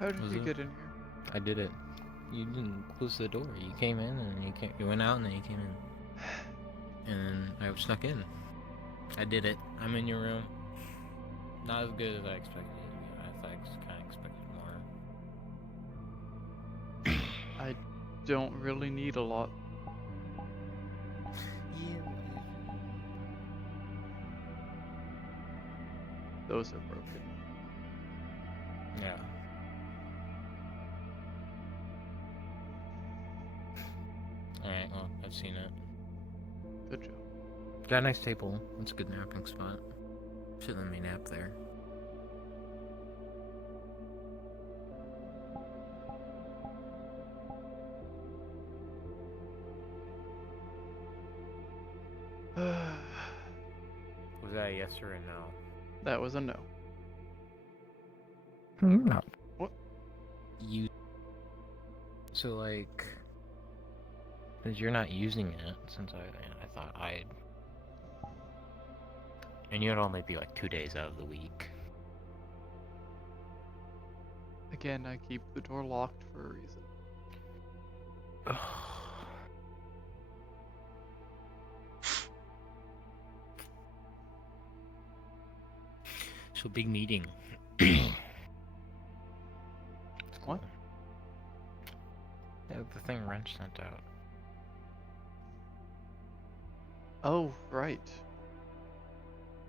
How did Was you it? get in here? I did it. You didn't close the door. You came in and you went out and then you came in. And then I snuck in. I did it. I'm in your room. Not as good as I expected it to be. I kind of expected more. I don't really need a lot. Yeah. Those are broken. Yeah. Alright, well, I've seen it. Good job. Got a nice table. It's a good napping spot. Should let me nap there. Was that a yes or a no? That was a no. No. What? You. So, like. Since you're not using it, since I thought I'd. And you'd only be like 2 days out of the week. Again, I keep the door locked for a reason. So, big meeting. What? Yeah, the thing Wrench sent out. Oh, right.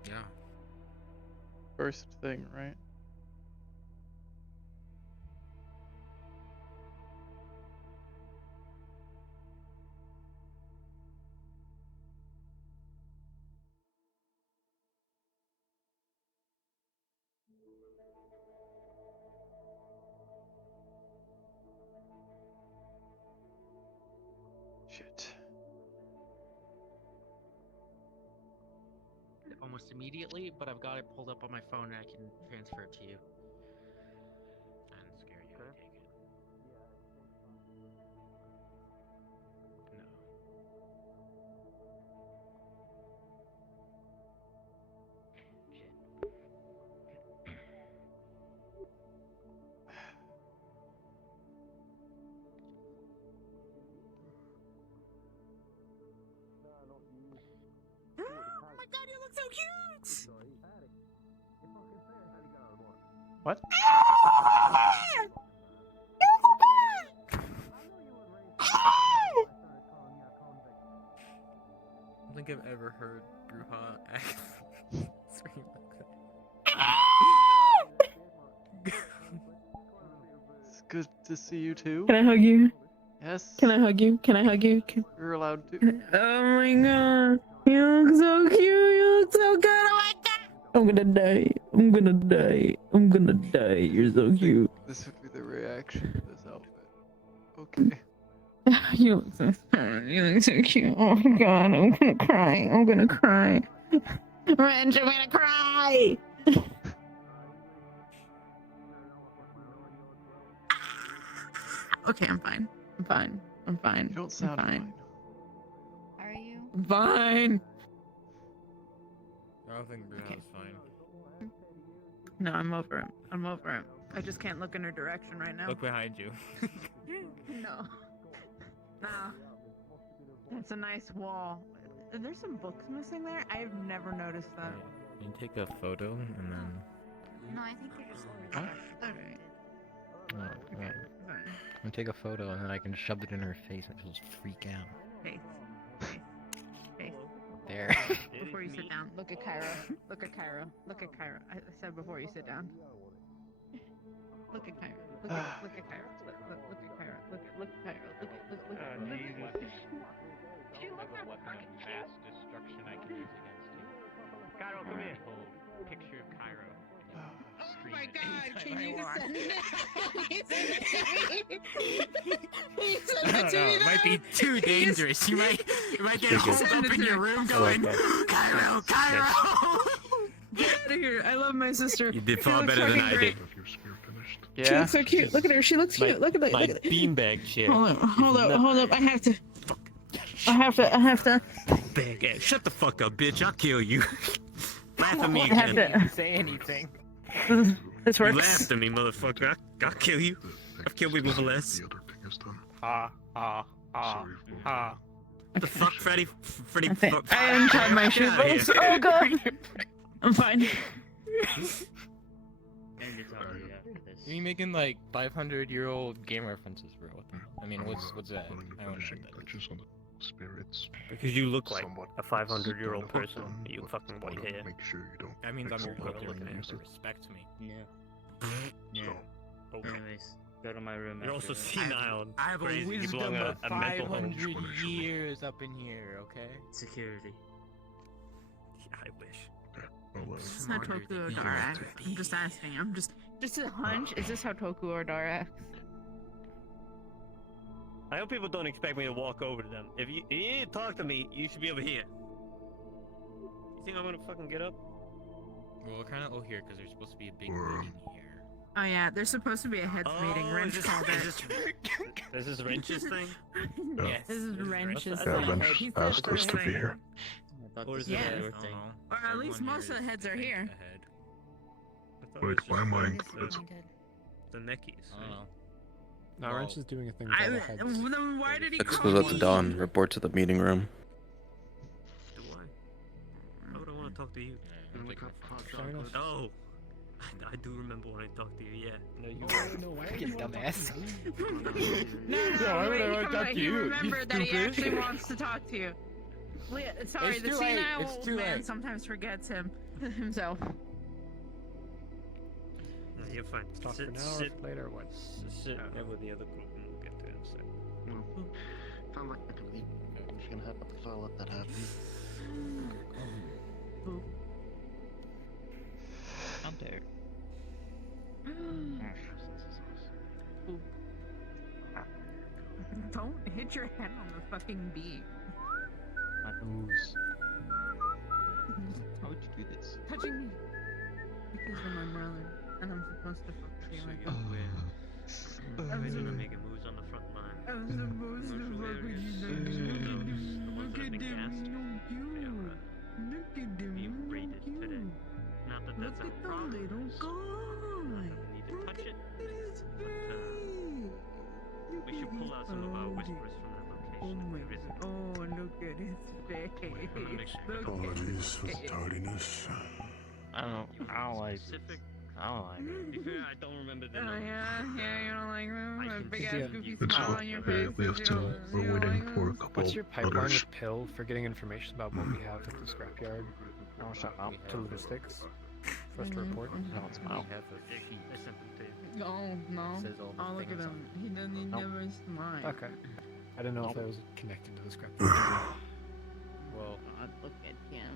Yeah. First thing, right? Shit. Almost immediately, but I've got it pulled up on my phone and I can transfer it to you. I'm scared you would take it. No. Shit. Oh my god, you look so cute! What? I don't think I've ever heard Bruja scream like that. It's good to see you too. Can I hug you? Yes. Can I hug you? Can I hug you? You're allowed to. Oh my god. You look so cute. You look so good. Oh my god. I'm gonna die. I'm gonna die. I'm gonna die. You're so cute. This would be the reaction to this outfit. Okay. You look so you look so cute. Oh my god. I'm gonna cry. I'm gonna cry. Wrench, I'm gonna cry. Okay, I'm fine. I'm fine. I'm fine. You don't sound I'm fine. fine. How are you? I'm fine. I don't think Bruja's Okay. fine. No, I'm over him. I'm over him. I just can't look in her direction right now. Look behind you. No. No. That's a nice wall. There's some books missing there? I've never noticed that. You take a photo and then. No, I think you're just Huh? distracted. Alright. Oh, yeah. I'm gonna take a photo and then I can shove it in her face and she'll just freak out. Face. Face. Face. There. Before you sit down, look at Cairo. Look at Cairo. Look at Cairo. I said before you sit down. Look at Cairo. Look at Cairo. Look at Cairo. Look at Cairo. Look at She looks like a weapon of mass destruction I can use against you. Cairo, come here. Hold picture of Cairo. Oh my god, can you want. send it? Can you send it to me? It might be too dangerous. You might get Send holed it up to in your me. room I going, like that. Cairo, Cairo! Get out of here. I love my sister. You did She far looks better than fucking I great. did. She Yeah. looks so cute. Look at her. She looks My- cute. Look at that. My Look at that. beanbag chair. Hold up. not- Hold up. I have to. I have to. Bag ass. Shut the fuck up, bitch. I'll kill you. Laugh at me I have again. to. Say anything. This You works. laughed at me, motherfucker. I'll kill you. I've killed people for less. The other thing is done. Ha ha ha Sorry for ha. What the fuck, Freddy? Freddy. Okay. I untied my shoe bolts. Oh god. I'm fine. And it's all good after this. You're making like 500-year-old game references, bro. What the, I mean, what's that? Putting I don't know finishing what that is. touches on the spirits. Because you look like Somewhat a 500-year-old done, person. but You fucking white hair. Make sure you don't. That means I'm your accidentally brother and you have use to it. respect me. Yeah. Yeah. So, Oh, Anyways, go to my room. you're after also this. senile and I have crazy. a You wisdom belong of at a mental home. 500 years up in here, okay? Security. Yeah, I wish. I'll, It's not Smarter Toku or than you. Dara. I'm just asking. I'm just a hunch. Is this how Toku or Dara? I hope people don't expect me to walk over to them. If you talk to me, you should be over here. You think I'm gonna fucking get up? Well, we're kind of low here because there's supposed to be a big Or- meeting here. Oh yeah, there's supposed to be a heads meeting. Oh, Wrench is called this, it. is this Wrench's thing? Yeah. Yes. This is Wrench's Yeah, thing. Wrench He said asked us to be thing. here. I thought Or this is it was Yeah. your I don't thing. know. Or at least Everyone most here of the is heads are think here. ahead. I thought it Wait, was my just mind Disappointed. is the neckies. I don't know. No, Wrench is doing a thing I, called a head. then why did he Six call was at the me? dawn. Report to the meeting room. Do I? Why would I want to talk to you? Yeah, I'm taking it from Fair enough. Oh, I do remember when I talked to you. Yeah. No, you dumbass. No, Yeah, why would wait, I wanna come talk on, to he you? You remembered that he stupid. actually wants to talk to you. Sorry, It's the too late, senile it's old too man late. sometimes forgets himself. No, you're fine. Talk for Sit, now sit, or later or what? sit with the other group and we'll get to it in a second. Sounds like I could leave. I'm just gonna head up, so I'll let that happen. I'm there. Don't hit your head on the fucking beat. Moves. How would you do this? Touching me. Because you're my brother. And I'm supposed to fuck with you like So that. you're gonna make moves on the front line. I'm supposed to fuck with you like that. Look at them, so cute. Look at them, being so rated cute. today. Not that Look that's at a the problem. little I guy. don't need to Look touch at it. his but, face. Look We should at pull his out some of our body. whispers from that Oh location. my if there isn't. god. Oh, look at his face. wanna make sure Look Apologies for at the his tardiness. I don't like. Specific. I don't like it. To be fair, I don't remember the Oh numbers. yeah, you don't like I a can big see ass it. goofy It's smile what on your we face. have you to. don't- We're you don't waiting like for a them? couple What's your pipeline others. with Pill for getting information about what we have at the scrapyard? Oh, shut up. To logistics? For us to report? No, it's We mouth. have a I sheet sent them to you. Oh no. that says all the Oh look at things on him. it. He doesn't. He Nope. never smile. Okay. I didn't know if that was connected to the scrapyard. Well, God, look at him.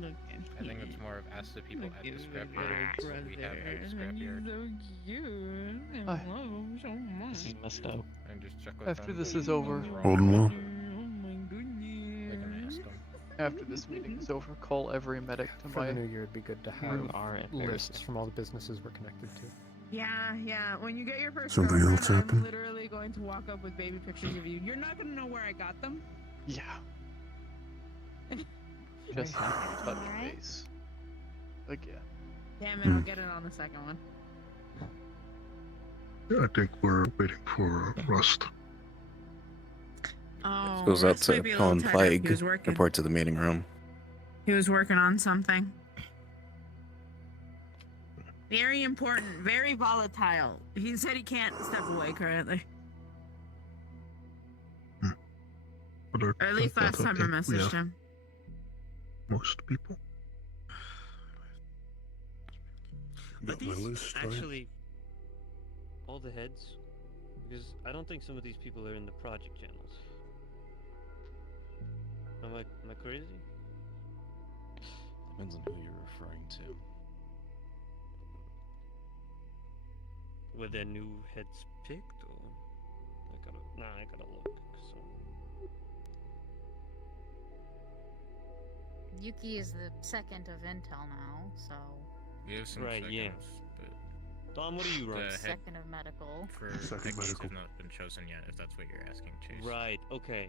Look at him. I think it's more of ask the people Look at the at scrapyard what we have at the scrapyard. He's so cute. I Hi. love him so much. He messed up. And just check with After them. this is over, Hold on. Oh my goodness. We're gonna ask them. after this meeting is over, call every medic to For my the new year, it'd be good to have You are lists from all the businesses we're connected to. Yeah. When you get your first Something girlfriend, else I'm happened? literally going to walk up with baby pictures of you. You're not gonna know where I got them. Yeah. Just touch Alright. base. Again. Damn it, I'll get it on the second one. I think we're waiting for Rust. Oh, Goes out Russ might to be a little Colin tied up. Plague. He was working. Report to the meeting room. He was working on something. Very important, very volatile. He said he can't step away currently. But Or at least last time I we messaged have him. most people. Are Got my these list, right? actually all the heads? Because I don't think some of these people are in the project channels. Am I crazy? Depends on who you're referring to. Were their new heads picked, or I gotta look. So Yuki is the second of Intel now, so We have some Right, yeah. seconds, but Dom, what do you run? The head second of medical. for Second techniques medical. have not been chosen yet, if that's what you're asking, Chase. Right. Okay.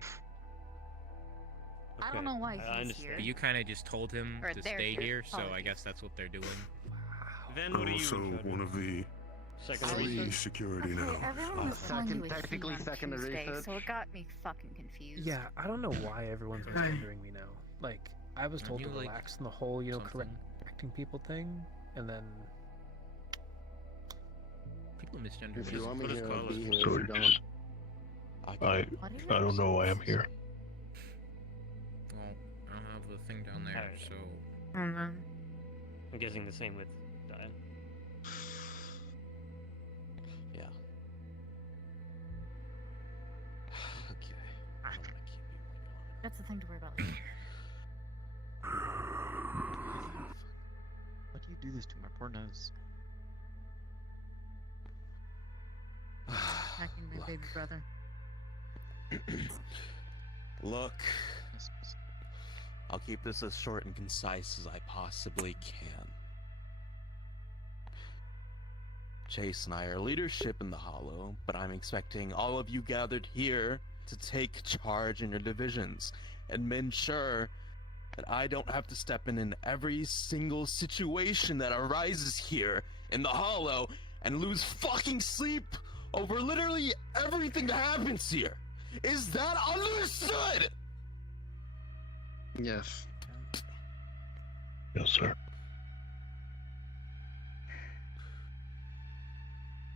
I don't know why I he's understand. here. But you kind of just told him Or to they're stay here. here, so I Apologies. guess that's what they're doing. Then I'm what are you also in charge one of the Second Sorry. three security Okay, now. everyone was telling you Second, a he technically on second to Tuesday, research. so it got me fucking confused. Yeah, I don't know why everyone's misgendering me now. Like, I was told to you, like, relax in the whole, something? correcting people thing, and then People misgender If me. you want me What is here, I'll Carlos? be here. So If you you don't, just, I I, can. What are your I don't know why I'm here. Well, I don't have the thing down there, Alright. so I'm guessing the same with Diane. Yeah. Okay. I don't want to keep you waiting. that's the thing to worry about later. Why do you do this to my poor nose? Attacking my baby brother. Look, I'll keep this as short and concise as I possibly can. Chase and I are leadership in the Hollow, but I'm expecting all of you gathered here to take charge in your divisions and ensure that I don't have to step in every single situation that arises here in the Hollow and lose fucking sleep over literally everything that happens here. Is that understood? Yes. Yes, sir.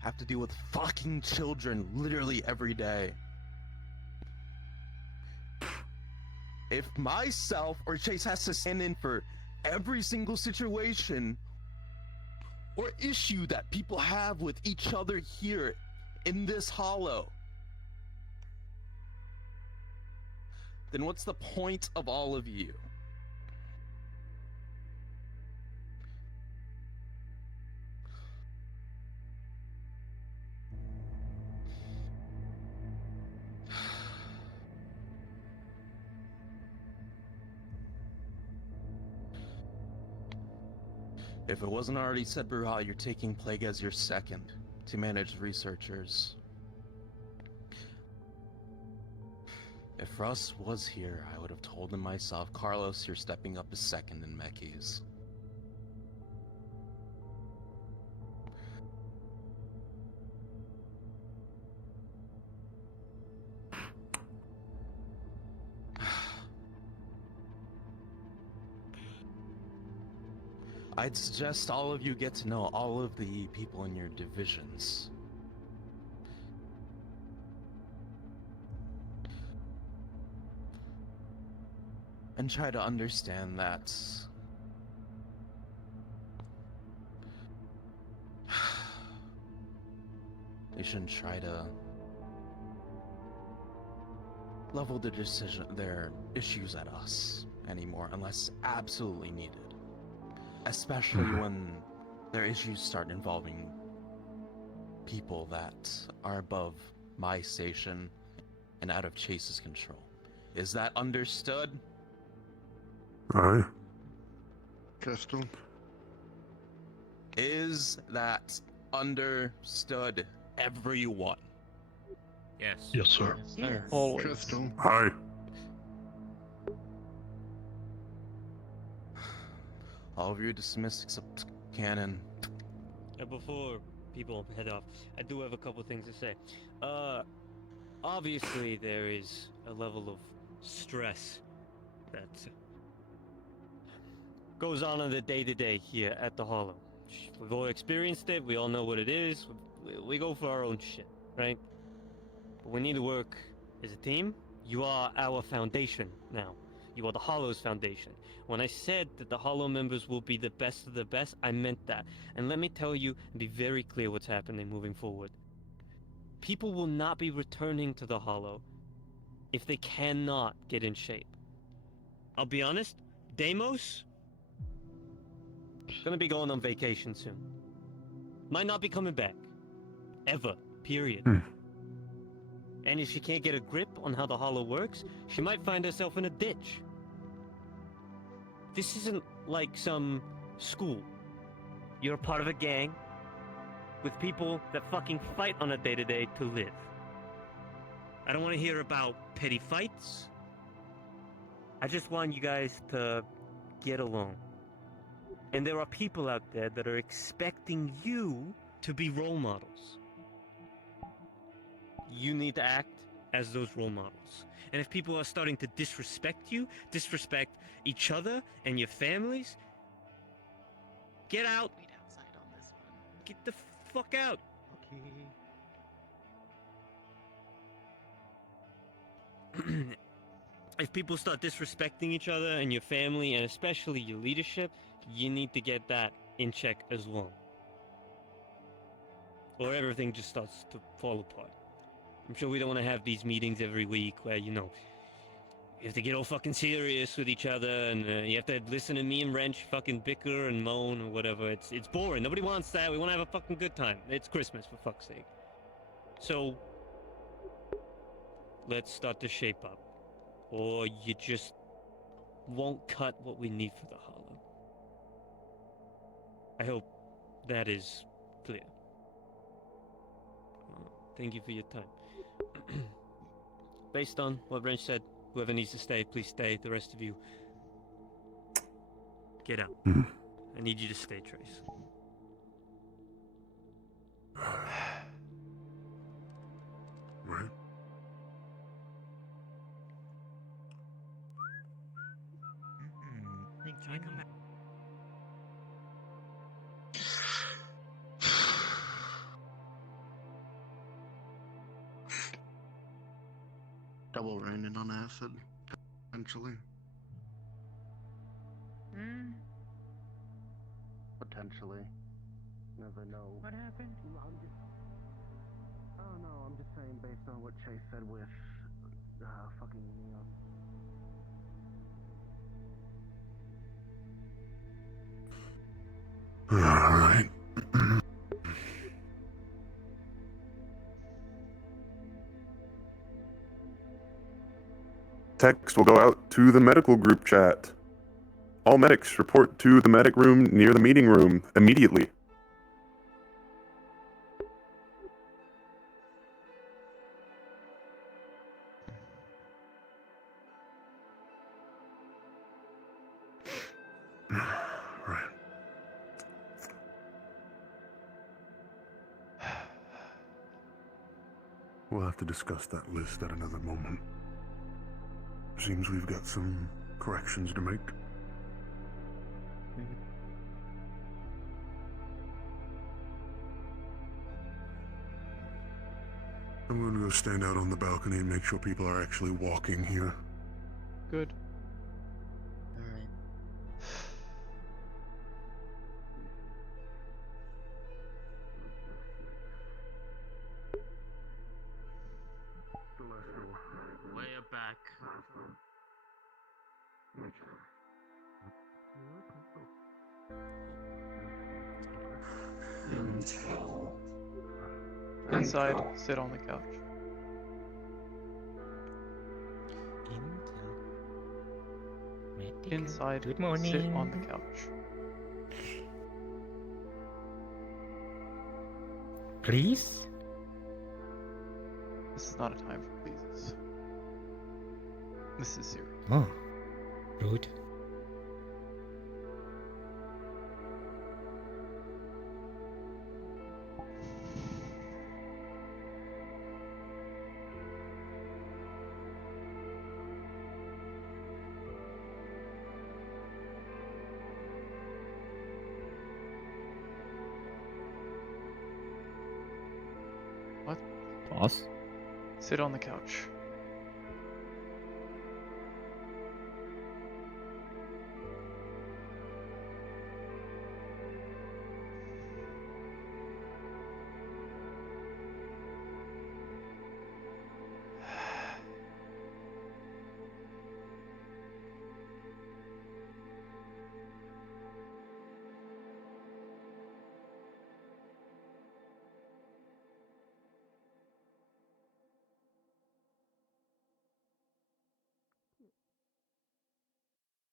Have to deal with fucking children literally every day. If myself or Chase has to stand in for every single situation or issue that people have with each other here in this Hollow, then what's the point of all of you? If it wasn't already said, Bruja, you're taking Plague as your second to manage researchers. If Russ was here, I would have told him myself, Carlos, you're stepping up as second in Mekis. I'd suggest all of you get to know all of the people in your divisions. And try to understand that they shouldn't try to level their issues at us anymore unless absolutely needed. Especially when their issues start involving people that are above my station and out of Chase's control. Is that understood? Aye. Crystal. Is that understood, everyone? Yes. Yes, sir. Yes. Always. Crystal. Aye. All of you dismissed except Cannon. Before people head off, I do have a couple things to say. Obviously there is a level of stress that goes on the day-to-day here at the Hollow. We've all experienced it, we all know what it is, we go for our own shit, right? But we need to work as a team. You are our foundation now. You are the Hollow's foundation. When I said that the Hollow members will be the best of the best, I meant that. And let me tell you and be very clear what's happening moving forward. People will not be returning to the Hollow if they cannot get in shape. I'll be honest, Deimos gonna be going on vacation soon. Might not be coming back. Ever. Period. And if she can't get a grip on how the Hollow works, she might find herself in a ditch. This isn't like some school. You're a part of a gang with people that fucking fight on a day-to-day to live. I don't want to hear about petty fights. I just want you guys to get along. And there are people out there that are expecting you to be role models. You need to act as those role models. And if people are starting to disrespect you, disrespect each other and your families, get out. Wait outside on this one. Get the fuck out. Okay. If people start disrespecting each other and your family and especially your leadership, you need to get that in check as well. Or everything just starts to fall apart. I'm sure we don't want to have these meetings every week where, you know, you have to get all fucking serious with each other and you have to listen to me and Wrench fucking bicker and moan or whatever. It's boring. Nobody wants that. We want to have a fucking good time. It's Christmas, for fuck's sake. So, let's start to shape up. Or you just won't cut what we need for the hollow. I hope that is clear. Thank you for your time. Based on what Wrench said, whoever needs to stay, please stay. The rest of you, get out. I need you to stay, Trace. Right. Thank you. Come back. Double raining on acid, potentially. Potentially. Never know. What happened? Oh no, I'm just saying based on what Chase said with fucking Neon. Alright. Text will go out to the medical group chat. All medics report to the medic room near the meeting room immediately. Right. We'll have to discuss that list at another moment. Seems we've got some corrections to make. I'm going to go stand out on the balcony and make sure people are actually walking here. Good. Alright. Way up back. Inside, sit on the couch. Inside, Good morning. sit on the couch. Please? This is not a time for pleases. This is serious. Oh. Rude. What? Boss? Sit on the couch.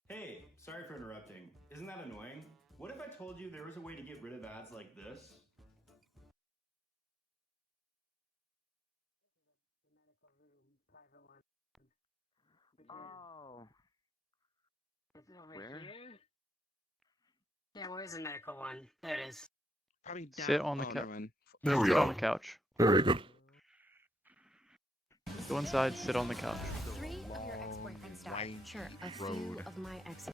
Hey, sorry for interrupting. Isn't that annoying? What if I told you there was a way to get rid of ads like this? Oh. This is over Where? here. Yeah, where's the medical one? There it is. Probably down. Sit on the Oh, couch. never mind. There we Sit go. on the couch. Very good. Go inside, sit on the couch. 3 of your ex-boyfriends died. Sure, a few of my ex.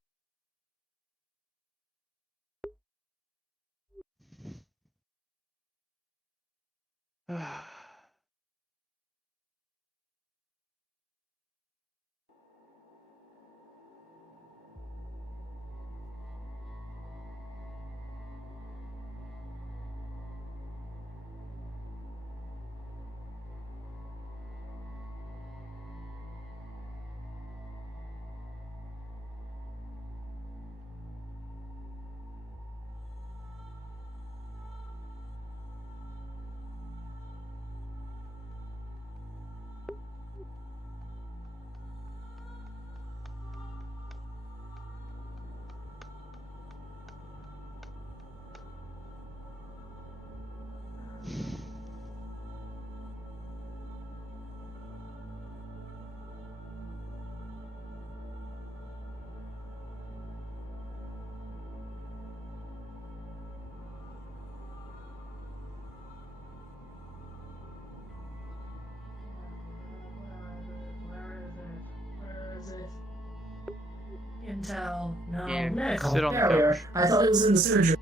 Intel, no, Here, medical. sit on the There we are. couch. I thought it was in the surgery.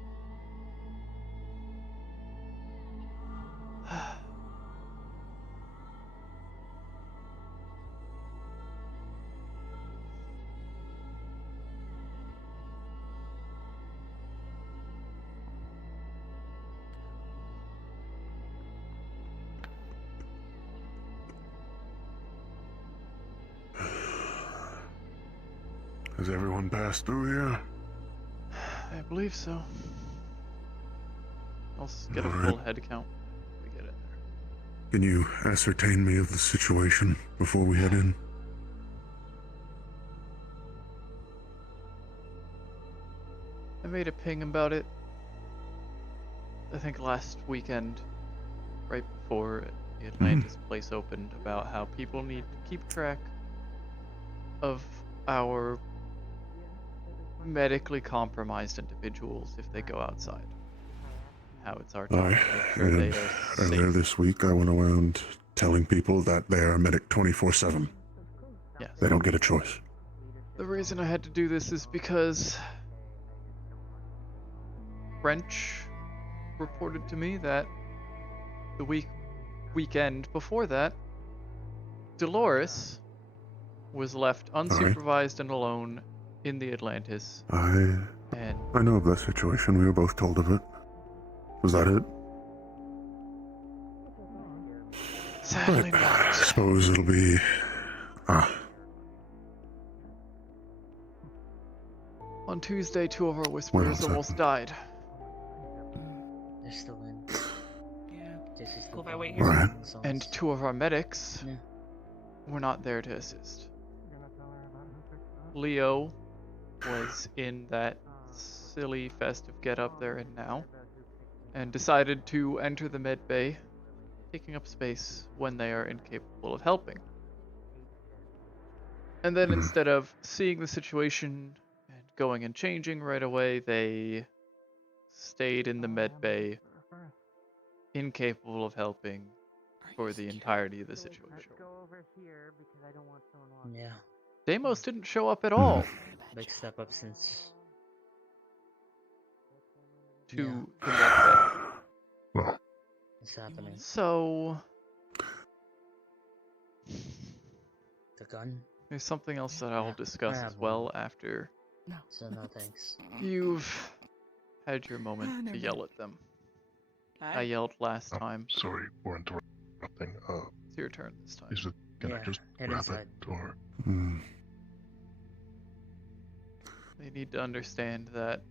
Has everyone passed through here? I believe so. I'll get a All full right. head count when we get in there. Can you ascertain me of the situation before we head in? I made a ping about it, I think last weekend, right before the Atlantis place opened, about how people need to keep track of our medically compromised individuals if they go outside. How it's our job to make sure they And are earlier safe. this week I went around telling people that they are medic 24/7. Yes. They don't get a choice. The reason I had to do this is because French reported to me that the weekend before that, Dolores was left unsupervised and alone in the Atlantis. And I know of that situation. We were both told of it. Was that it? sadly Right. not. I suppose it'll be... On Tuesday, 2 of our whisperers Well, almost died. They're still in. Yeah. Jesse's Cool still if I wait following here. Right. the songs. And 2 of our medics Yeah. were not there to assist. Leo was in that silly festive getup they're in now, and decided to enter the med bay, taking up space when they are incapable of helping. And then instead of seeing the situation and going and changing right away, they stayed in the med bay, incapable of helping for the entirety of the situation. Yeah. Deimos didn't show up at all Big step up since. to the med Well, It's happening. bay. So The gun? there's something else that I'll Yeah, discuss I have as well after So no thanks. you've had your moment to yell at them. I yelled last time. Sorry for interrupting. It's your turn this time. Can I Yeah, just head grab inside. it, or... They need to understand that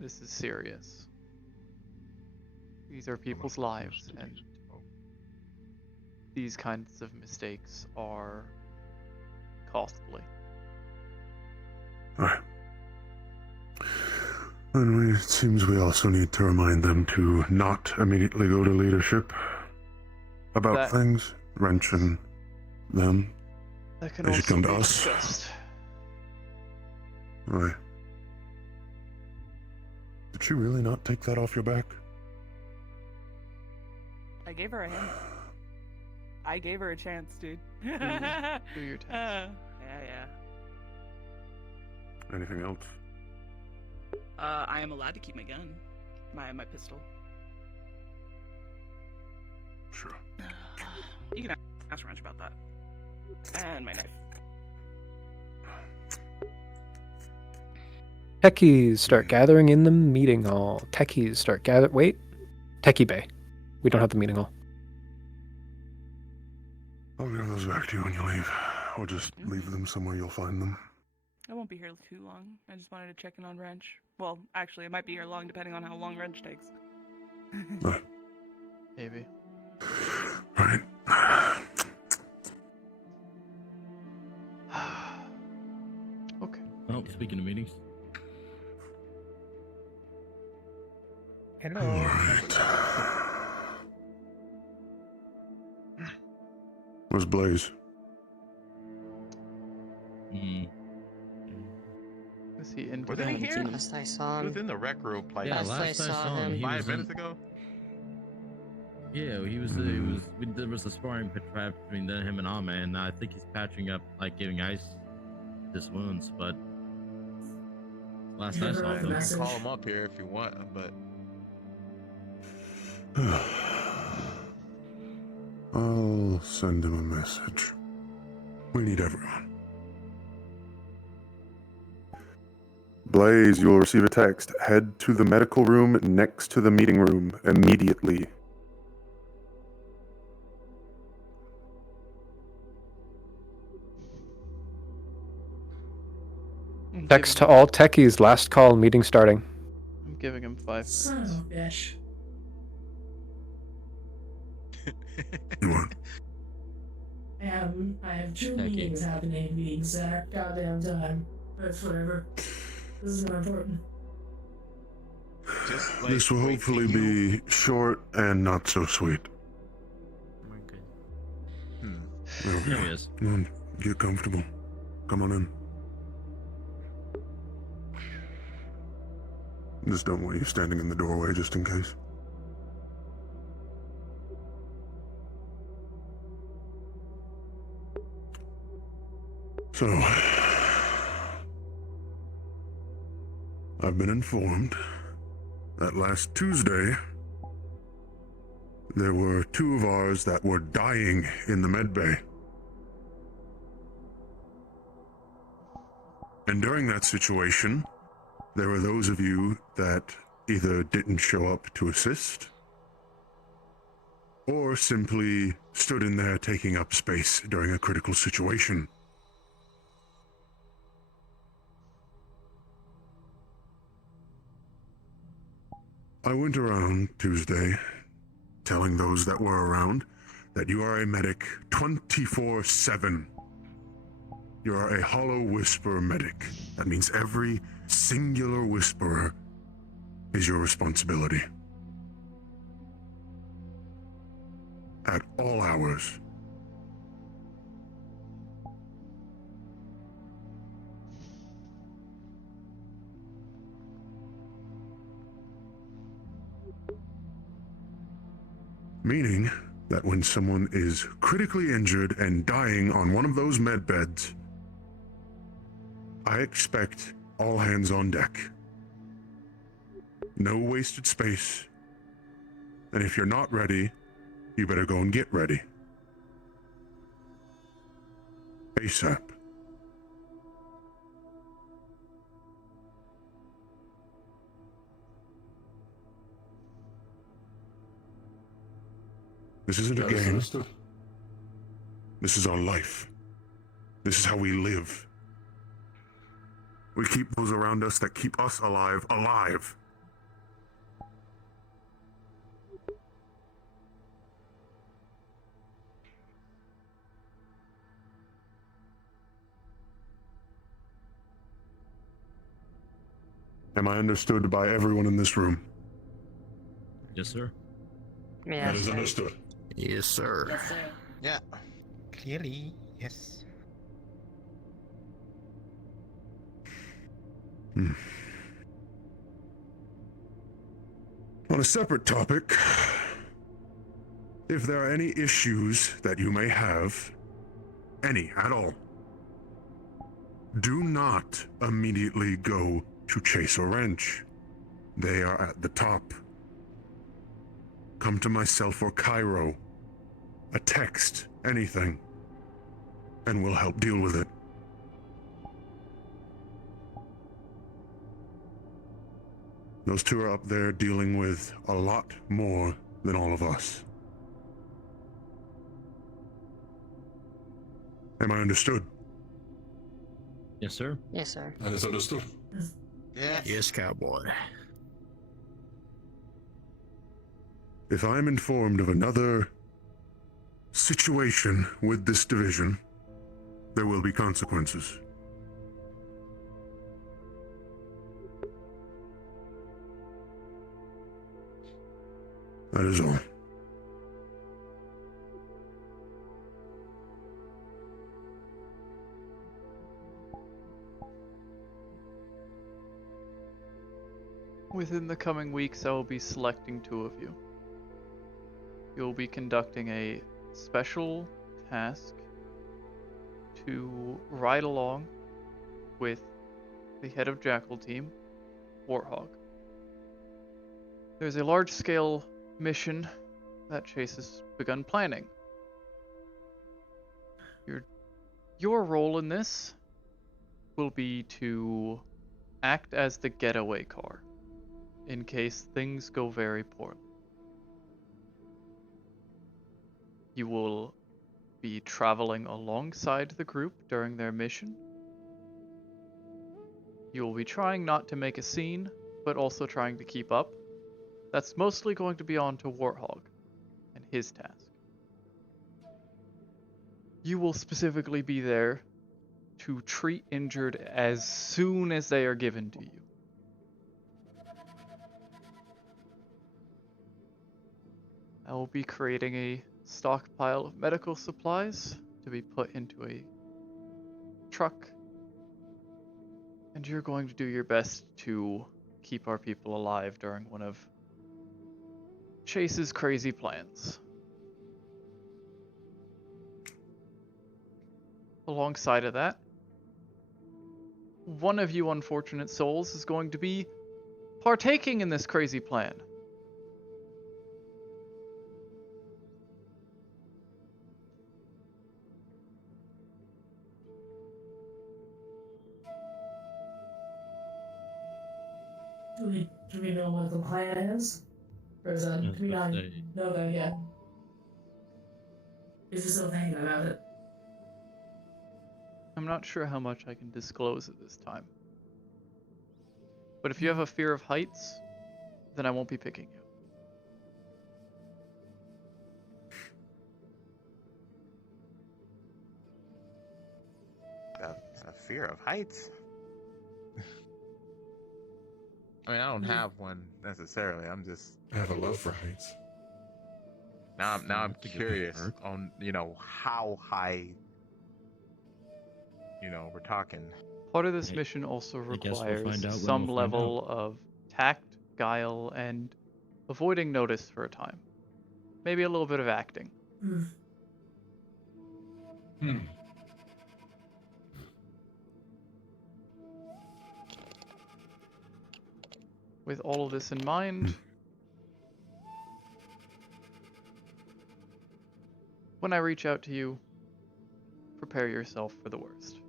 this is serious. These are people's lives, and these kinds of mistakes are costly. Right. And it seems we also need to remind them to not immediately go to leadership about things. Wrench and them. That can They should also come be to us. discussed. Right. Did she really not take that off your back? I gave her a hint. I gave her a chance, dude. Do your task. Yeah. Anything else? I am allowed to keep my gun. My pistol. Sure. You can ask Ranch about that. And my knife. Techies start gathering in the meeting hall. Techies start gather. Wait, Techie Bay. We don't have the meeting hall. I'll give those back to you when you leave. Or just leave them somewhere you'll find them. I won't be here too long. I just wanted to check in on Wrench. Well, actually, I might be here long depending on how long Wrench takes. Maybe. Right. Okay. Oh, speaking of meetings. Hello. Alright. Where's Blaze? Is he in Wasn't he here? Last I saw He him. was in the rec room like Yeah, last I saw him, he 5 was minutes in, ago. Yeah, he was. There was a sparring patch between him and Ame, and I think he's patching up, like giving ice his wounds. But last I saw You him, can call him up here if you want, but I'll send him a message. We need everyone. Blaze, you'll receive a text. Head to the medical room next to the meeting room immediately. Text to all techies. Last call. Meeting starting. I'm giving him 5 minutes. Son of a bitch. I have two meetings happening at the exact goddamn time. But whatever. This is more important. just like This will hopefully be short and not so sweet. We're good. There we There go. he is. Come on, get comfortable. Come on in. Just don't want you standing in the doorway just in case. So, I've been informed that last Tuesday, there were 2 of ours that were dying in the med bay. And during that situation, there were those of you that either didn't show up to assist, or simply stood in there taking up space during a critical situation. I went around Tuesday telling those that were around that you are a medic 24/7. You are a hollow whisper medic. That means every singular whisperer is your responsibility. At all hours. Meaning that when someone is critically injured and dying on one of those med beds, I expect all hands on deck. No wasted space. And if you're not ready, you better go and get ready. ASAP. This isn't a game. This is our life. This is how we live. We keep those around us that keep us alive, alive. Am I understood by everyone in this room? Yes, sir. Yeah. That is understood. Yes, sir. Yes, sir. Yeah. Clearly, yes. On a separate topic, if there are any issues that you may have, any at all, do not immediately go to Chase or Wrench. They are at the top. Come to myself or Cairo. A text, anything, and we'll help deal with it. Those two are up there dealing with a lot more than all of us. Am I understood? Yes, sir. Yes, sir. That is understood. Yeah. Yes, cowboy. If I'm informed of another situation with this division, there will be consequences. That is all. Within the coming weeks, I will be selecting 2 of you. You'll be conducting a special task to ride along with the head of Jackal Team, Warthog. There's a large-scale mission that Chase has begun planning. Your role in this will be to act as the getaway car in case things go very poorly. You will be traveling alongside the group during their mission. You will be trying not to make a scene, but also trying to keep up. That's mostly going to be on to Warthog and his task. You will specifically be there to treat injured as soon as they are given to you. I will be creating a stockpile of medical supplies to be put into a truck, and you're going to do your best to keep our people alive during one of Chase's crazy plans. Alongside of that, one of you unfortunate souls is going to be partaking in this crazy plan. Do we know what the plan is? Or is that, do we not know that yet? Is he still thinking about it? I'm not sure how much I can disclose at this time. But if you have a fear of heights, then I won't be picking you. A fear of heights? I mean, I don't have one necessarily. I'm just. I have a love for heights. Now I'm curious on, how high, we're talking. Part of this mission also I guess we'll requires find out when some we'll find level of tact, guile, and avoiding notice for a time. Maybe a little bit of acting. With all of this in mind, when I reach out to you, prepare yourself for the worst.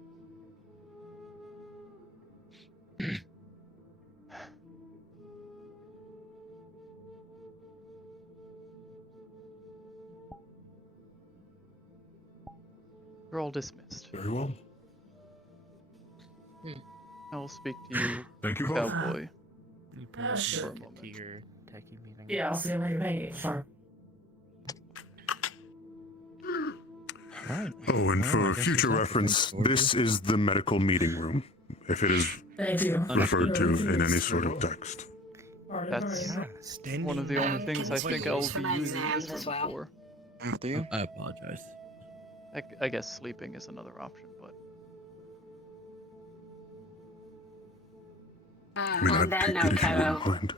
You're all dismissed. Very well. I will speak to you, Thank you, cowboy. Sure. For a moment. To your techie meeting. Yeah, I'll see you later. Hey, far. Right. Oh, and Well, I for guess future we'll reference, have to this is the medical meeting room, if it is Thank you. referred to in any sort of text. That's one of the only things I think I'll be using this room for. After you? I apologize. I guess sleeping is another option, but I mean, On I'd that take note, it if you Cairo, wouldn't mind.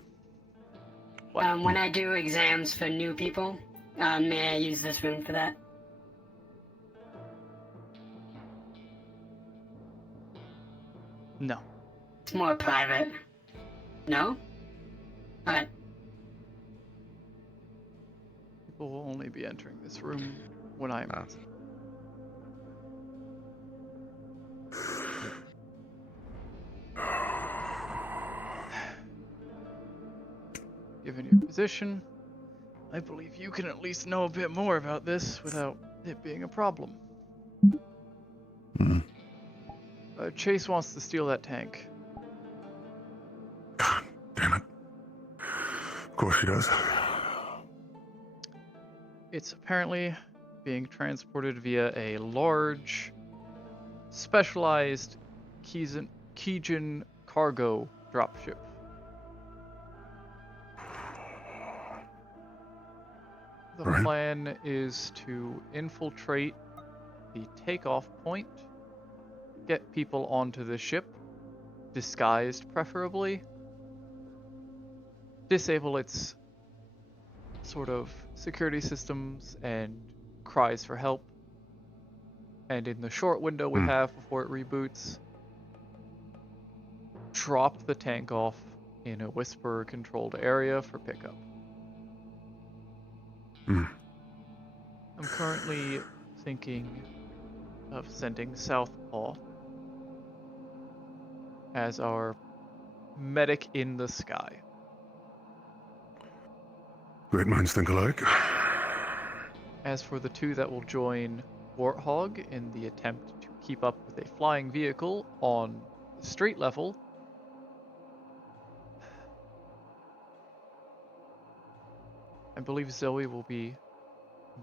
When I do exams for new people, may I use this room for that? No. It's more private. No? Alright. People will only be entering this room when I'm Given your position, I believe you can at least know a bit more about this without it being a problem. Chase wants to steal that tank. Damn it. Of course he does. It's apparently being transported via a large, specialized Kijin cargo dropship. The plan is to infiltrate the takeoff point, get people onto the ship, disguised preferably, disable its sort of security systems and cries for help, and in the short window we have before it reboots, drop the tank off in a whisper controlled area for pickup. I'm currently thinking of sending Southpaw as our medic in the sky. Great minds think alike. As for the two that will join Warthog in the attempt to keep up with a flying vehicle on the street level, I believe Zoe will be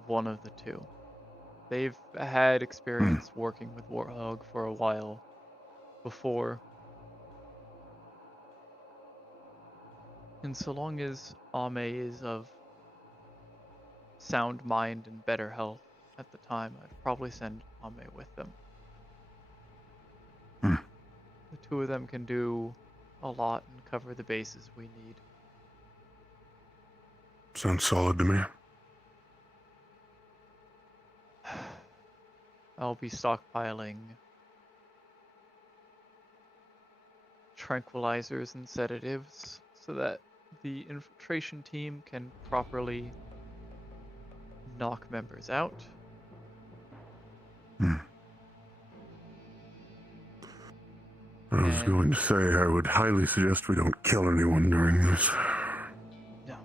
one of the two. They've had experience working with Warthog for a while before. And so long as Ame is of sound mind and better health at the time, I'd probably send Ame with them. The two of them can do a lot and cover the bases we need. Sounds solid to me. I'll be stockpiling tranquilizers and sedatives so that the infiltration team can properly knock members out. I was going to say, I would highly suggest we don't kill anyone during this. No.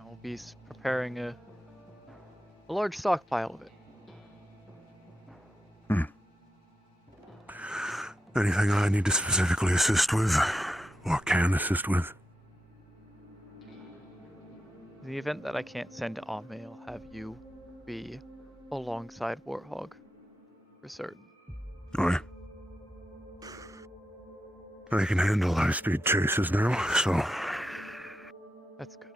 I will be preparing a large stockpile of it. Anything I need to specifically assist with, or can assist with? In the event that I can't send Ame, I'll have you be alongside Warthog, for certain. Aye. I can handle high-speed chases now, so... That's good.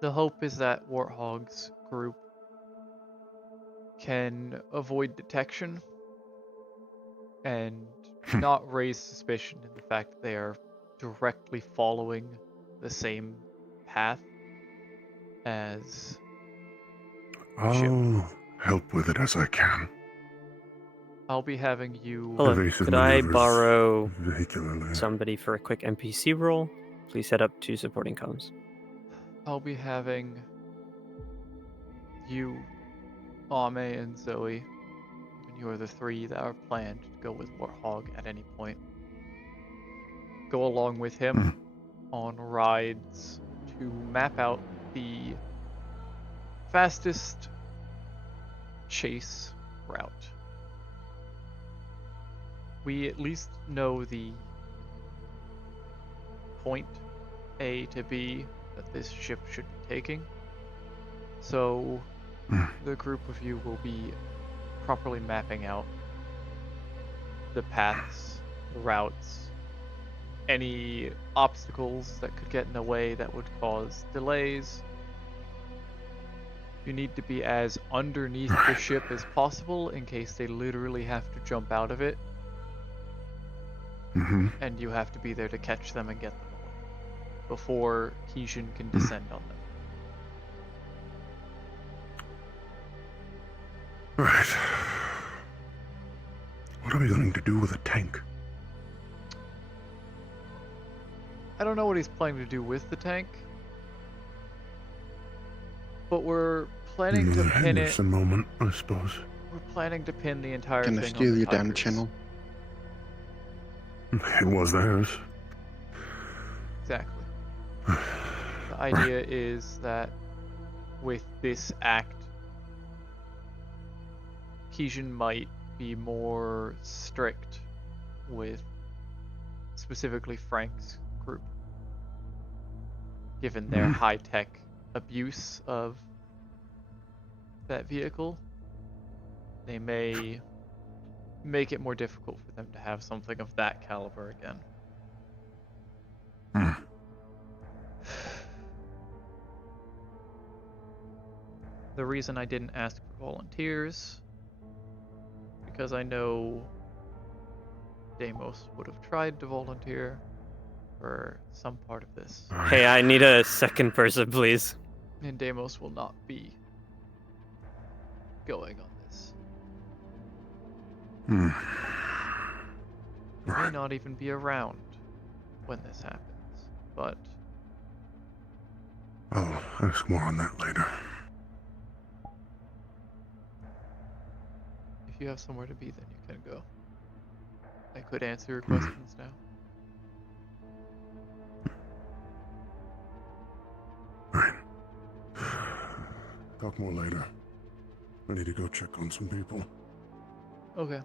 The hope is that Warthog's group can avoid detection and not raise suspicion in the fact that they are directly following the same path as I'll help with it as I can. I'll be having you... Hello, could I borrow somebody for a quick NPC roll? Please set up 2 supporting comms. I'll be having you, Ame, and Zoe, and you are the 3 that are planned to go with Warthog at any point. Go along with him on rides to map out the fastest chase route. We at least know the point A to B that this ship should be taking. So the group of you will be properly mapping out the paths, the routes, any obstacles that could get in the way that would cause delays. You need to be as underneath the ship as possible in case they literally have to jump out of it. And you have to be there to catch them and get them away. before Keishan can descend on them. Right. What are we going to do with a tank? I don't know what he's planning to do with the tank, but we're planning to pin it. Henderson moment, I suppose. We're planning to pin the entire Can I thing steal on the you down the Tigers. channel? It was theirs. Exactly. The idea is that with this act, Keishan might be more strict with specifically Frank's group, given their high-tech abuse of that vehicle. They may make it more difficult for them to have something of that caliber again. The reason I didn't ask for volunteers, because I know Deimos would have tried to volunteer for some part of this, Hey, I need a second person, please. and Deimos will not be going on this. He may not even be around when this happens, but I'll ask more on that later. if you have somewhere to be, then you can go. I could answer your questions now. Talk more later. I need to go check on some people. Okay.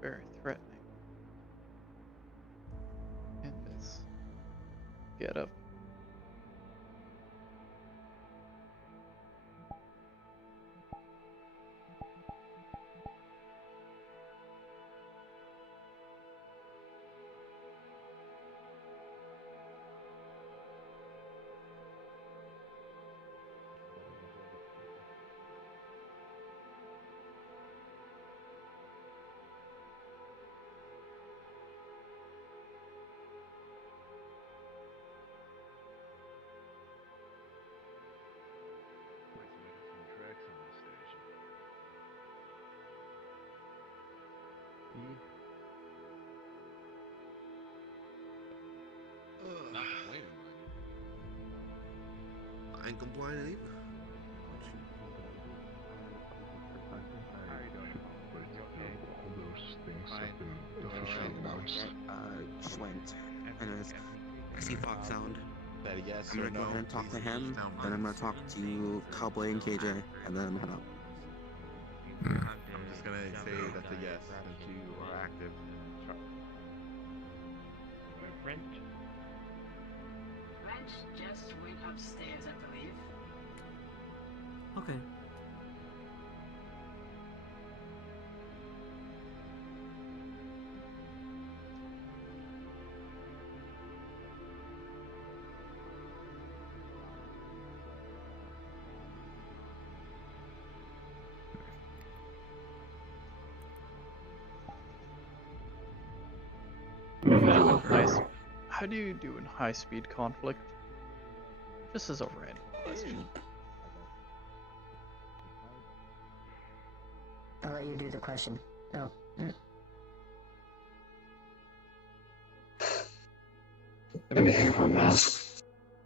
Very threatening. In this getup. Not complaining, I ain't complaining either. All those things have been officially announced. Just went. Anyways, I see Fox Sound. That a yes I'm or gonna go no? ahead and talk to Please him, sound then I'm gonna bites. talk to Cowboy and KJ, and then head up. I'm just gonna say that's a yes since you are active. Wrench. Wrench just went upstairs, I believe. Okay. How do you do in high-speed conflict? Just as a random question. I'll let you do the question. No. Let me hang my mask.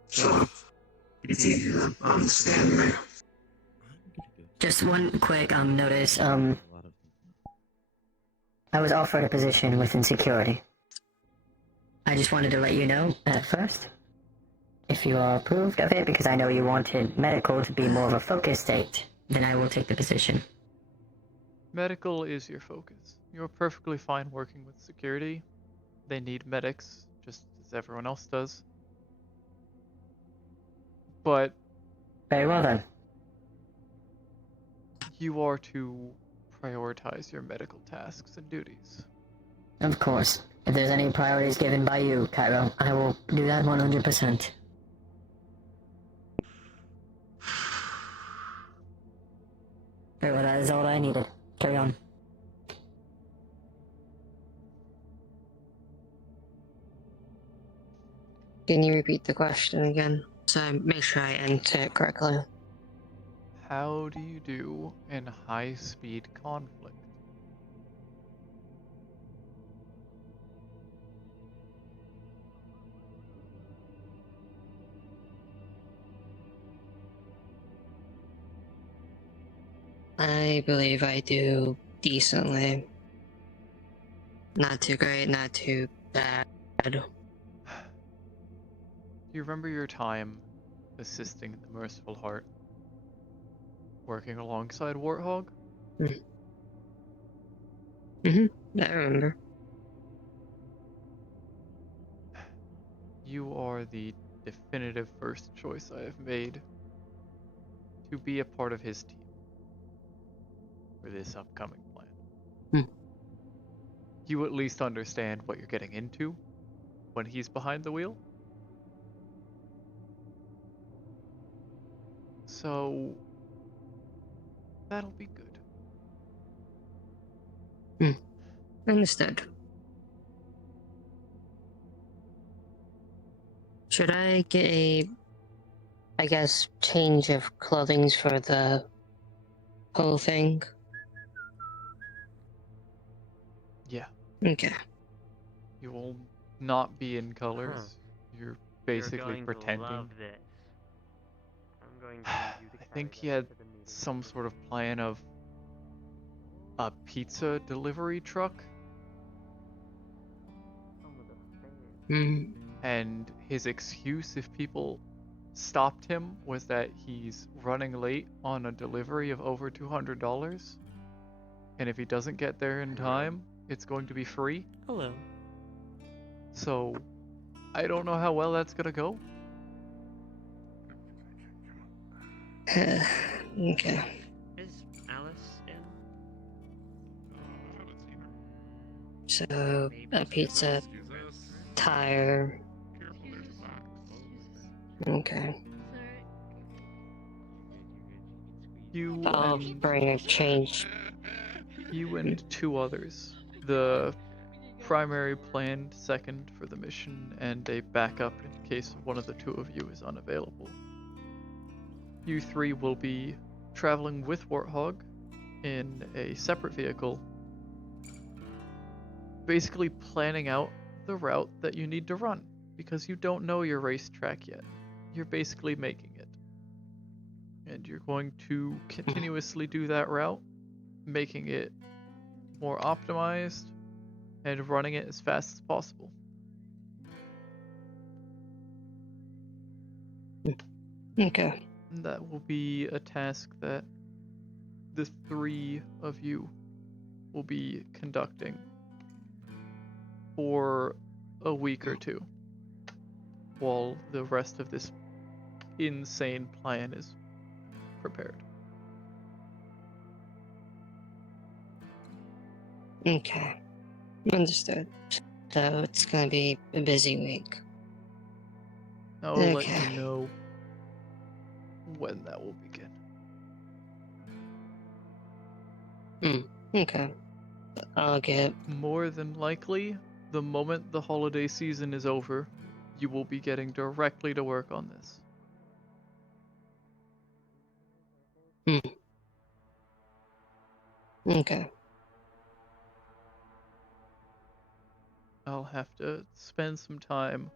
Shut up. It's easier to understand me. Just one quick notice. I was offered a position within security. I just wanted to let you know at first, if you are approved of it, because I know you wanted medical to be more of a focus state, then I will take the position. Medical is your focus. You're perfectly fine working with security. They need medics, just as everyone else does. But Very well then. you are to prioritize your medical tasks and duties. Of course. If there's any priorities given by you, Cairo, I will do that 100%. Very well, that is all I needed. Carry on. Can you repeat the question again, so I make sure I answer it correctly? How do you do in high-speed conflict? I believe I do decently. Not too great, not too bad. Do you remember your time assisting the Merciful Heart? Working alongside Warthog? I remember. You are the definitive first choice I have made to be a part of his team for this upcoming plan. You at least understand what you're getting into when he's behind the wheel? So that'll be good. Understood. Should I get a, I guess, change of clothing for the whole thing? Yeah. Okay. You will not be in colors. You're basically You're going pretending. To love this. I'm going to need you to I think he had some sort of plan of a pizza delivery truck. And his excuse, if people stopped him, was that he's running late on a delivery of over $200. And if he doesn't get there in time, it's going to be free. Hello. So, I don't know how well that's gonna go. Okay. Is Alice in? So, a pizza, tire. Okay. I'll bring a change. You and two others. The primary planned second for the mission and a backup in case one of the two of you is unavailable. You three will be traveling with Warthog in a separate vehicle, basically planning out the route that you need to run, because you don't know your racetrack yet. You're basically making it. And you're going to continuously do that route, making it more optimized and running it as fast as possible. Okay. That will be a task that the three of you will be conducting for a week or two, while the rest of this insane plan is prepared. Okay. Understood. So it's gonna be a busy week. I'll let you know when that will begin. Okay. I'll get... More than likely, the moment the holiday season is over, you will be getting directly to work on this. Okay. I'll have to spend some time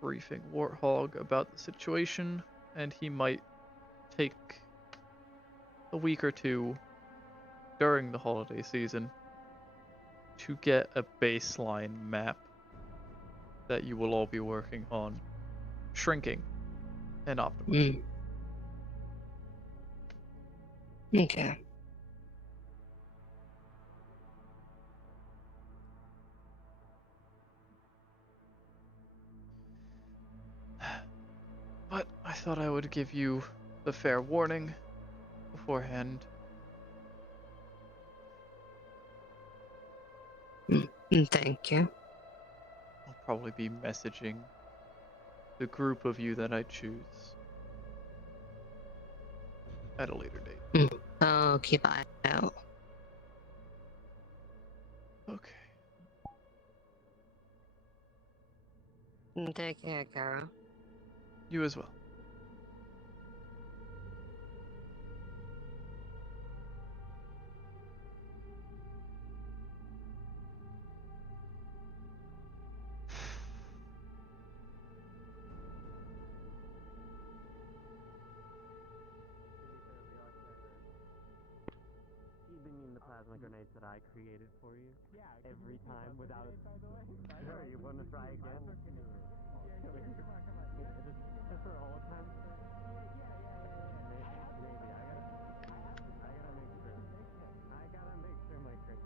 briefing Warthog about the situation, and he might take a week or two during the holiday season to get a baseline map that you will all be working on shrinking and optimizing. Okay. But I thought I would give you the fair warning beforehand. Thank you. I'll probably be messaging the group of you that I choose at a later date. I'll keep an eye out. Okay. Take care, Cairo. You as well. Keeping the plasma grenades that I created for you. Yeah. Every time without it. Sure, you want to try again? Just for all time. Maybe I gotta make sure. I gotta make sure my crate.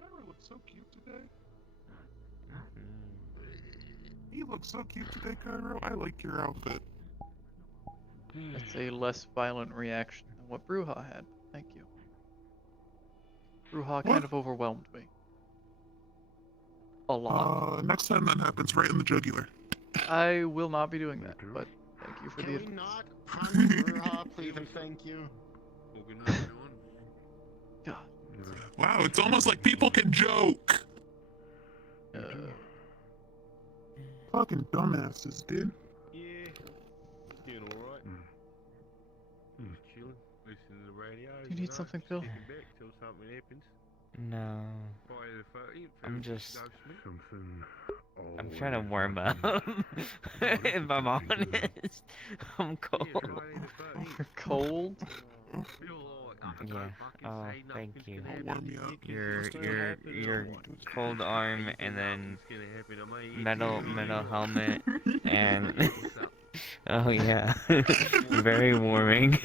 Cairo looks so cute today. You look so cute today, Cairo. I like your outfit. That's a less violent reaction than what Bruja had. Thank you. Bruja kind of overwhelmed me. A lot. Next time that happens, right in the jugular. I will not be doing that, but thank you for the advice. Not punch Bruja, please and thank you. God. Wow, it's almost like people can joke. Fucking dumbasses, dude. Yeah. Doing alright. Just chilling, listening to the radio. Do you need something, Phil? Sitting back till something happens. No. Friday the 13th, I'm just. Something. I'm trying to warm up. If I'm honest, I'm cold. You're cold? Yeah. Oh, thank you. Your cold arm and then metal helmet and oh yeah, very warming.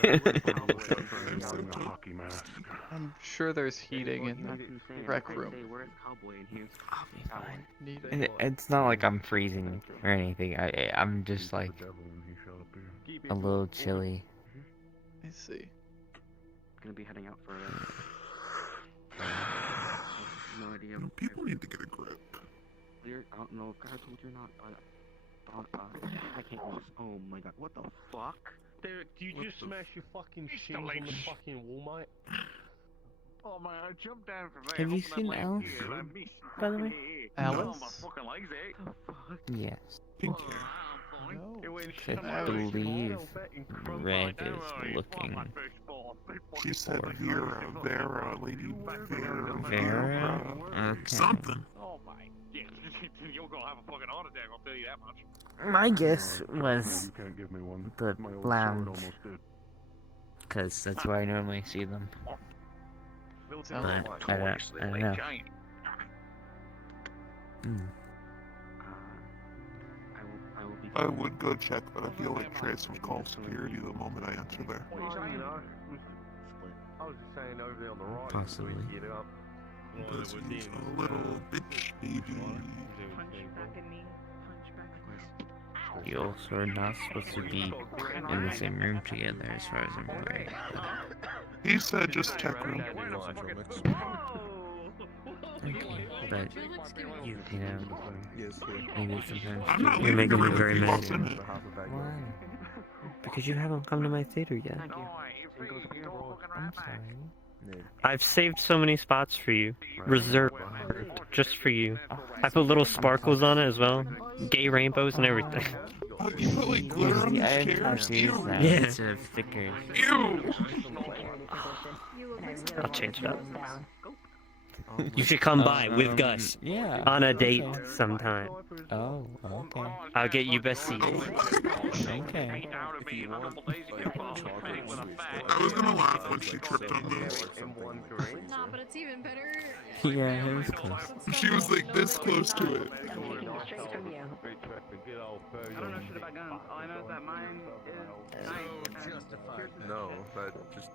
I'm sure there's heating in the rec room. I'll be fine. And it's not like I'm freezing or anything. I'm just like a little chilly. I see. Gonna be heading out for no idea. People need to get a grip. I don't know if I told you or not, but I can't use. Oh my god, what the fuck? Derek, do you just smash your fucking shins on the fucking wall, mate? Oh man, I jumped down from there. Have you seen Alice, by the way? Alice? Oh, my fucking legs, eh? Yes. Pink hair. I believe Red is looking. She said Vera, Lady Vera? Okay. Something. Oh my, yeah, you're gonna have a fucking heart attack, I'll tell you that much. My guess was the lounge, because that's where I normally see them. But I don't know. I would go check, but I feel like Trace would call security the moment I enter there. I was just saying over there on the right. Possibly. Get up. Because he's a little bitch baby. You also are not supposed to be in the same room together, as far as I'm aware. He said just check room. Okay, but you know, maybe sometimes I'm not you're making me very mad. in it. Why? Because you haven't come to my theater yet. I'm sorry. I've saved so many spots for you, reserved just for you. I put little sparkles on it as well, gay rainbows and everything. You put like glitter on his chairs? Ew. It's a sticker. Ew. I'll change it up. You should come by with Gus. Yeah. On a date okay. sometime. Oh, okay. I'll get you best seat. Okay. I was gonna laugh when she tripped on those. Nah, but it's even better. Yeah, it was close. She was like this close to it. I don't know shit about guns. All I know is that mine is nice. No, that just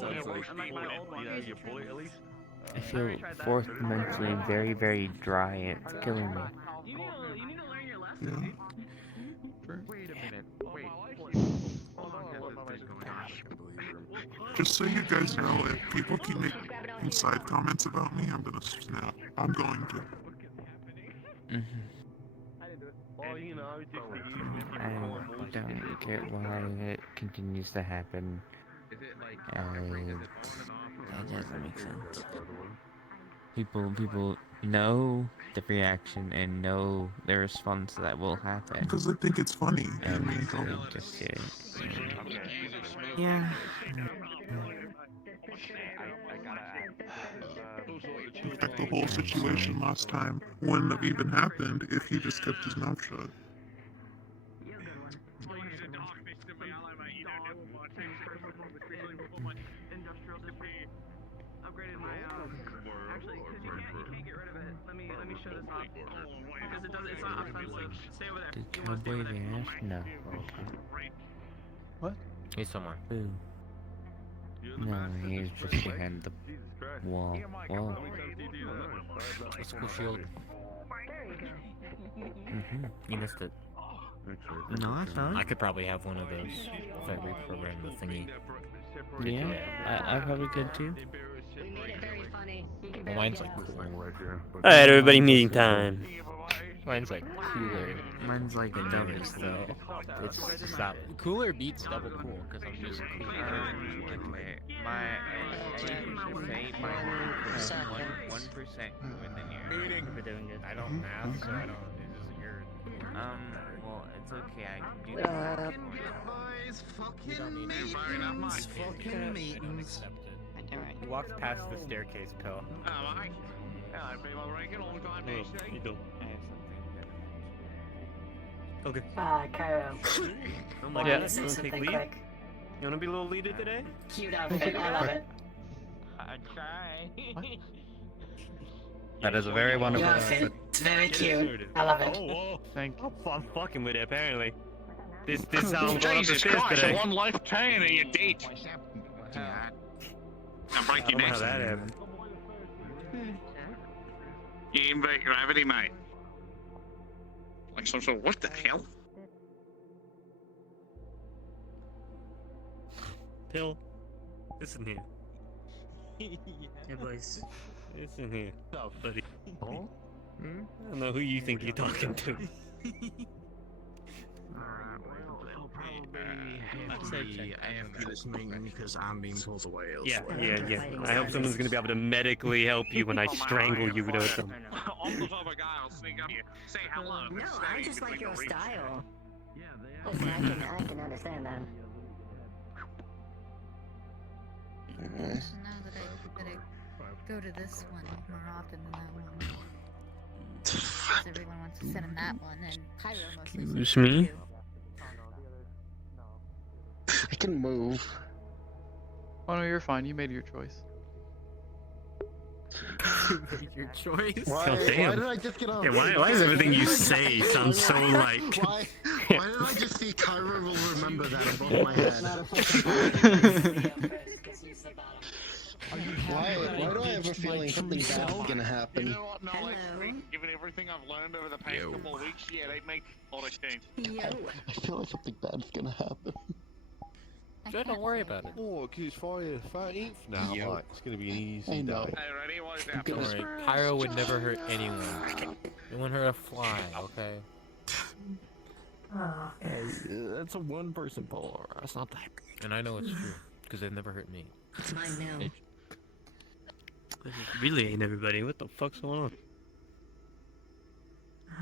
sounds like your bullet at least. I feel fourth mentally very, very dry and it's killing me. You need to learn your lesson. Wait a minute. Wait. Hold on. Just so you guys know, if people keep making side comments about me, I'm gonna snap. I'm going to. Well, you know, I don't get why it continues to happen. That doesn't make sense. People know the reaction and know the response that will happen. Because I think it's funny. And I mean, just do it. Yeah. like the whole situation last time wouldn't have even happened if he just kept his mouth shut. Upgraded my actually, because you can't get rid of it. Let me show this off because it's not offensive. Stay over there. Did Cowboy vanish? No. Okay. What? He's somewhere. Boo. No, he's just behind the wall. Whoa. Let's go shield. You missed it. No, I thought. I could probably have one of those if I reprogram the thingy. Yeah, I probably could too. Well, mine's like cooler. Alright, everybody, meeting time. Mine's like cooler. Mine's like the dumbest though. It's just that cooler beats double cool because I'm just cool. Okay, my I usually say my 1% cooler than yours. We're doing good. I don't math, so I don't. It's just weird. Well, it's okay. I can do that. Fucking meetings. He walks past the staircase, Pill. I've been drinking a long time. You don't. Okay. Cairo. Oh my Yeah. god, you wanna take lead? Quick. You wanna be a little leader today? Cute outfit, I love it. I try. That is a very wonderful Your outfit. It's very cute. I love it. Oh, whoa. Thank you. I'm fucking with it, apparently. This how I'm going up the Jesus stairs Christ, today. one life pain in your date. I'll break I your don't know neck. how that happened. You invert gravity, mate. Like some sort of, what the hell? Pill, listen here. Hey boys. Listen here. What's up, buddy? I don't know who you think you're talking to. I am listening because I'm being pulled away. Yeah. I hope someone's gonna be able to medically help you when I strangle you without them. I'm the type of guy I'll sneak up here, say hello. No, I just like your style. Yeah, Listen, I can understand that. So now that I go to this one more often than that one. Because everyone wants to sit in that one, and Cairo mostly It's me? I can move. Oh no, you're fine. You made your choice. Your choice. Why, God damn. why did I just get off? Yeah, why does everything you say sound so like... Why did I just see Cairo will remember that above my head? Why do I have a feeling something bad is gonna happen? You know what, no, given everything I've learned over the past couple of weeks, yeah, they make all the change. I feel like something bad is gonna happen. Don't worry about it. Oh, because it's Friday the 13th now. Yo. Like, it's going to be an easy I know. day. Hey, ready? What is that? Don't worry. Cairo would never hurt anyone. It wouldn't hurt a fly, okay? Hey, that's a one-person polar. That's not that big. And I know it's true, because they've never hurt me. It's mine now. This really ain't everybody. What the fuck's going on?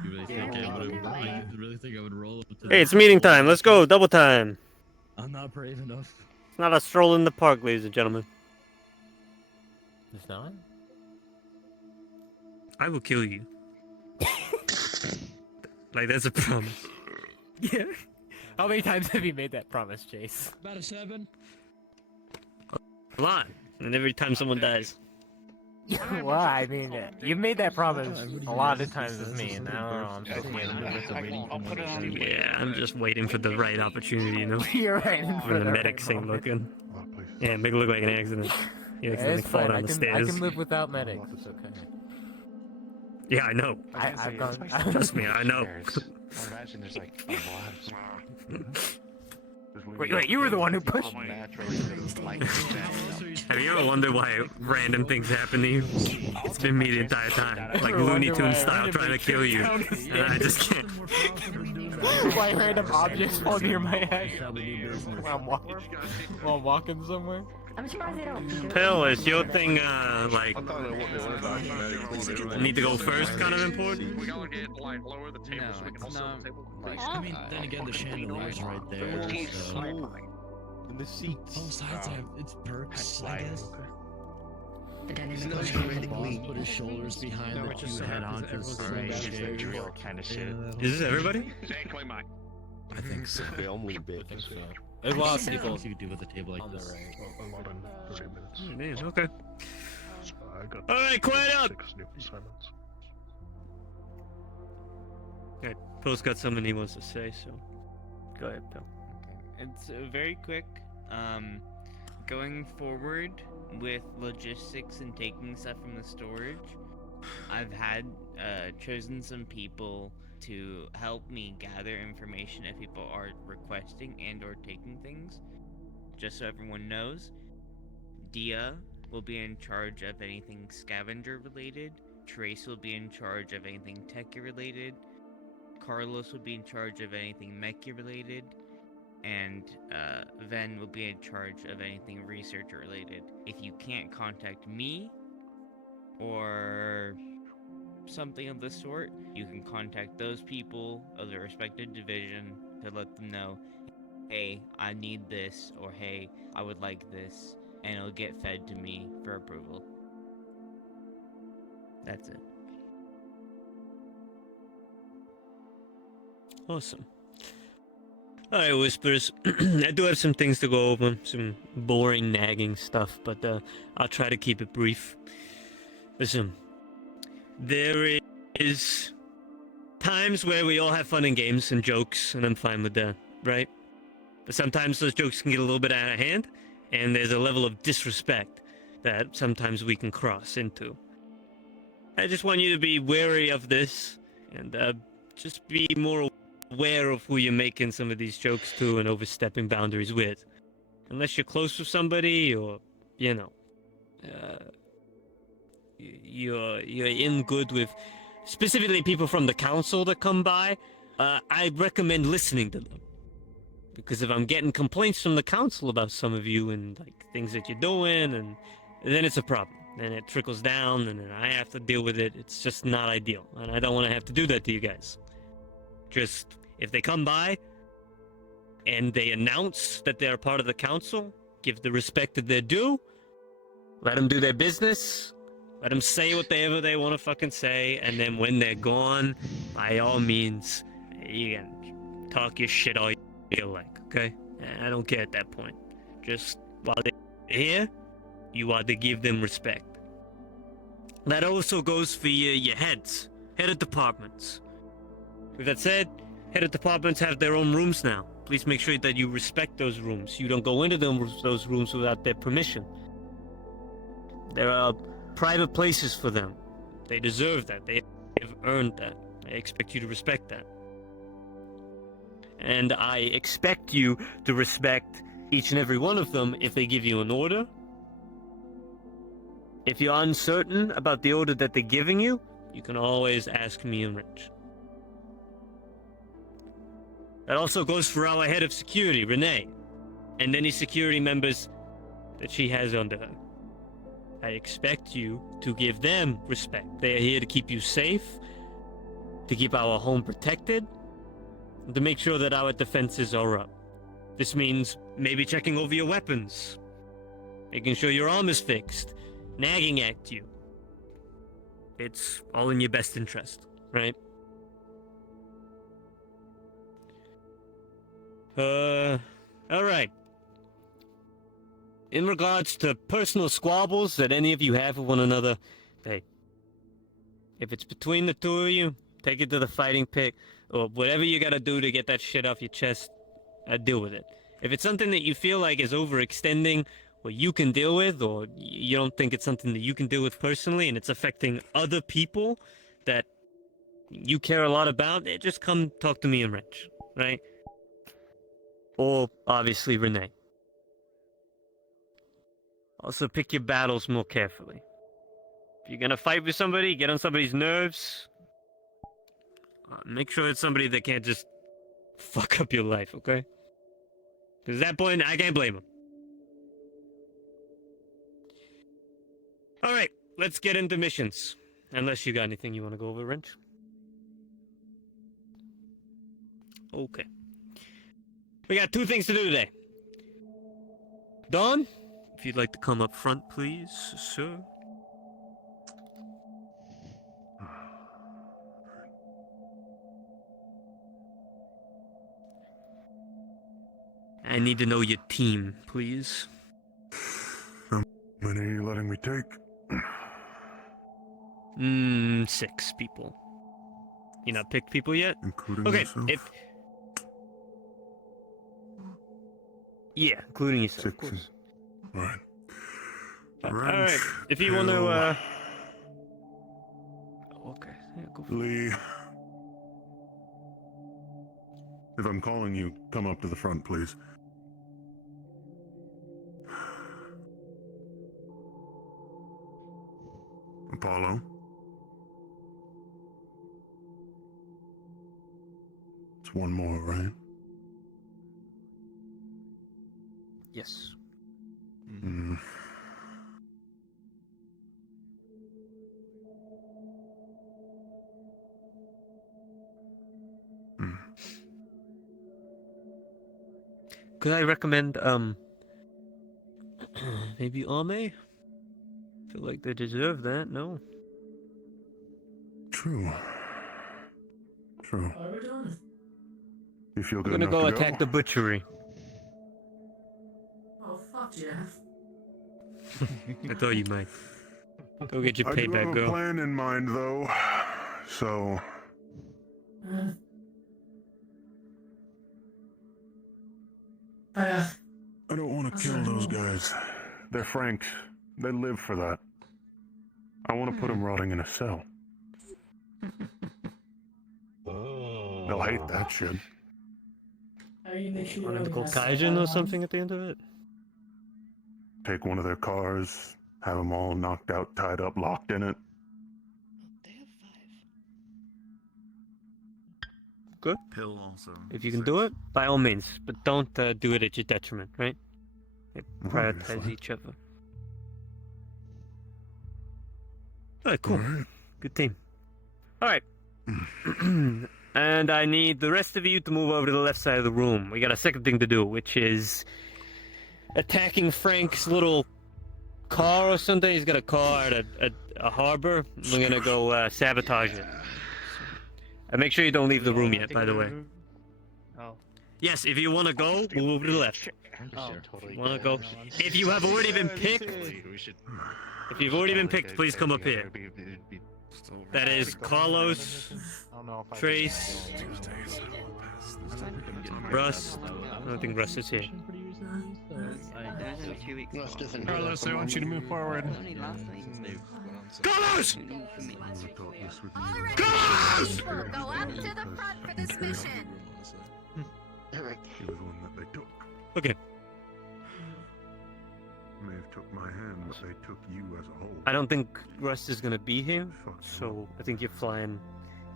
You really think I would roll up to Hey, it's meeting time. Let's go. Double time. I'm not brave enough. It's not a stroll in the park, ladies and gentlemen. It's not? I will kill you. Like, that's a promise. Yeah. How many times have you made that promise, Chase? About a 7. A lot. And every time someone dies. Well, I mean, you've made that promise a lot of times with me, and I don't know, I'm still I'll put it on. Yeah, I'm just waiting for the right opportunity, you know? You're right. When the medics ain't looking. Yeah, make it look like an accident. You Yeah, accidentally it's fall fine. down I the can stairs. live without medics. It's okay. Yeah, I know. I've gone. Trust me, I know. I imagine there's like a lot of. Wait, you were the one who pushed me. Have you ever wondered why random things happen to you? It's been me the entire time. Like Looney Tunes style, trying to kill you. And I just can't. Why random objects fall near my head while I'm walking somewhere? I'm surprised they don't. Pill, is your thing, like, need to go first kind of important? We gotta get like lower the table so we can also not, table. I mean, then again, the chandelier's right there. So. In the seats. Both sides have its perks, I guess. The dynamic He's not range trying is to really put his shoulders behind the two head honchos. Kind of shit. Is this everybody? Exactly, Mike. I think so. The only bit. I think so. There's a lot of people you could do with a table like on the this. right. It is, okay. Alright, quiet up! Okay, Phil's got something he wants to say, so go ahead, Phil. It's very quick. Going forward with logistics and taking stuff from the storage, I've had chosen some people to help me gather information if people are requesting and or taking things. Just so everyone knows, Dia will be in charge of anything scavenger related. Trace will be in charge of anything techie related. Carlos will be in charge of anything mechie related. And Ven will be in charge of anything researcher related. If you can't contact me or something of the sort, you can contact those people of the respective division to let them know, hey, I need this, or hey, I would like this, and it'll get fed to me for approval. That's it. Awesome. Alright, Whispers. I do have some things to go over, some boring, nagging stuff, but I'll try to keep it brief. Listen, there is times where we all have fun and games and jokes, and I'm fine with that, right? But sometimes those jokes can get a little bit out of hand, and there's a level of disrespect that sometimes we can cross into. I just want you to be wary of this, and just be more aware of who you're making some of these jokes to and overstepping boundaries with. Unless you're close with somebody, or, you know, you're in good with specifically people from the council that come by, I recommend listening to them. Because if I'm getting complaints from the council about some of you and like things that you're doing, and then it's a problem. And it trickles down, and then I have to deal with it. It's just not ideal, and I don't want to have to do that to you guys. Just, if they come by and they announce that they're part of the council, give the respect that they're due, let them do their business, let them say whatever they want to fucking say, and then when they're gone, by all means, you can talk your shit all you like, okay? I don't care at that point. Just, while they're here, you are to give them respect. That also goes for your heads, head of departments. With that said, head of departments have their own rooms now. Please make sure that you respect those rooms. You don't go into those rooms without their permission. There are private places for them. They deserve that. They have earned that. I expect you to respect that. And I expect you to respect each and every one of them if they give you an order. If you're uncertain about the order that they're giving you, you can always ask me and Rich. That also goes for our head of security, Renee, and any security members that she has under her. I expect you to give them respect. They are here to keep you safe, to keep our home protected, and to make sure that our defenses are up. This means maybe checking over your weapons, making sure your arm is fixed, nagging at you. It's all in your best interest, right? Alright. In regards to personal squabbles that any of you have with one another, hey, if it's between the two of you, take it to the fighting pit, or whatever you gotta do to get that shit off your chest, deal with it. If it's something that you feel like is overextending, or you can deal with, or you don't think it's something that you can deal with personally, and it's affecting other people that you care a lot about, just come talk to me and Rich, right? Or, obviously, Renee. Also, pick your battles more carefully. If you're gonna fight with somebody, get on somebody's nerves, make sure it's somebody that can't just fuck up your life, okay? Because at that point, I can't blame them. Alright, let's get into missions. Unless you got anything you want to go over, Wrench? Okay. We got 2 things to do today. Dawn, if you'd like to come up front, please, sir. I need to know your team, please. How many are you letting me take? 6 people. You not picked people yet? Including okay, yourself? Yeah, including yourself, 6. of course. Alright. Alright, if you want to, Okay, yeah, go for it. Lee. If I'm calling you, come up to the front, please. Apollo. It's one more, right? Yes. Mm. Could I recommend, maybe Ame? Feel like they deserve that, no? True. True. What are we doing? You feel We're good gonna enough go to attack the butchery. Oh, fuck yeah. I thought you might. Go get your I do payback, have a girl. plan in mind, though. So, I don't want to kill those guys. They're Franks. They live for that. I want to put them rotting in a cell. They'll hate that shit. How do you make sure Want we to go have Kaijin or someone? something at the end of it? Take one of their cars, have them all knocked out, tied up, locked in it. Good. Pill also. If you can do it, by all means, but don't do it at your detriment, right? Prioritize Obviously. each other. Alright, cool. Good team. Alright. And I need the rest of you to move over to the left side of the room. We got a second thing to do, which is attacking Frank's little car or something. He's got a car at a harbor. We're gonna go sabotage it. And make sure you don't leave the room yet, by the way. Oh. Yes, if you want to go, move over to the left. Want to go? If you have already been picked, if you've already been picked, please come up here. That is Carlos, Trace, Russ. I don't think Russ is here. Carlos, I want you to move forward. Carlos! Carlos! We'll go up to the front for this mission. He was one that they took. Okay. May have took my hand, but they took you as a whole. I don't think Russ is gonna be here, so I think you're flying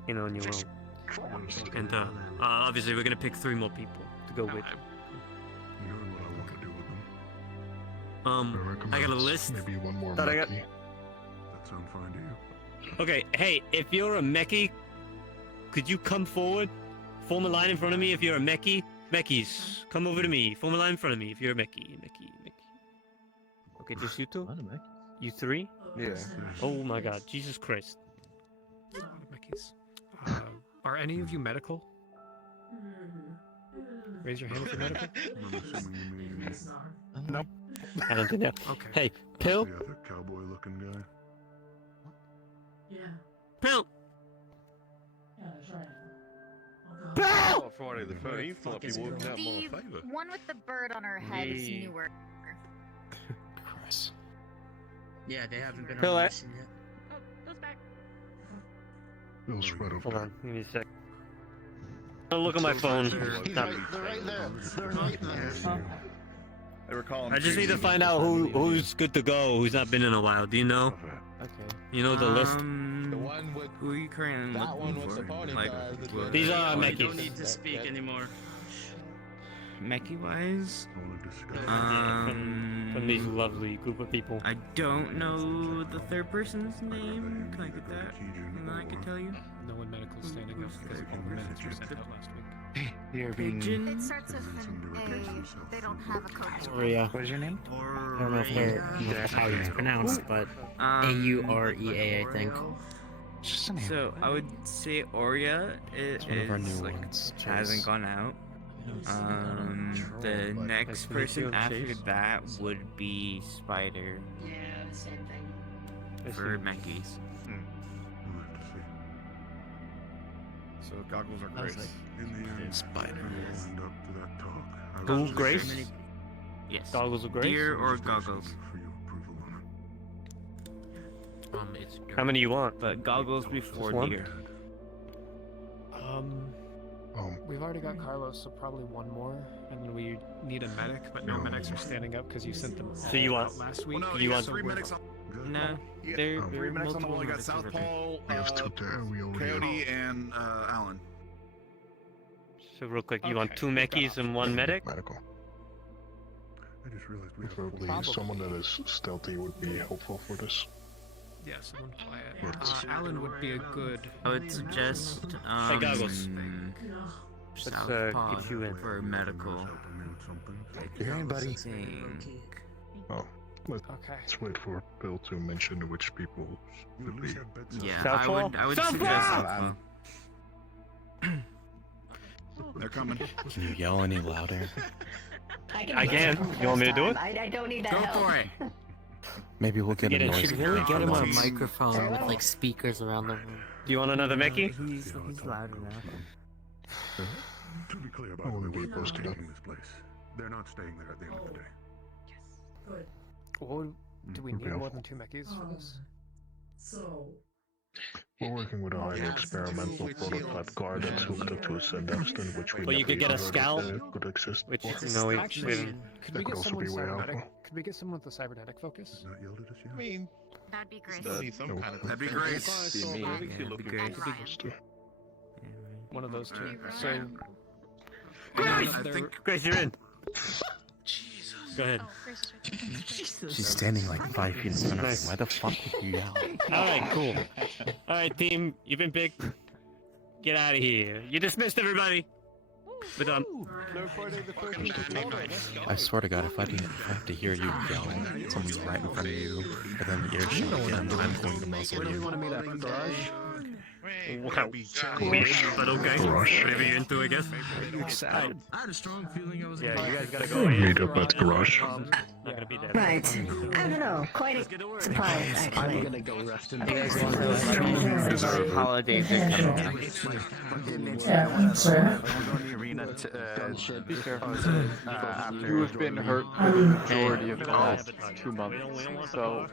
in on your own. And obviously we're gonna pick 3 more people to go with. You know what I want to do with them. I got a list Maybe one more that I got. That sound fine to you? Okay, hey, if you're a mechie, could you come forward? Form a line in front of me if you're a Mechie. Mechies, come over to me. Form a line in front of me if you're a Mechie. Okay, just you two? You three? Yeah. Oh my god, Jesus Christ. Meckies. Are any of you medical? Raise your hand if you're medical. Nope. I don't think that. Okay. Hey, Pill? The other cowboy-looking guy. Yeah. Pill! Yeah, that's right. Oh, Friday the 13th might be working out my The favour. one with the bird on her head is Yeah. newer. Christ. Yeah, they haven't been Pill, on I- the mission yet. Oh, goes back. Bill's spread Hold on, give me a sec. I'll look at my phone. They're right there. They're right there. They were calling. I just need to find out who's good to go, who's not been in a while. Do you know? Okay. You know the list? The one with Who are you currently that one looking with for? the pony Like, guys. what- These are Oh, Meckies. you don't need to speak anymore. Mechie wise? From these lovely group of people. I don't know the third person's name. Can I get that? And then I can tell you. No one medical standing up because all the medics were sent out last week. You're being. It starts with an A. They don't have a code. Aurea. What is your name? I don't know if how it's pronounced, but Aurea, I think. So I would say Aurea It's one of our new like ones. hasn't gone out. The next person after that would be Spider Yeah, same thing. for Mechies. So goggles are I was great. In the end, Spider. we'll end up to that talk. I Who, was Grace? just Yes. Goggles of Grace? Deer or asking goggles? for your approval on it. It's How many you want? But goggles before one? deer. We've already got Carlos, so probably one more, and then we need a medic, but no medics are standing up because you sent them So you all want- out last week. Well, no, You you want- got three medics on. No, Yeah, there three are medics on the multiple wall. You got medics over there. Southpaw, We have two there. We already Coyote, and Alan. So real quick, you want Okay, two we've got Meckies and one medic? Medical. I just realized we have Probably. someone that is stealthy would be helpful for this. Yeah, someone quiet. Alan would be a good. I would suggest Hey, goggles. Let's Southpaw get you in. for medical. You hear anybody? Think- Oh, Okay. let's wait for Bill to mention which people should be. Yeah, Southpaw? I would Southpaw! suggest Southpaw. They're coming. Can you yell any louder? I can. You want me to do it? I don't need that Go help. for it. Maybe we'll get a Get in. noise Should complaint Get for him on a once. microphone with like speakers around the room. Do you want another Meckie? He's louder now. To be clear about it, we're opposed to taking this place. They're not staying there at the end of the day. Good. Do we Would be need more helpful. than two Meckies for this? So, We're working with a highly experimental prototype car that's hooked up to a Sanduston, which we Well, you never could get a even heard scout, of, could exist. Which, before. you know, we Actually, live. could That we could get also someone be way cybernetic? alpha. Could we get someone with a cybernetic focus? Not yelled at us yet. I mean, That'd be great. still need some kind of. That'd be great. Be me. Yeah, that'd be great. One of those two. So. Grace! I think Grace, you're in. Go ahead. She's standing like 5 feet in front of me. Nice. Why the fuck did you yell? Alright, cool. Alright, team, you've been picked. Get out of here. You dismissed everybody. But I swear to God, if I have to hear you yell, someone's right in front of you, but then the ear shut again, I'm going to muzzle Where do we you. want to meet at? Garage? wow. Weird, but okay. Whatever you're into, I guess. Excited. I had a strong feeling I was. Yeah, you guys gotta go in. Meet up at the garage. Not gonna be there. Right. I don't know. Quite surprised, I'm actually. gonna go rest in You guys peace. want to Deserve it. Holidays are coming back. yeah, so You have been hurt for the majority of the last 2 months, so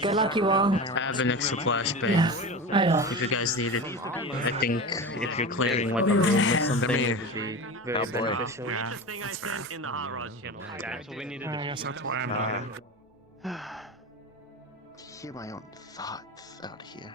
good luck, you all. I have an extra flashbang yeah, I know. if you guys need it. I think if you're clearing like a room or something, it would be very beneficial. Read the thing I sent in the Hot Rods channel. That's what we needed to I guess that's why I'm not. Hear my own thoughts out here.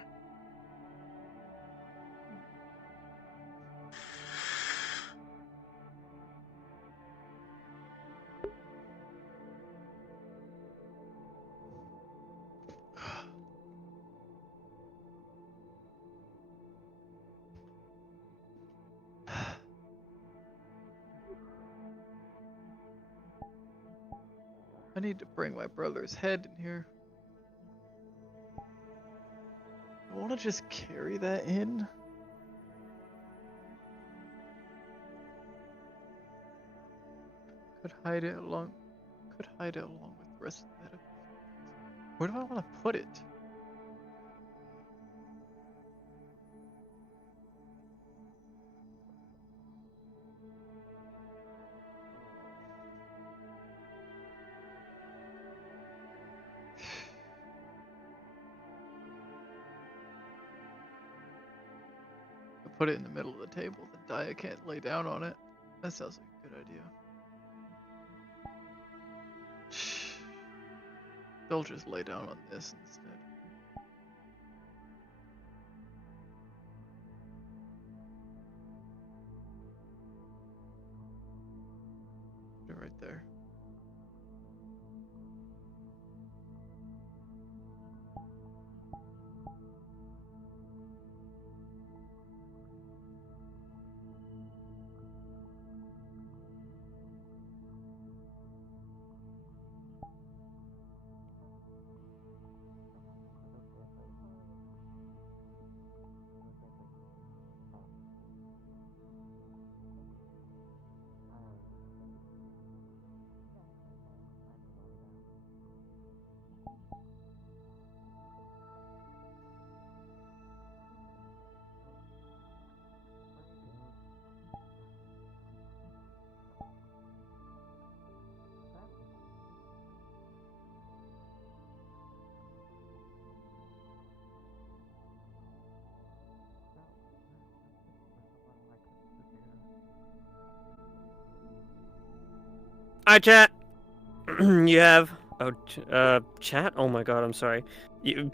I need to bring my brother's head in here. I want to just carry that in. Could hide it along with the rest of the head. Where do I want to put it? I put it in the middle of the table, then Daya can't lay down on it. That sounds like a good idea. They'll just lay down on this instead. Put it right there. Hi, chat. You have chat. Oh my god, I'm sorry. You.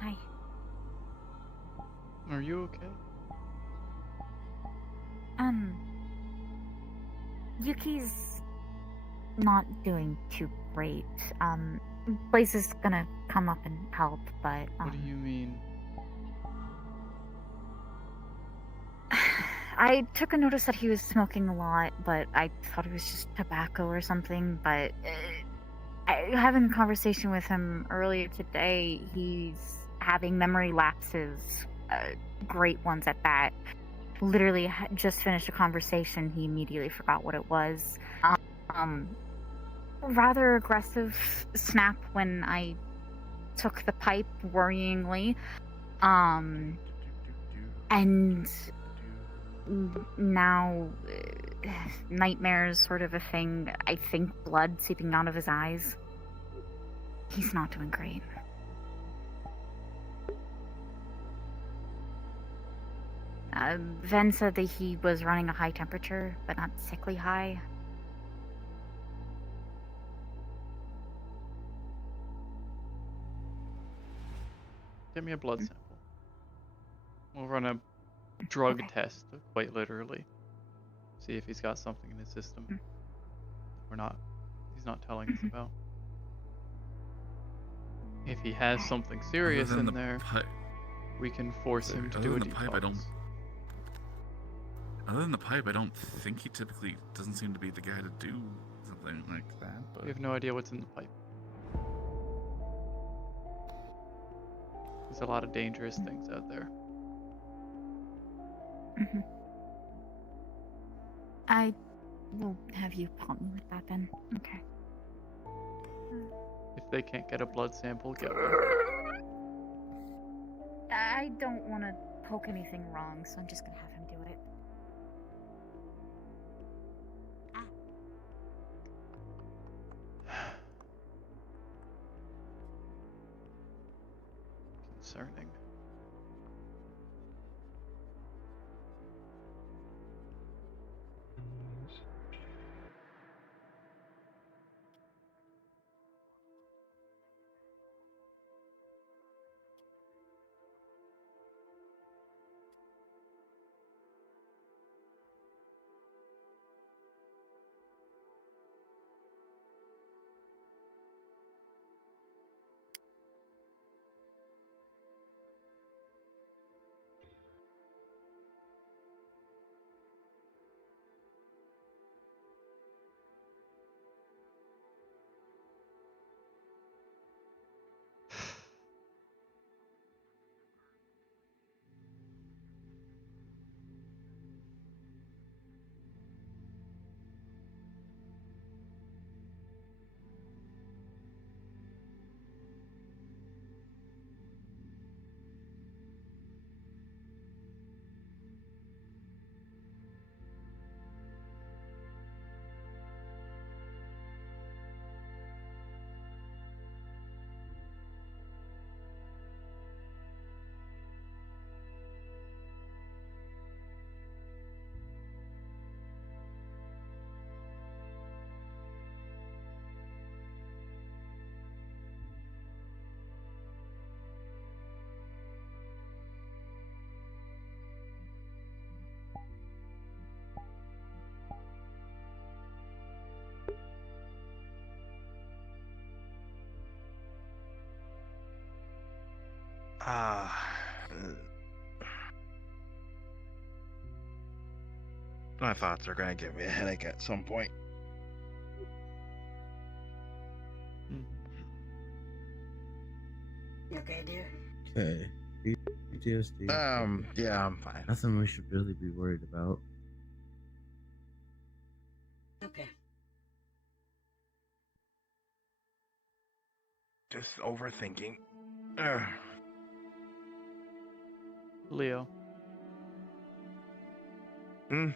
Hi. Are you okay? Yuki's not doing too great. Blaze is gonna come up and help, but What do you mean? I took a notice that he was smoking a lot, but I thought it was just tobacco or something. But having a conversation with him earlier today, he's having memory lapses, great ones at that. Literally just finished a conversation, he immediately forgot what it was. Rather aggressive snap when I took the pipe worryingly. And now nightmares sort of a thing. I think blood seeping out of his eyes. He's not doing great. Ven said that he was running a high temperature, but not sickly high. Get me a blood sample. We'll run a drug test, quite literally. See if he's got something in his system. Or not. He's not telling us about. If he has something serious in there, we can force him to do a detox. Other than the pipe, I don't think he typically doesn't seem to be the guy to do something like that. But We have no idea what's in the pipe. There's a lot of dangerous things out there. I will have you help me with that then. Okay. If they can't get a blood sample, get one. I don't want to poke anything wrong, so I'm just gonna have him do it. Concerning. My thoughts are gonna give me a headache at some point. You okay, dear? Okay. PTSD. Yeah, I'm fine. Nothing we should really be worried about. Okay. Just overthinking. Leo. Hmm?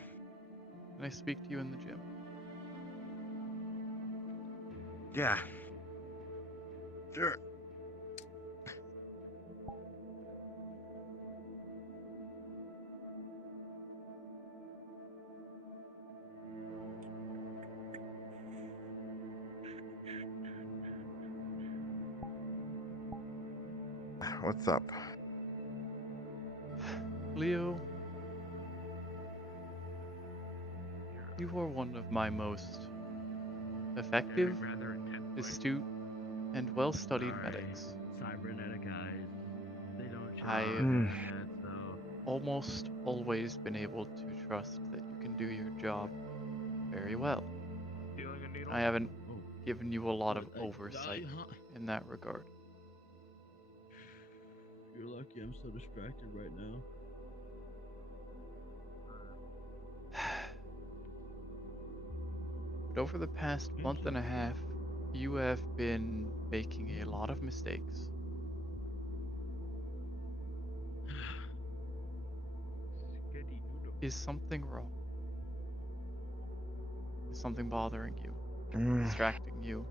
Can I speak to you in the gym? Yeah. Sure. What's up? Leo, you are one of my most effective, astute, and well-studied medics. Cybernetic eyes. They don't show I up have yet, so almost always been able to trust that you can do your job very well. I haven't given you a lot of oversight in that regard. you're lucky I'm so distracted right now. But over the past month and a half, you have been making a lot of mistakes. Is something wrong? Is something bothering you? Distracting you?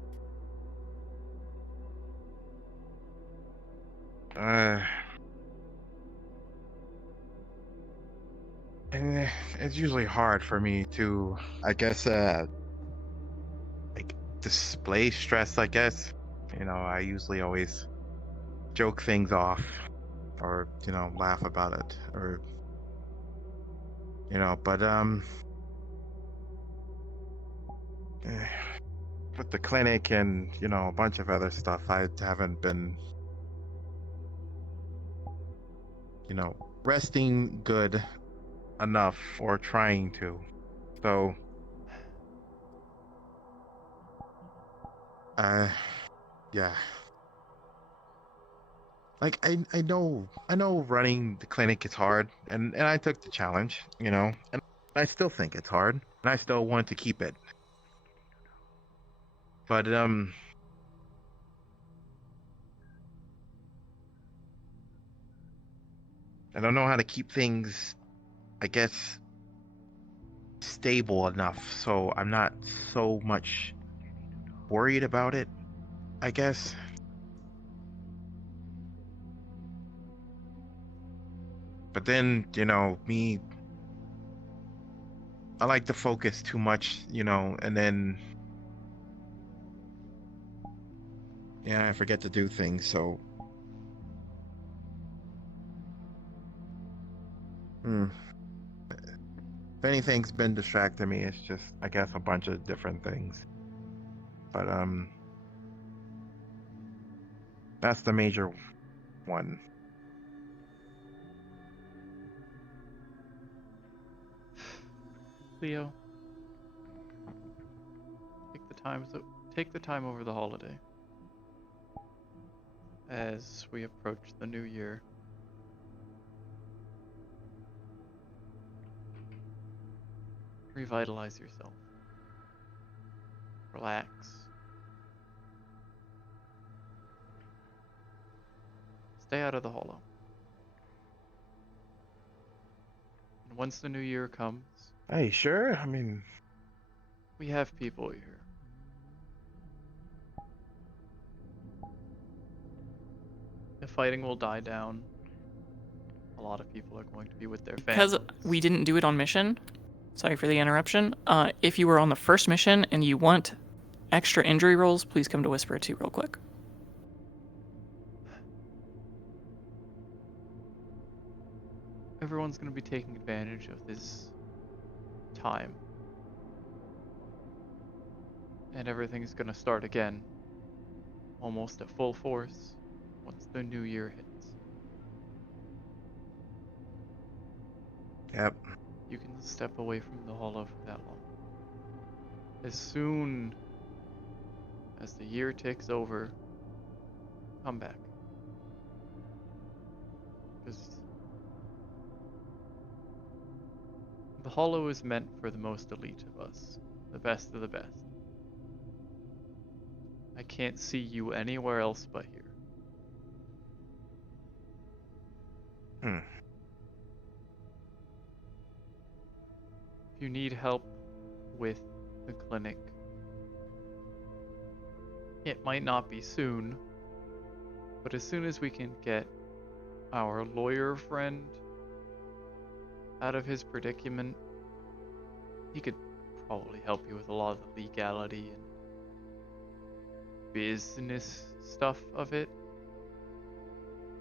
it's usually hard for me to, I guess, like display stress. I guess, I usually always joke things off, or laugh about it, or but with the clinic and a bunch of other stuff, I haven't been resting good enough, or trying to. So yeah, like I know running the clinic is hard, and I took the challenge, and I still think it's hard, and I still want to keep it. But I don't know how to keep things, I guess, stable enough, so I'm not so much worried about it, I guess. But then, me, I like to focus too much, and then I forget to do things, so if anything's been distracting me, it's just, I guess, a bunch of different things. But that's the major one. Leo, take the time over the holiday. As we approach the new year, revitalize yourself. Relax. Stay out of the hollow. And once the new year comes, Hey, sure. I mean, we have people here. The fighting will die down. A lot of people are going to be with their families. Because we didn't do it on mission, sorry for the interruption. If you were on the first mission and you want extra injury rolls, please come to Whisper 2 real quick. Everyone's going to be taking advantage of this time. And everything's going to start again, almost at full force, once the new year hits. Yep. You can step away from the hollow for that long. As soon as the year ticks over, come back. Because the hollow is meant for the most elite of us, the best of the best. I can't see you anywhere else but here. If you need help with the clinic, it might not be soon, but as soon as we can get our lawyer friend out of his predicament, he could probably help you with a lot of the legality and business stuff of it.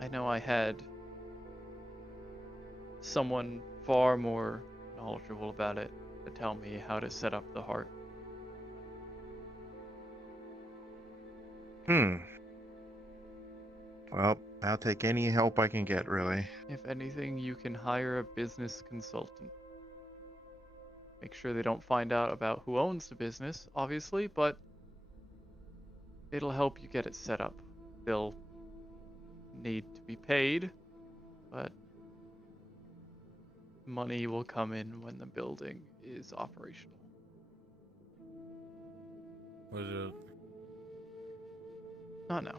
I know I had someone far more knowledgeable about it to tell me how to set up the heart. Well, I'll take any help I can get, really. If anything, you can hire a business consultant. Make sure they don't find out about who owns the business, obviously, but it'll help you get it set up. They'll need to be paid, but money will come in when the building is operational. Was it? Not now.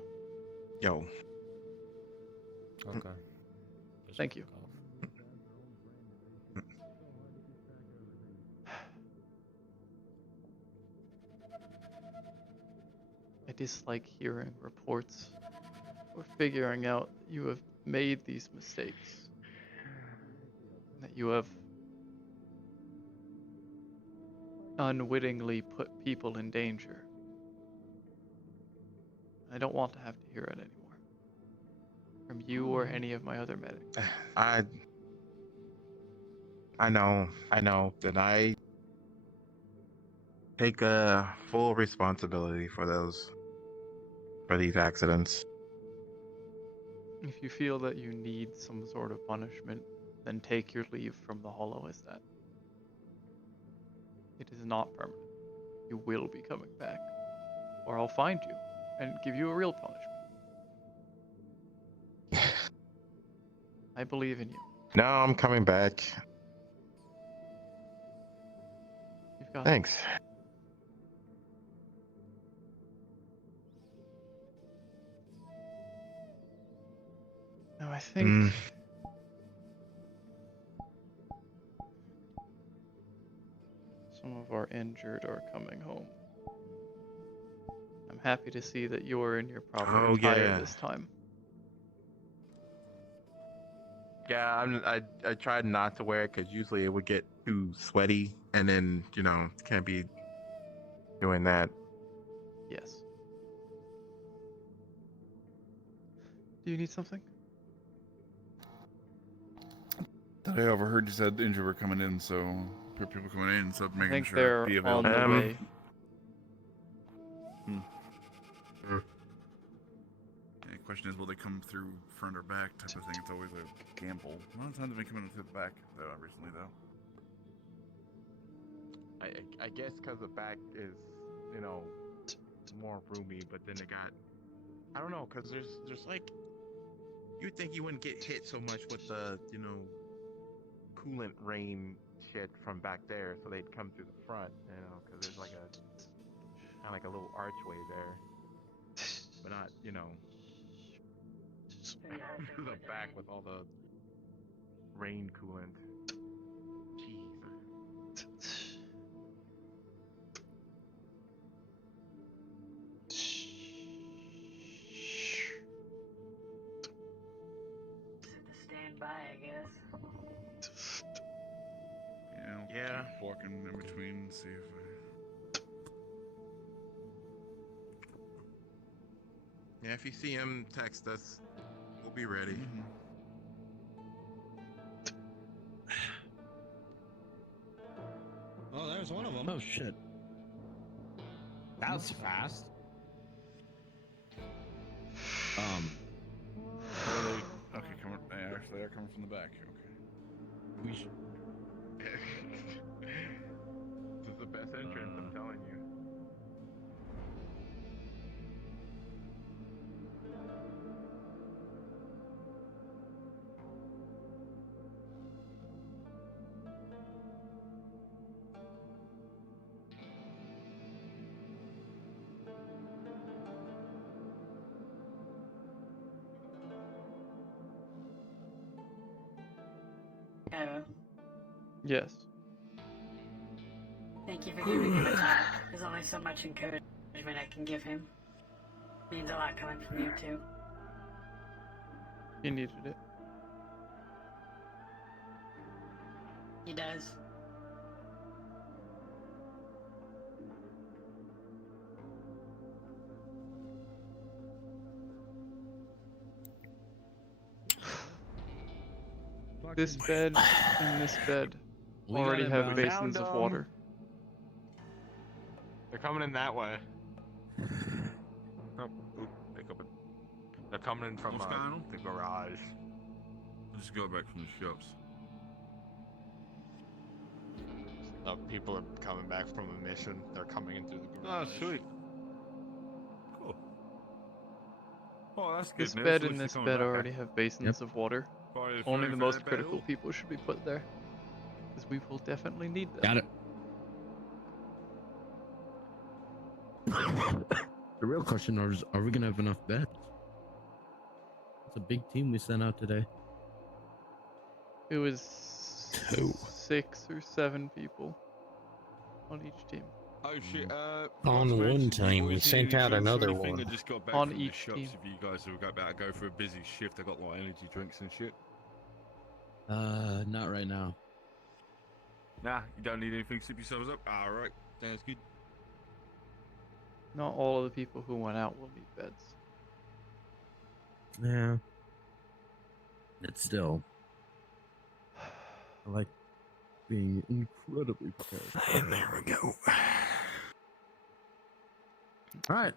Yo. Okay. Thank you. I dislike hearing reports or figuring out that you have made these mistakes, that you have unwittingly put people in danger. I don't want to have to hear it anymore. From you or any of my other medics. I know that I take full responsibility for these accidents. If you feel that you need some sort of punishment, then take your leave from the Hollow as that. It is not permanent. You will be coming back. Or I'll find you and give you a real punishment. I believe in you. No, I'm coming back. You've got Thanks. Now I think some of our injured are coming home. I'm happy to see that you're in your proper attire this time. Yeah, I tried not to wear it because usually it would get too sweaty, and then can't be doing that. Yes. Do you need something? I overheard you said injured were coming in, so people coming in, so I making think sure they're be available. on the way. The question is, will they come through front or back type of thing? It's always a gamble. A lot of times they come in through the back, though, recently, though. I guess because the back is, more roomy, but then it got, I don't know, because there's like, you'd think you wouldn't get hit so much with the, coolant rain shit from back there, so they'd come through the front, because there's like kind of like a little archway there, but not, through the back with all the rain coolant. Stand by, I guess. Yeah. Keep walking in between, see if Yeah, if you see him, text us. We'll be ready. Oh, there's one of them. Oh shit. That was fast. Okay, actually, they're coming from the back. Okay. We should. This is the best entrance, I'm telling you. Cairo, Yes. thank you for giving him a talk. There's only so much encouragement I can give him. Means a lot coming from you too. He needed it. He does. This bed and this bed We already got have inbound. basins of Found 'em. water. They're coming in that way. Oh, oop, they coming. They're coming in from What's going on? the garage. Just go back from the shops. People are coming back from a mission. They're coming in through the Oh, garage. sweet. Cool. Oh, that's good This news. bed At and least this they're bed coming back. already have basins of water. Fire Only for the most that bed critical all? people should be put there. Because we will definitely need them. Got it. The real question is, are we gonna have enough beds? It's a big team we sent out today. It was 6 or 7 people on each team. Oh shit, On one time, we sent out another one. I just got back On from the each shops. team. If you guys have got about to go for a busy shift, I got like energy drinks and shit. Not right now. Nah, you don't need anything to sip yourselves up? Alright. Sounds good. Not all of the people who went out will need beds. Yeah. It's still. I like being incredibly prepared. And there we go. All right.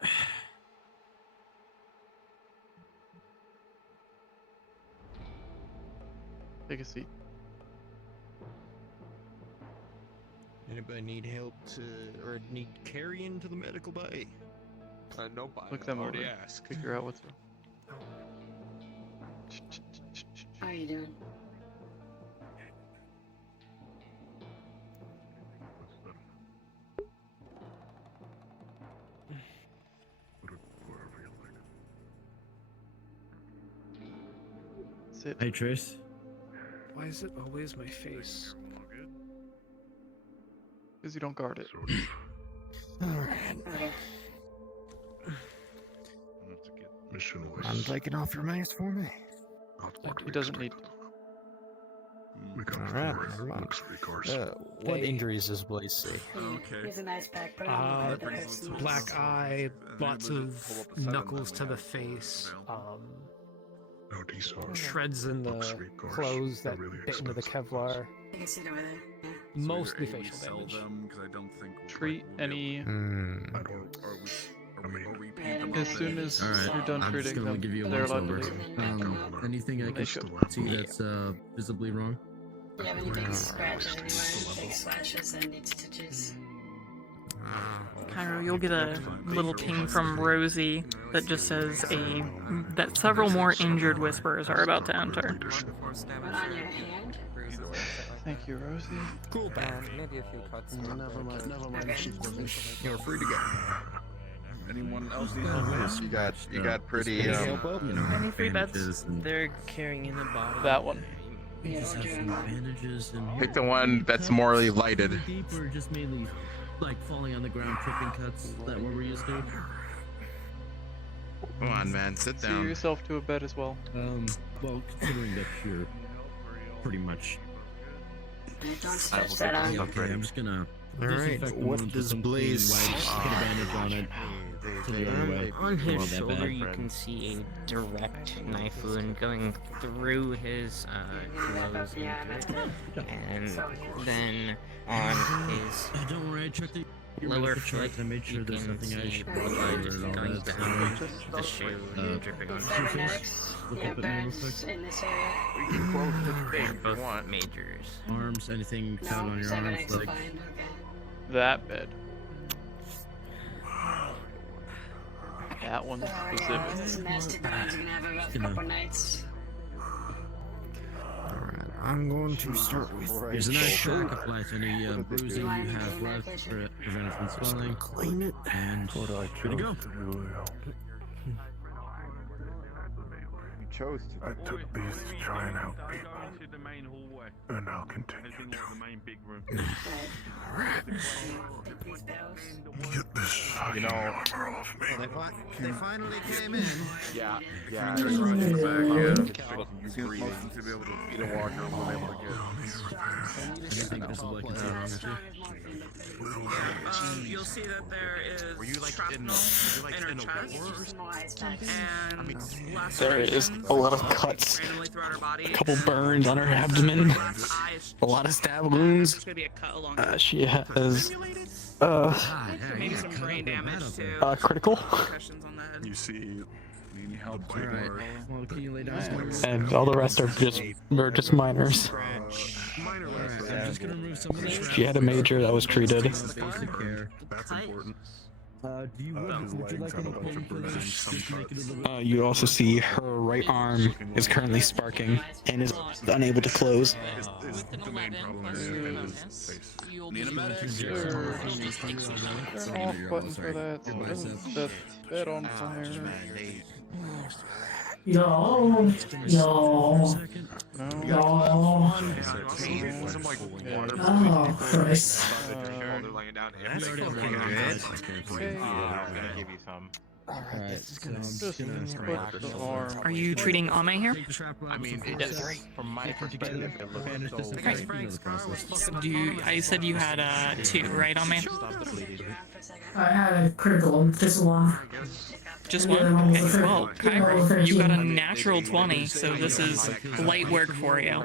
Take a seat. Anybody need help to, or need carrying to the medical bay? Nobody. Look them over. Already asked. Figure out what's How are you doing? Sit. Hey, Trace. Why is it always my face? Because you don't guard it. Alright. Mission I'm taking off your mask for me. He doesn't need to. We got Alright, four never mind. luxury cars. What injuries does Blaze see? Here's a nice back, but I don't know if it's Black eye, lots of knuckles to the face, No DSR. shreds in the Luxury cars. clothes They're that really bit into the Kevlar. You can see it over there. Yeah. Mostly So either A, we facial sell damage. them, 'cause I don't think we'll, Treat we'll be any. able I don't. to- or we paint Yeah, them As up soon and- as All right. you're done I'm just treating gonna them, give you a they're once allowed to over. leave. Anything I They can should. see that's visibly wrong? Do you have any big scratches anywhere? Big splashes that need stitches? Cairo, you'll get a little ping from Rosie that just says that several more injured whisperers are about to enter. What on your hand? Thank you, Rosie. Cool back. Maybe a few cuts. Never mind. You're free to go. Anyone else need Yeah, help? You got pretty. You know, Any free beds? bandages and They're carrying in the bottom. That one. we just have some bandages and Pick the one that's more lighted. deep or just mainly like falling on the ground, tripping cuts. Is that what we're used to? Come on, man. Sit See down. yourself to a bed as well. Well, considering that you're pretty much. Don't stretch that on. Okay, I'm just gonna. Alright, disinfect the what wound with does some clean Blaze wipes, put a bandage on it. Till the other way. On his Not that shoulder, bad. you can see a direct knife wound going through his clothes and then on his Don't worry, I checked the lower the foot. charts. I made sure You there's can nothing I see should blood and all going that. down the shoe and dripping on Cybernetics, Look you have up at me real burns quick. in this area. We can close the They're thing if both you want. majors. Arms, anything found No, on your arms, cybernetics legs. fine. Okay. That bed. That one's This specific. is nasty burns. You're gonna have a rough Gonna- couple nights. Alright, I'm going to start with Here's a nice pack of life. Any bruising you have left for prevent it from swelling. clean it. And good to go. You chose to. I took these to try and help people, Into the main hallway. and I'll continue Anything to. like the main big room. Take these pills. Get this fucking armor off me. They finally came in. Yeah. Yeah. Yeah. You Yeah. breathing. Most to be able to feed a walker and we'll be able to get. I think this is like it's wrong with you. You'll see that there is Were you like in? shrapnel Were you in her like in a chest, war or something? and last There weekend, is a lot of cuts, randomly throughout her body. a couple burns on her abdomen, Left eye is a lot of stab there's wounds. gonna be a cut along She has maybe some brain damage too. critical, Concussions on the head. You see, need help. Alright. Well, can you lay down somewhere? and all the rest are just minors. Alright, I'm just gonna remove some of the She had a major that was treated. basic care. That's important. Do you would you like any painkillers? Just to make it a little You also see her right arm is currently sparking and is unable to close. The main problem is his face. Need a medic? Sure. Turn off button for that. Set bed on fire. Yo, yo, No. Some like water. oh Christ. They're laying down here. That's I'm fucking gonna good. give you some. Alright, so I'm Just just gonna put the arm. Are you treating Ame here? I mean, it Yes. just, from my perspective, it looks so Do you, I said you had 2, right, Ame? I had a critical, just one. Just And the one? other one was Okay, a well, crit- Cairo, was a you got a 13. natural 20, so this is light work for you.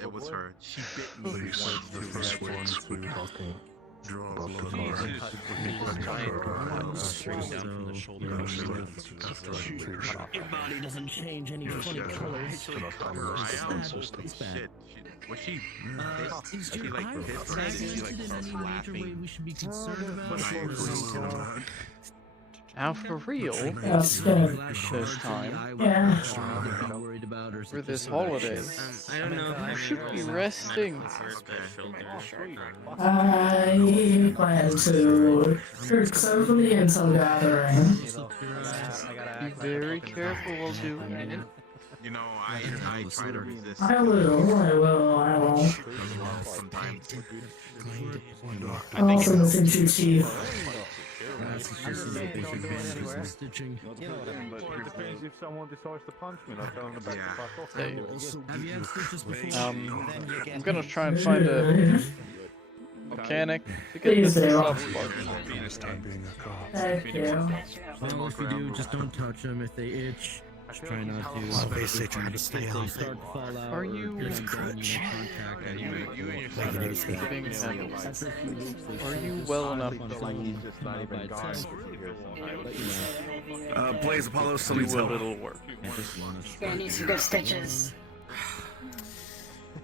It was her. She bit me Please, once the too. first That's one why. to draw blood Your body doesn't change any funny colors. Shit. Was she pissed? Is She your like eye pissed? She fragmented like in starts any major way laughing. we should be concerned about? Now for real, That's good. this time, Yeah. for this holiday, I don't know if you should be resting. I plan to drink soberly until gathering. Be very careful while doing it. You know, I try to resist. I will. Sometimes. Also listen to Chief. Stitching. But it depends if someone decides to punch me. I tell them to back the fuck off. Hey, Have you had stitches before? I'm gonna try and find a mechanic to get Please this do. stuff sparked. Thank you. Well, if you do, just don't touch them. If they itch, just try not to. Obviously trying to stay If they healthy. start to fall out, Are or you- get them done, you know, contact them. You and your Being handled. After a few weeks, they Are you start well to enough slip to on Like he's foam just not by even gone. itself. But you know, Blaze Apollo still do needs a help. little work? I just want to. I need some good stitches.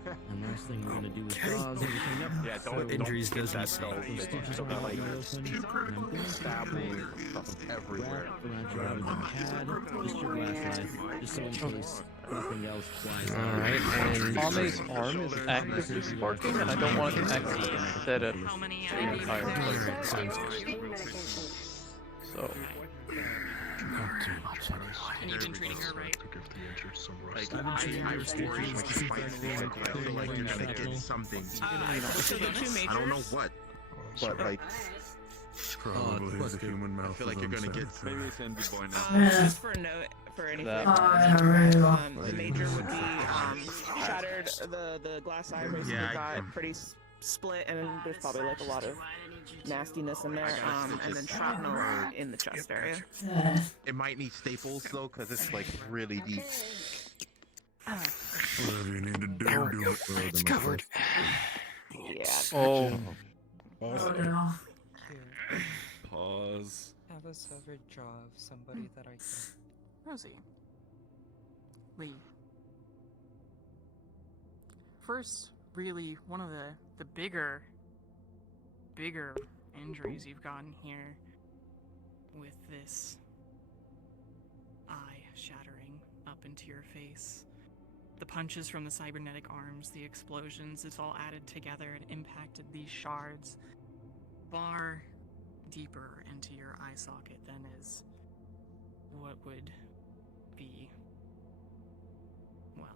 And last thing we're gonna do is pause everything up. Yeah, So don't injuries get doesn't that stay. though. Those stitches Don't are be like wide open. And I'm going to stabbing stuff everywhere. wrap around your abdomen pad, just your glass eye, just so in case nothing else flies out. Alright, and Ame's arm is actively sparking, and I don't want it to actively set it How many to I an need? entire place. So, And you've been treating her right. Like, I'm worried when she fights me. Like, I feel like you're gonna get something. I don't know what, but like, Probably the human mouth. I feel like you're gonna get Maybe it's Andy Boy now. Just for a note, for anything, That- the major would be shattered. The glass eye basically Yeah, got pretty split, and there's probably like a lot of nastiness in there. And then shrapnel in the chest area. it might need staples though, cause it's like really deep. Whatever you need to do, do it. It's covered. Yeah. oh, Oh no. Pause. Have a severed jaw of somebody that I can. Rosie. Lee. First, really, one of the bigger injuries you've gotten here with this eye shattering up into your face. The punches from the cybernetic arms, the explosions, it's all added together and impacted these shards far deeper into your eye socket than is what would be, well,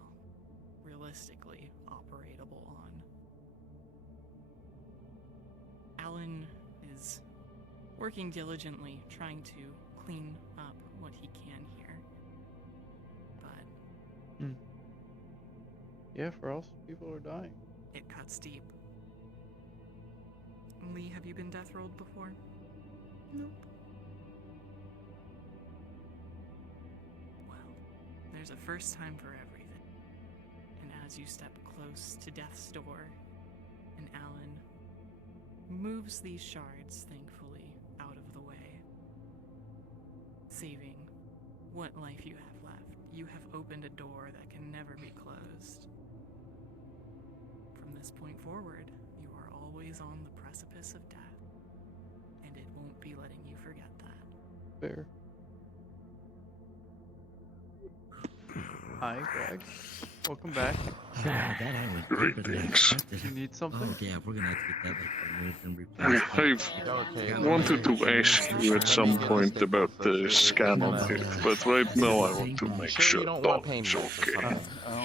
realistically operatable on. Alan is working diligently trying to clean up what he can here. But yeah, for us, people are dying. it cuts deep. Lee, have you been death rolled before? Nope. Well, there's a first time for everything. And as you step close to death's door, and Alan moves these shards, thankfully, out of the way, saving what life you have left, you have opened a door that can never be closed. From this point forward, you are always on the precipice of death, and it won't be letting you forget that. Fair. Hi, Greg. Welcome back. That I would You need something? Oh yeah, we're gonna have to get that like removed and replaced. I wanted to ask you at some point about the scan on it, but right now I want to make sure it's okay. I'll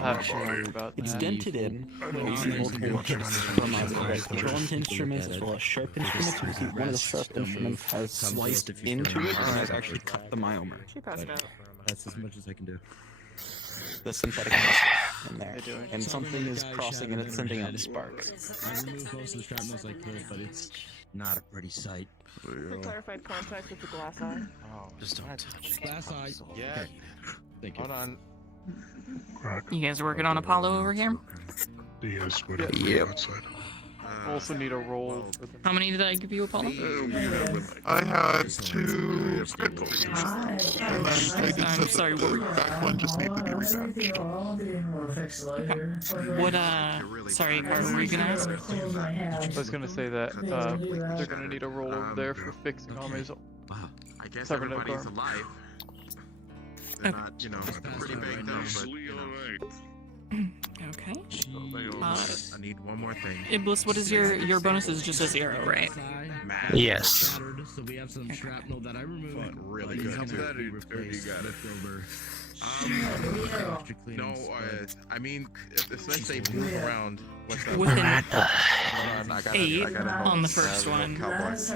have to talk about It's that. dented in. You see multiple hits from a blunt instrument as well as sharp instruments. You see one of the sharp instruments has sliced into it and has actually cut the myomer. That's as much as I can do. The synthetic muscle in there. And something is crossing and it's sending out sparks. I removed most of the shrapnels I could, but it's not a pretty sight. Clarified contact with the glass eye. Oh, just don't touch it. Glass eye. Yeah. Okay. Thank you. Hold on. You guys working on Apollo over here? Yes, but Yep. outside. Also need a roll for the... How many did I give you, Apollo? I had 2 pickles. I'm sorry, what were you? That one just needs to be rematched. What, sorry, Carl, what were you gonna ask? I was gonna say that they're gonna need a roll over there for fixing Ame's I guess cybernetic everybody's arm. alive. They're not, you know, pretty big though, but you know. Okay. I need one more thing. Iblis, what is your bonus? Is just a 0, right? Math. Yes. So we have some shrapnel that I removed. Really but good, needs to too. be replaced You got it. with extra cleaning No, spray. I mean, since they move around, what's up? With an Hold on, I gotta 8 I gotta on the know. first one. That's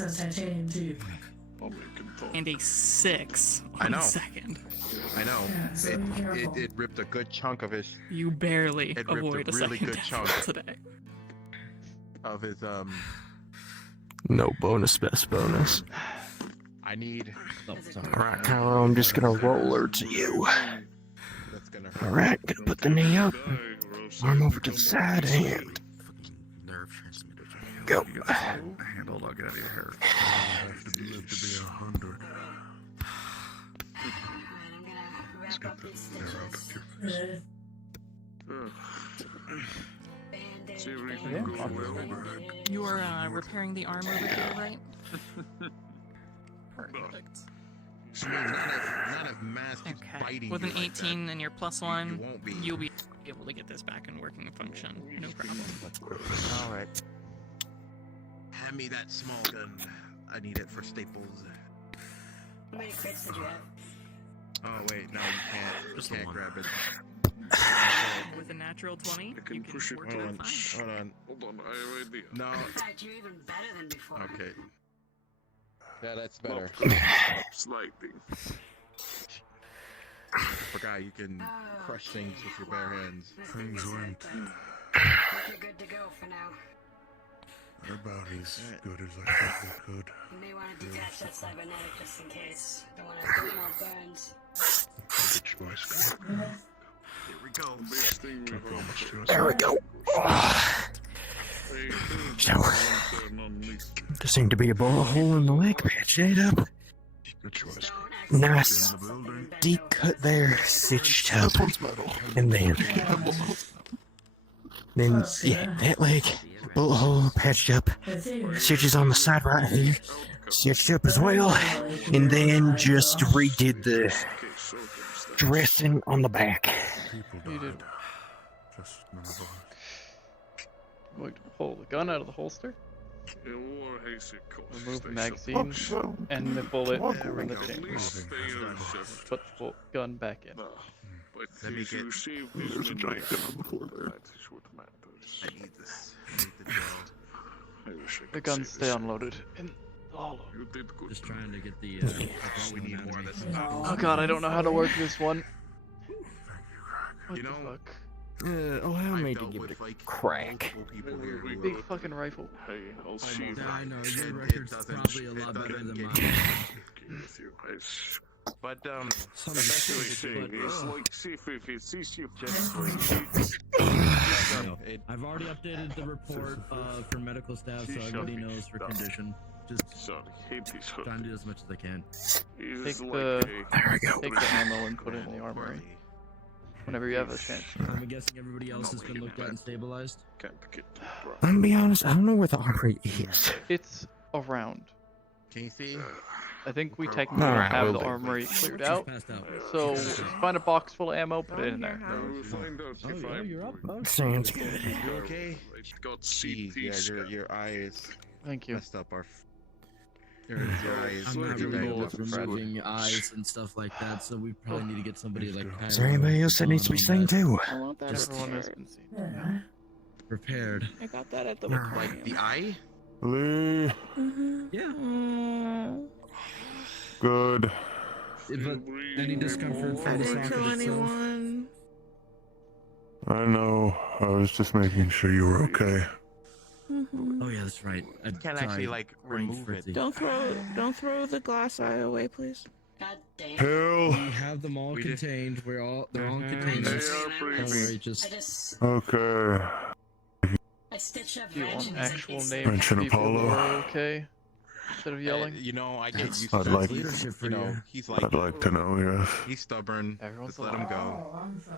has titanium too. And a 6 I on know. the second. I know. Yeah, so be careful. It ripped a good chunk of his. You barely It ripped avoid a a really second good death chunk today. of his No bonus, best bonus. I need. Alright, Cairo, I'm just gonna roll her to you. That's gonna hurt. Alright, gonna put the knee up. Arm over to the side and Nerve transmitter. go. You got the handle, I'll get out of your hair. I have to live to be 100. Let's get the hair out of your face. Is everything going well? You are repairing the arm over here, right? Perfect. I mean, none of mass keeps biting With you an like 18 and your +1, won't be. you'll be able to get this back in working function. No problem. All right. Hand me that small gun. I need it for staples. How many crits did you have? Oh wait, no, you can't grab it. With a natural 20, you can push it work it Hold on, fine. hold on. Hold on, I have an idea. No. Attacked you even better than before. Okay. Yeah, that's better. Sliding. Forgot you can crush things with your bare hands. Things went You're good to go for now. about as good as I thought they could. You may want to detach that cybernetic just in case. Don't want to get more burns. Good choice. Here we go. There we go. So, there seemed to be a bullet hole in the leg, patched it up. Good choice. Nice deep cut there, stitched up. And then, yeah, that leg, bullet hole patched up. Stitches on the side right here, stitched up as well. And then just redid the dressing on the back. You did. Just none of us. Going to pull the gun out of the holster, remove the magazine, and the bullet from the chamber. Put the gun back in. Let me get. There's a giant gun before there. I need this. I need the gel. The guns stay unloaded in the hollow. Just trying to get the. We need more of this. Oh god, I don't know how to work this one. What You the know, fuck? Allow me to give it a crack. Big fucking rifle. Hey, I'll see if I know, your It record's doesn't- probably a it lot better doesn't than get mine. with you guys. But The best thing is like see if it sees you just I've already updated the report for medical staff so everybody knows for condition. Just trying to do as much as I can. Take the take the ammo and put it in the armory. Whenever you have a chance. I'm guessing everybody else has been looked at and stabilized. I'm gonna be honest, I don't know where the armory is. It's around. Can you see? I think we technically All don't right, have we'll the do. armory cleared She's out. passed out. So She's passed out. find a box full of ammo, put it in Your there. house. We'll find out if Oh, I'm you're up. doing Sounds it. good. You okay? It got Jeez, CT yeah, scan. your eye is Thank you. messed up. Your eye is I'm not your really good diagnosis, with Fred. removing eyes and stuff like that, so we probably need to get somebody like Is there anybody else that needs to be seen too? I want that Just Everyone has repaired. been seen. Yeah. prepared. I got that at the Like the eye? Lee, Yeah. good. But any discomfort I from the didn't socket kill itself? anyone. I know. I was just making sure you were okay. Oh yeah, that's right. I Can't actually like remove it. Don't throw the glass eye away, please. God damn. Hill. We have them all We just- contained. They're all contained. They are Don't worry, just I just Okay. I stitched up Do you want Virgin actual Zippies. names of Mention people who Apollo. are okay? Instead of yelling? You know, I get used I'd to like- that. leadership for You know, you. he's like I'd like to know, yes. he's stubborn. Everyone's Just let him go. Oh, I'm fine.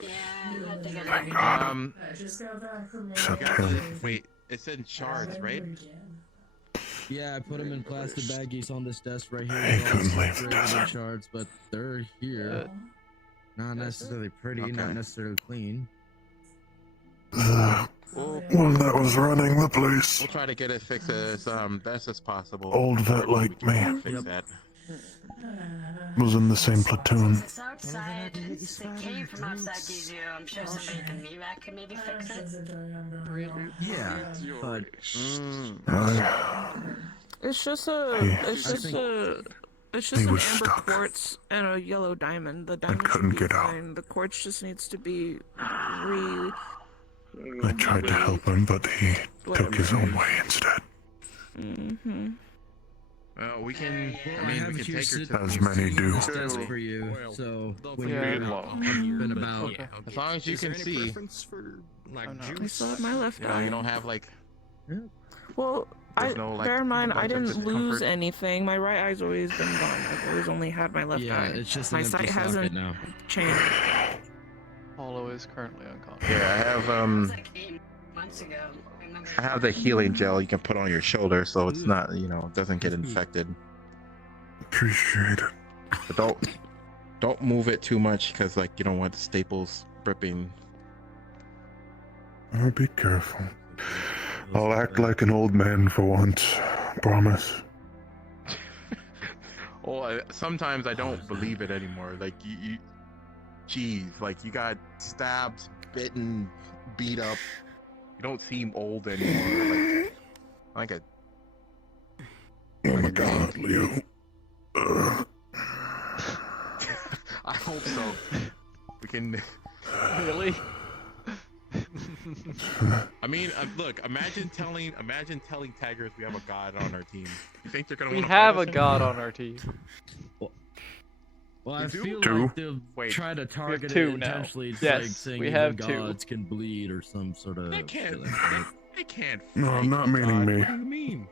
Yeah, I think I Thank did. God. I just got back from Except the him. Wait, it's in shards, right? yeah. I put them in plastic baggies on this desk right here. I They're all couldn't leave the separated in desert. shards, but they're here. Not necessarily pretty, Okay. not necessarily clean. The one that was running the place. We'll try to get it fixed as best as possible. Old vet We like can me. Fix that. Was in the same platoon. Since it's outside, since it came from outside gives you, I'm sure somebody at the MIVAC could maybe fix it. Yeah, but It's just a. It's I just think- a. It's He just an was amber stuck. quartz and a yellow diamond. The diamond couldn't should be get out. fine. The quartz just needs to be re. I tried to help him, but he took his own way instead. Mm-hmm. Well, we can. Well, I mean, have we it can here take her sit to. As many do. this desk for you. So when Yeah. you're out and about, Okay. As long as you can see. For, like, Oh, no. I still have my left You know, eye. you don't have like. Well, There's no, like, bear in mind, I bunch of didn't lose discomfort. anything. My right eye's always been gone. I've always only had my left yeah, eye. it's just My an empty sight socket hasn't now. changed. Apollo is currently unconscious. Yeah, I have It was like 8 months ago. I remember. I have the healing gel you can put on your shoulder, so it's not, you know, it doesn't get infected. Appreciate it. But don't move it too much, because like you don't want the staples ripping. I'll be careful. I'll act like an old man for once. Promise. Oh, sometimes I don't believe it anymore. Like you, geez, like you got stabbed, bitten, beat up. You don't seem old anymore. Like a. Oh my God, Leo. I hope so. We can. Really? I mean, look. Imagine telling Tigers we have a god on our team. You think they're gonna? We wanna have fight a us god anymore? on our team. Well, I You do? feel Two? like they'll Wait, try to target two it now. intentionally. It's Yes, like saying we even have two. gods can bleed or some sort of. They can't. shit like that. They can't. No, I'm fight not a meaning god. me. What do you mean?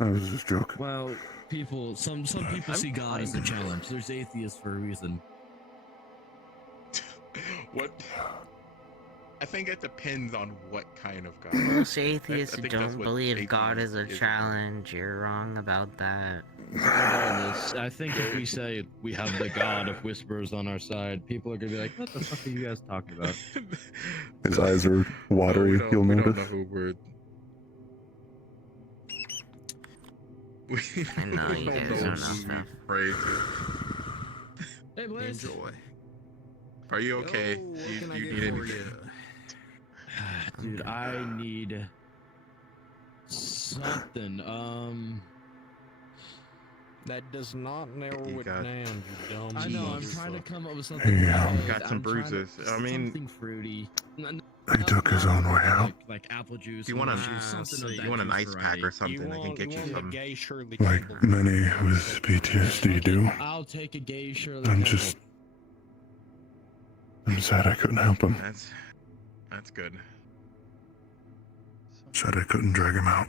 I was just joking. Well, some people see God as a challenge. There's atheists for a reason. What? I think it depends on what kind of god. Most atheists I who think that's don't what believe God is atheism a challenge. You're wrong about that. Regardless, I think if we say we have the God of whispers on our side, people are gonna be like, "What the fuck are you guys talking about?" His eyes are watery, you'll we notice. don't know who we're. We I know you don't guys know don't know who we stuff. pray to. Hey, Blaze. Enjoy. Are you okay? Yo, what Do can I you get need for anything? Dude, I need something. That does not narrow You it got- down, you dumb. I know. I'm motherfucker. trying to come up with something. Yeah. good. Got some I'm trying to- bruises. I mean- something fruity. He took his own way out. Like apple juice. Do you want orange a- juice, something of You that want an juice ice variety. pack or something? I can get you want the some. gay Shirley Like Temple. many with PTSD do. I'll take a gay Shirley I'm Temple. just. I'm sad I couldn't help him. That's good. Sad I couldn't drag him out.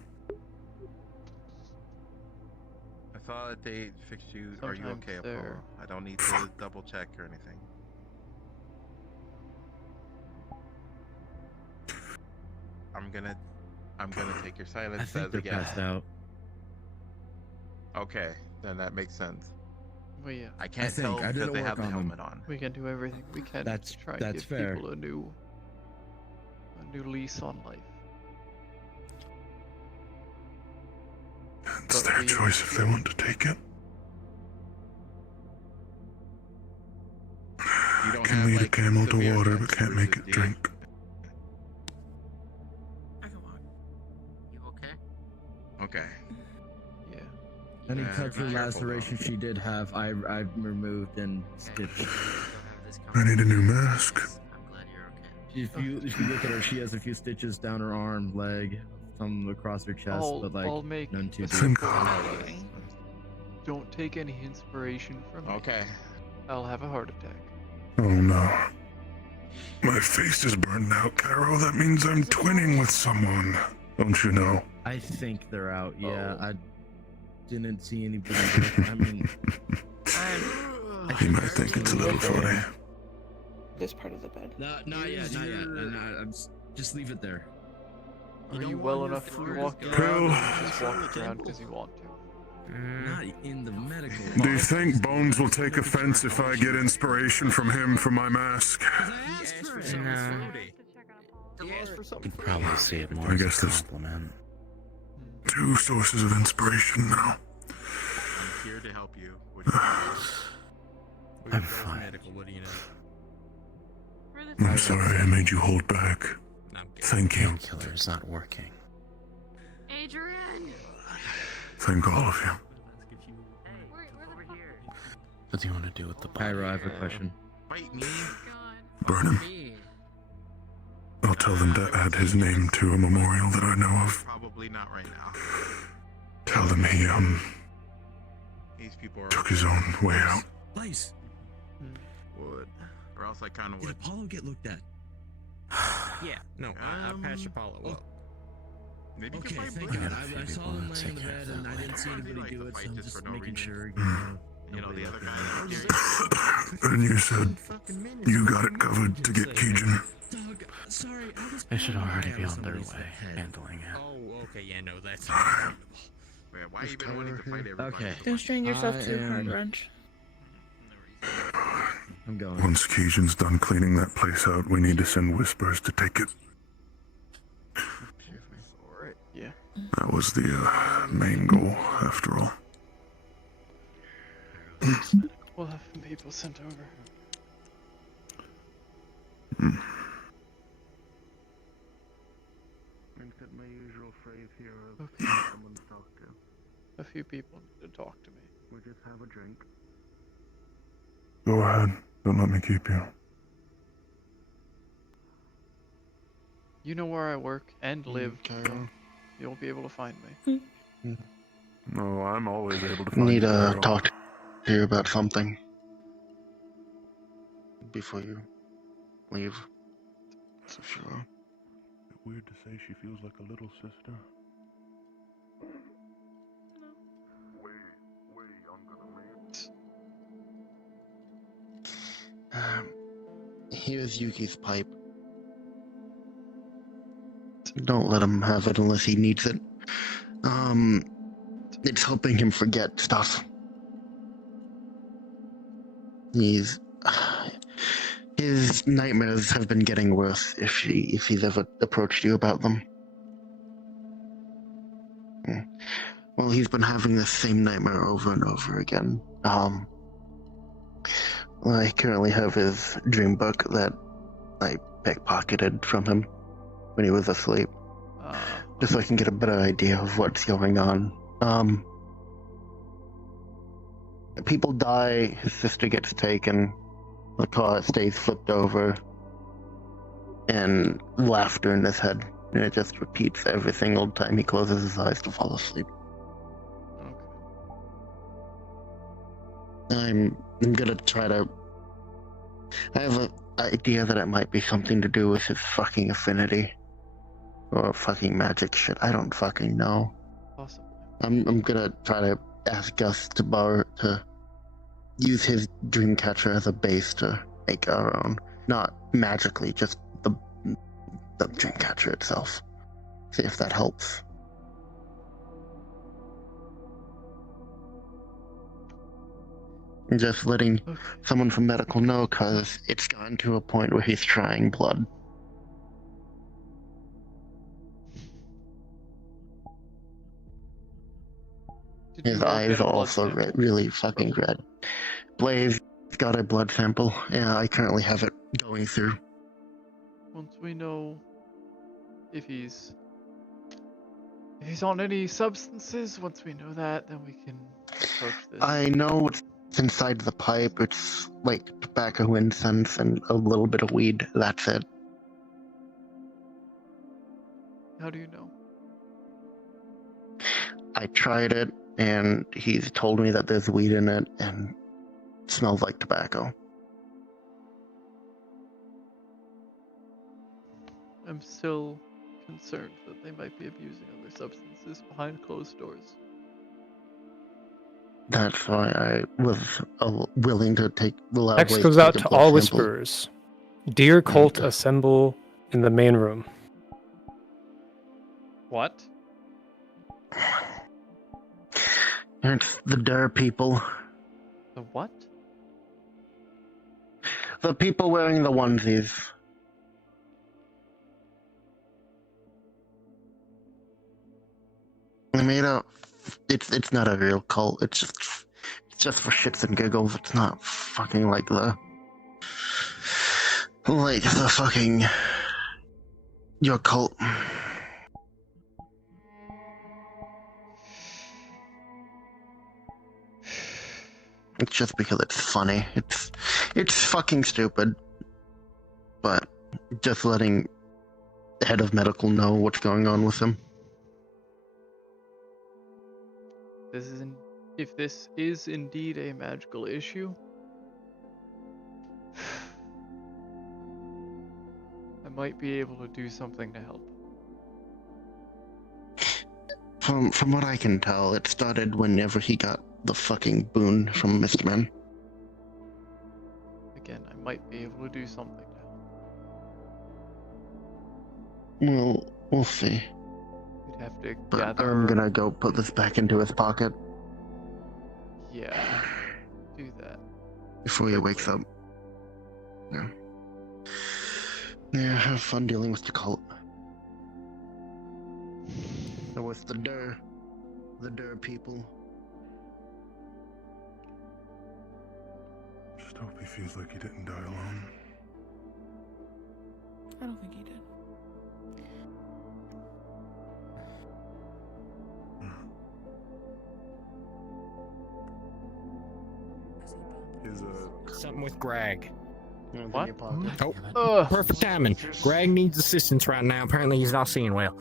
I saw that they fixed you. Are you Sometimes okay, they're- Apollo? I don't need to double check or anything. I'm gonna take your I silence think as they're a yes. passed out. Okay, then that makes sense. Well, yeah. I can't think tell I did because a they work have the on them. helmet on. We can do everything we can That's- to try and that's give fair. people a new lease on life. It's But their we- choice if they want to take it. You don't Can have, lead a like, camel to severe water, effects but can't of make the it disease? drink. You okay? Okay. Yeah. Any Yeah, cuts be or careful, though. lacerations she did have, I've removed and stitched. I need a new mask. I'm glad you're okay. If you look at her, she has a few stitches down her arm, leg, some across her chest, I'll but like make none too a deep. simple don't take any inspiration from me. Okay. I'll have a heart attack. Oh no. My face is burned out, Cairo. That means I'm twinning with someone. Don't you know? I think they're out. Yeah, Oh. I didn't see anybody. I mean, You might think it's a little funny. This part of the bed. No, not yet, not yet. Just leave it there. Are you well enough to be walking Pill. around, or you just walk around because you want to? Not in the medical. Do you think Bones will take offense if I get inspiration from him for my mask? No. You'd probably see it more I as a guess there's compliment. two sources of inspiration now. I'm here to help you. I'm fine. Medical, what do you know? I'm sorry I made you hold back. Thank you. Painkiller's not working. Adrian! Thank all of you. What do you want to do with the body? Cairo, I have a question. Fight me. Burn him. I'll tell them to add his name to a memorial that I know of. Probably not right now. Tell them he, These people are took his own way out. Nice. would. Or else I kind of Did would. Apollo get looked at? Yeah, no, I patched Apollo up. Maybe you Okay, can fight thank Blue. God. I saw him laying in the bed and I didn't see anybody do it, so I'm just just for no making reason. sure. You know, the other guy. And you said you got it covered to get Keegan. Dog, sorry, I was. They should already be I was on their somebody's way head. handling it. Oh, okay, yeah, no, that's. Man, why you been wanting to fight everybody? Okay. Don't strain yourself I too hard, am- Wrench. I'm going. Once Keegan's done cleaning that place out, we need to send Whispers to take it. Yeah. That was the main goal, after all. We'll have some people sent over. My usual phrase here of Okay. someone to talk to. A few people need to talk to me. We'll just have a drink. Go ahead. Don't let me keep you. You know where I work and live, so you'll be able to find me. No, I'm always able to find Need you, to Carol. talk to you about something before you leave. So sure. Weird to say she feels like a little sister. Way younger than me. Here's Yuki's pipe. Don't let him have it unless he needs it. It's helping him forget stuff. His nightmares have been getting worse if he's ever approached you about them. Well, he's been having the same nightmare over and over again. I currently have his dream book that I pickpocketed from him when he was asleep. Just so I can get a better idea of what's going on. People die, his sister gets taken, the car stays flipped over, and laughter in his head. And it just repeats every single time he closes his eyes to fall asleep. I'm gonna try to... I have an idea that it might be something to do with his fucking affinity. Or fucking magic shit. I don't fucking know. Possibly. I'm gonna try to ask Gus to use his dream catcher as a base to make our own. Not magically, just the dream catcher itself. See if that helps. Just letting someone from medical know, because it's gotten to a point where he's trying blood. His eyes are also really fucking red. Blaze got a blood sample. Yeah, I currently have it going through. Once we know if he's on any substances, once we know that, then we can approach this. I know what's inside the pipe. It's like tobacco, incense, and a little bit of weed. That's it. How do you know? I tried it, and he's told me that there's weed in it, and it smells like tobacco. I'm still concerned that they might be abusing other substances behind closed doors. That's why I was willing to take the lab. Next goes out to all whisperers. Dear cult, assemble in the main room. What? It's the Durr people. The what? The people wearing the onesies. I made up. It's not a real cult. It's just for shits and giggles. It's not fucking like the fucking your cult. It's just because it's funny. It's fucking stupid. But just letting the head of medical know what's going on with him. If this is indeed a magical issue, I might be able to do something to help. From what I can tell, it started whenever he got the fucking boon from Mr. Man. Again, I might be able to do something to help. Well, we'll see. We'd have to But gather. I'm gonna go put this back into his pocket Yeah, do that. before he wakes up. Yeah. Yeah, have fun dealing with the cult. And with the Durr people. Just hope he feels like he didn't die alone. I don't think he did. Something with Greg. What? Oh, perfect timing. Greg needs assistance right now. Apparently, he's not seeing well.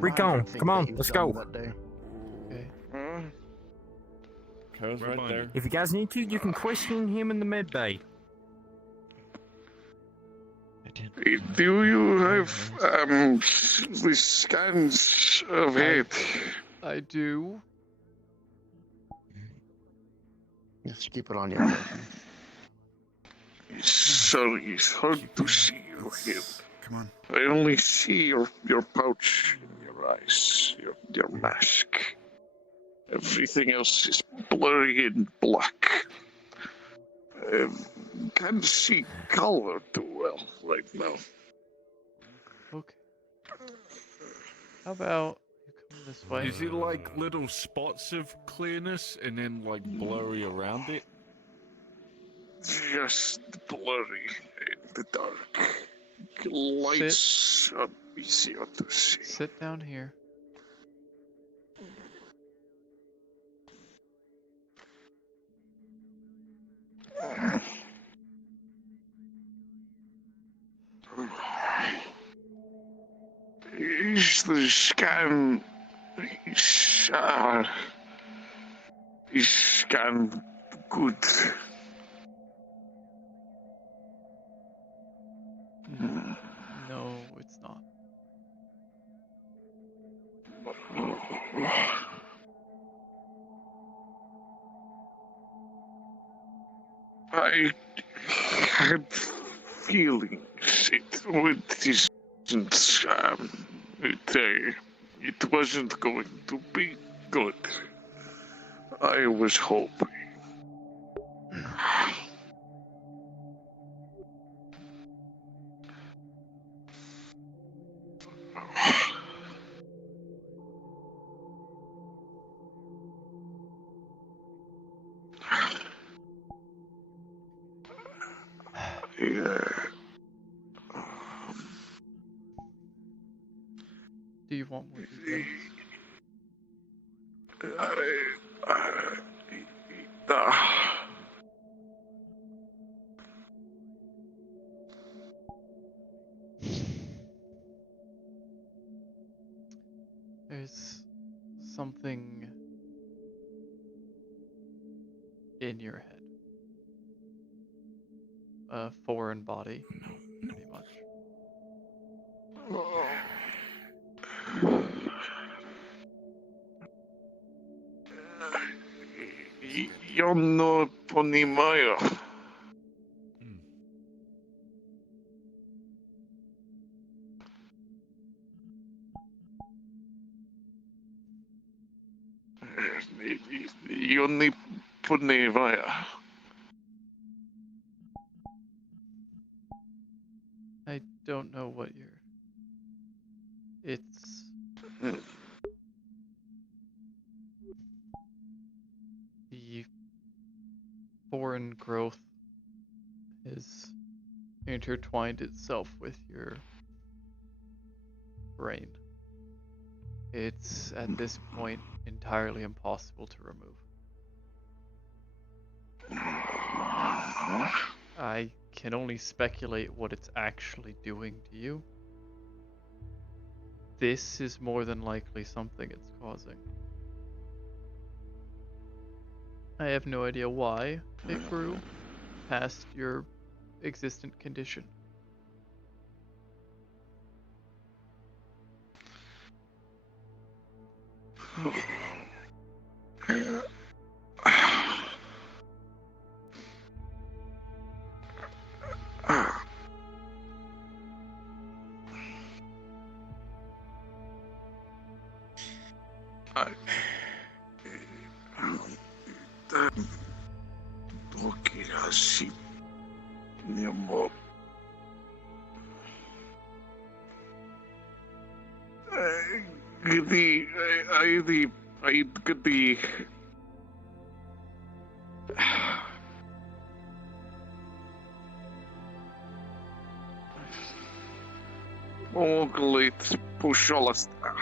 Recon, come on, let's go. Cairo's right there. If you guys need to, you can question him in the med bay. Do you have the scans of head? I do. Just keep it on your head. Sorry, it's hard to see your head. Come on. I only see your pouch in your eyes, your mask. Everything else is blurry and black. I can't see color too well right now. Okay. How about you come this way? Is it like little spots of clearness and then like blurry around it? Just blurry in the dark. Lights are easier to see. Sit down here. Is the scan is scan good? No, it's not. I had feelings it wasn't going to be good. I was hoping. Yeah. Do you want more details? There's something in your head. A foreign body, pretty much. Yo no понимаю. Yo не понимаю. I don't know what you're. It's. The foreign growth has intertwined itself with your brain. It's at this point entirely impossible to remove. I can only speculate what it's actually doing to you. This is more than likely something it's causing. I have no idea why it grew past your existent condition. Así, mi amor. Gdy mogli пожалуйста.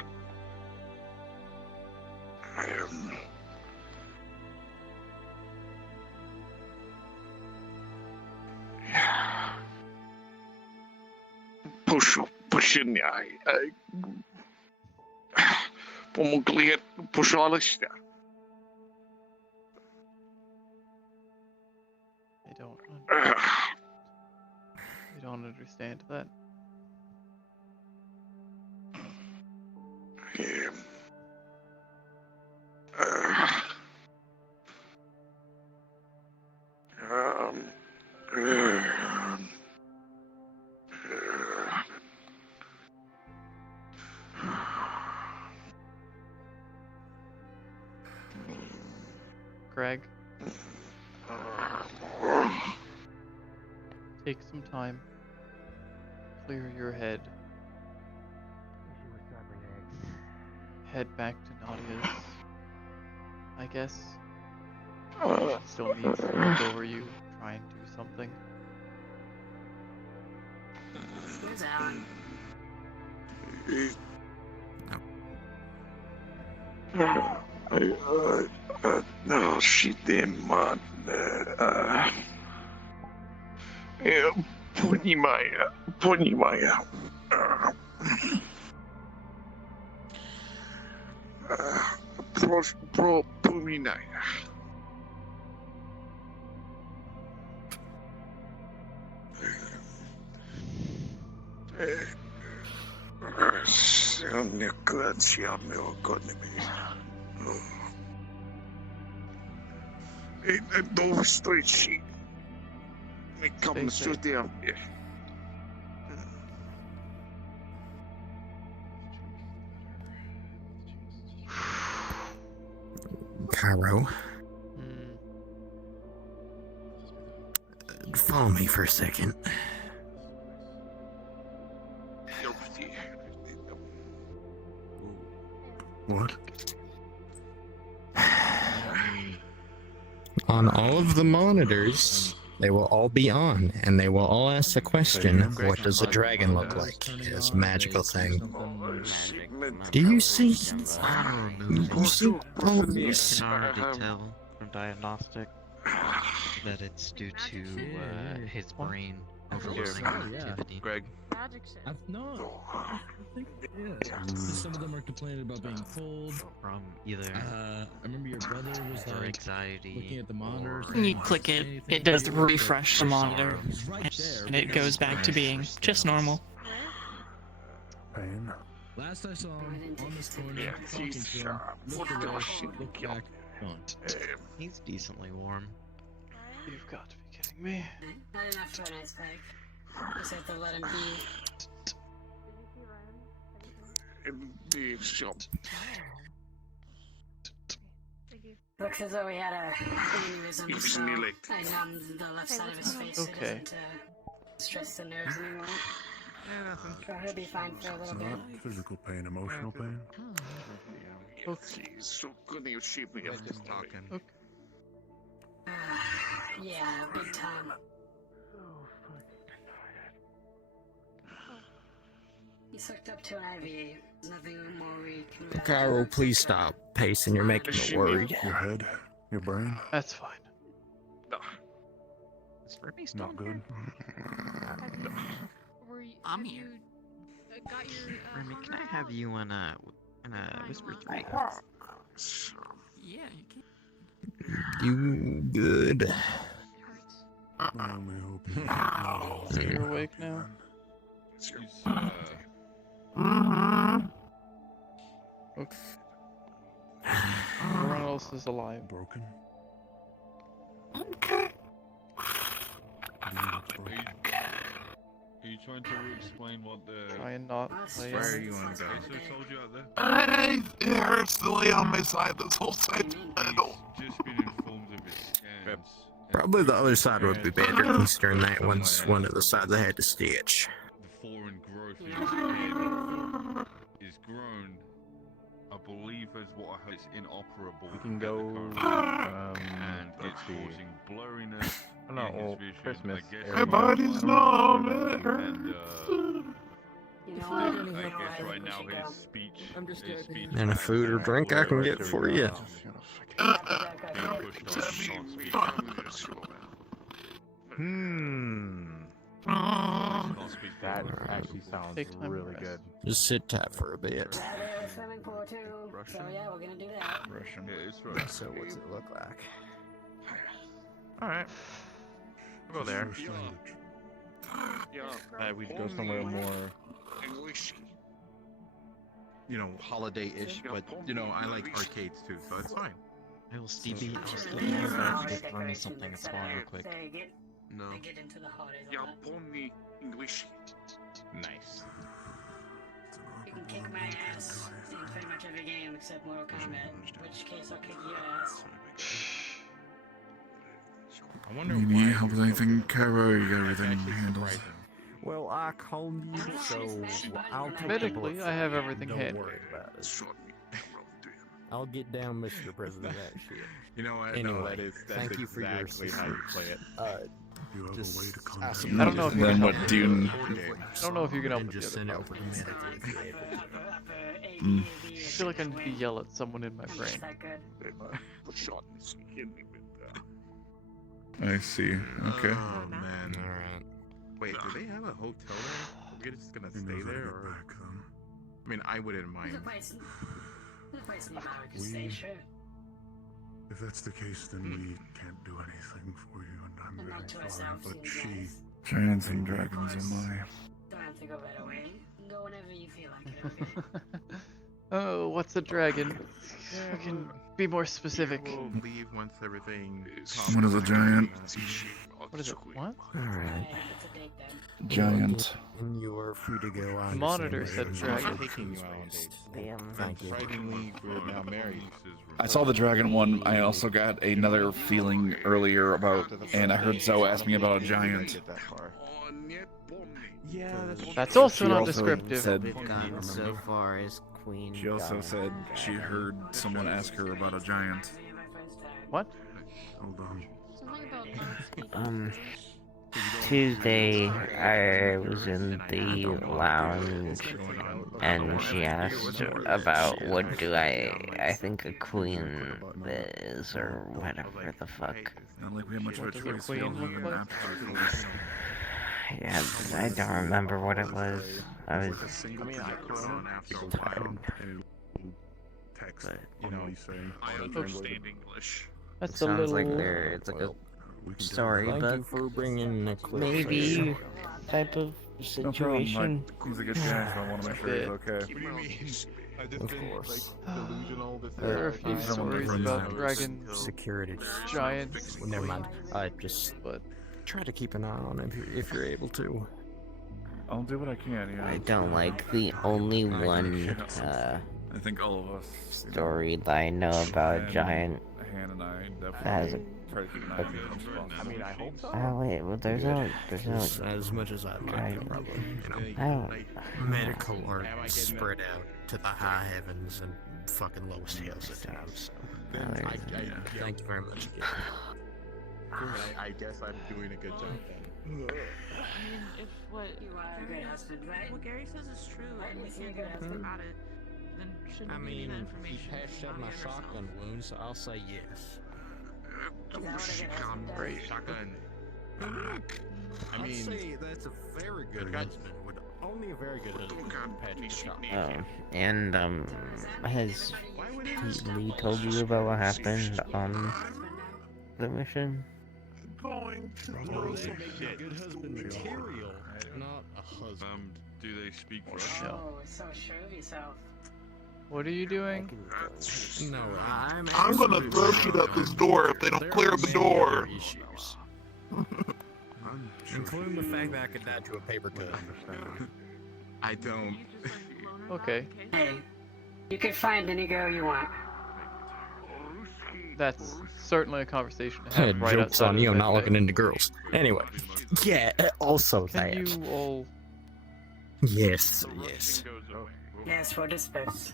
Пошиняй. Помогли, пожалуйста. I don't understand that. Greg, take some time, clear your head, head back to Nadia's, I guess. She still needs to look over you, try and do something. Where's Alan? No, she didn't want понимаю. Поминай. Мне кажется, мне угодно. Don't stay. We come straight down here. Cairo, follow me for a second. What? On all of the monitors, they will all be on, and they will all ask the question, what does a dragon look like? It's a magical thing. Do you see? You see all of these? Can already tell from diagnostic that it's due to his brain overloading activity. Greg. Magic shit. I think, some of them are complaining about being cold. From either I remember your brother was or like anxiety. looking at the monitors. When you click it, it does refresh the monitor, and it goes back to being just normal. Pain. Last I saw him on this corner, talking to him, looked away, looked back, gone. He's decently warm. You've got to be kidding me. Not enough for an ice pack. Just have to let him be. Looks as though he had a aneurysm, so I numbed the left side of his face so he doesn't stress the nerves anymore. So he'll be fine for a little bit. Not physical pain, emotional pain. So couldn't you cheat me after talking? Yeah, big time. He's hooked up to an IV. Nothing more we can really Cairo, please stop pacing. You're making me worried. Your head, your brain. That's fine. It's not good. I'm here. Remy, can I have you on a whisper 3? Yeah, you can. You good? So you're awake now? Okay. Everyone else is alive. Broken. Are you trying to explain what the... Try and not play Where are it. you on go? I told you out there. It hurts to lay on my side this whole side. Just been informed of his scans. Probably the other side would be better, considering that one's one of the sides I had to stitch. The foreign growth in his head is grown. I believe as what I heard is inoperable. We can go, and let's it's see. causing blurriness Oh, no, in his well, vision. Christmas I guess area. My body's numb. You know what? I guess right now his speech. I'm just his speech And a food or drink I can get for you. That actually sounds Take time to really rest. good. Just sit tight for a bit. Swimming pool too. So yeah, we're gonna do that. Russian. Yeah, it's Russian. So what's it look like? Alright. We'll go there. We'd go somewhere more, you know, holiday-ish, but, you know, I like arcades too, so it's fine. I will Stevie, I'll still be here back to throw me something at spawn real quick. No. They get into the holidays. English. Nice. You can kick my ass in pretty much every game except Mortal Kombat, in which case I'll kick your ass. I wonder You need help with anything, Cairo? You got everything handled? Well, I called you, so I'll take Medically, I have everything Don't handled. worry about it. I'll get down, Mr. President. That shit. You know what? Anyway, No, that's thank you for your exactly how you play it. You have Just a way to ask contact him I don't know if you Then can what help. do you... I don't know if you can help and with the just other send it problem. over to medical if you're able. I feel like I need to yell at someone in my brain. I see. Okay. Oh, man. Alright. Wait, do they have a hotel there? We're just gonna stay there, or? I mean, I wouldn't mind. There's a place nearby we can stay, sure. If that's the case, then we can't do anything for you, and I'm And very not to sorry, ourselves, but you she... guys. Giants and dragons in my... Don't have to go right away. Go whenever you feel like it, okay? Oh, what's a dragon? We can be more specific. We'll leave once everything. What is a giant? What is it? What? Alright. Giant. You are free to go on. Monitor said dragon. Taking you out on dates. Thank you. Surprisingly, we're now married. I saw the dragon one. I also got another feeling earlier about, and I heard Zoe ask me about a giant. Yeah, That's also She not also descriptive. said- We've gotten so far as queen. She also said she heard someone ask her about a giant. What? Hold on. Tuesday, I was in the lounge, and she asked about what do I think a queen is, or whatever the fuck. Not like we have much of a What does a choice. queen We look only like? after Yeah, I don't remember what it was. I was tired. Text, But, you know, saying, I understand English. That's a Sounds little. like it's like a story, Thank but you for bringing the clip. maybe type of No problem. situation. He's a good guy, so I want to make sure he's okay. What do you mean? I've just Of been course. like delusional this There are a few entire time. stories about dragon Security. giants, Never mind. I just but try to keep an eye on it if you're able to. I'll do what I can, yeah. I don't like the only one I think all of us. story that I know about And giant. Han and I That has definitely try to keep an eye on it as possible. I mean, I hope so. Oh wait, well there's no. As much as I'd like to, probably. I don't. Medical art spread out to the high heavens and fucking lowest hills at times. So, thank you very much. I guess I'm doing a good job then. I mean, if what You are a great husband, right? what Gary says is true, and we can't do anything about it, then shouldn't I we need mean, that he information? patched up on my the other shotgun wound, so I'll say yes. Is that what a good husband does? Great shotgun. I I'd mean, say that's a very good husband. Would only a very good husband patch a shotgun. And has Lee told you about what happened on the mission? Good husband material, not a husband. Do they speak Russian? Oh, so sure of yourself. what are you doing? No, I'm gonna throw shit out this door if they don't clear the door. Issues. Including the fact that I could die to a paper cut. I don't. Okay, Hey, you can find any girl you want. that's certainly a conversation to Hey, have right jokes outside on of you, the I'm not med looking bay. into girls. Anyway, yeah, also Can that. you all? Yes, yes. Yes, we'll disperse.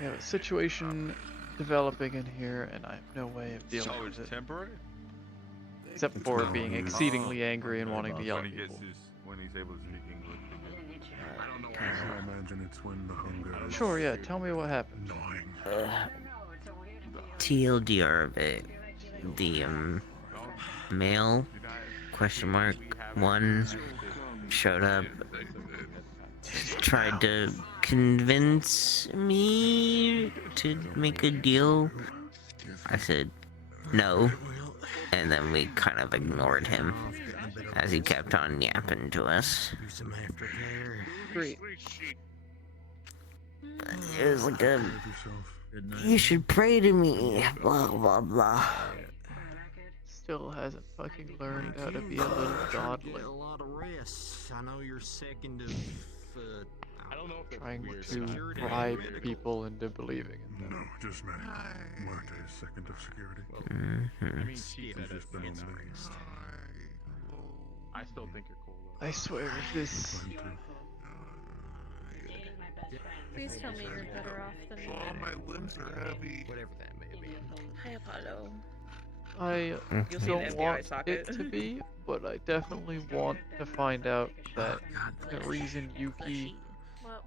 We have a situation developing in here, and I have no way of dealing So with it's it, temporary? except for being exceedingly angry and wanting to yell When at he gets people. when he's able to speak English again. I don't know. I imagine it's when the hunger is Sure, yeah. Tell me what happened. gnawing. TLDR of it. The male question mark one showed up, tried to convince me to make a deal. I said no, and then we kind of ignored him as he kept on yapping to us. Great. It was like a, you should pray to me, blah blah blah. Still hasn't fucking learned how to be a little godly. Get a lot of rest. I know you're second of. I don't know if it's Trying weird. to bribe people into believing in them. No, just Marta is second of security. I mean, she He's just been on me. I still think you're cool though. I swear, if this. Please tell me you're better off than me. Oh, my limbs are heavy. Whatever that may be. Hey, Apollo. I You'll see an don't FBI want socket. it to be, but I definitely want to find out that the reason Yuki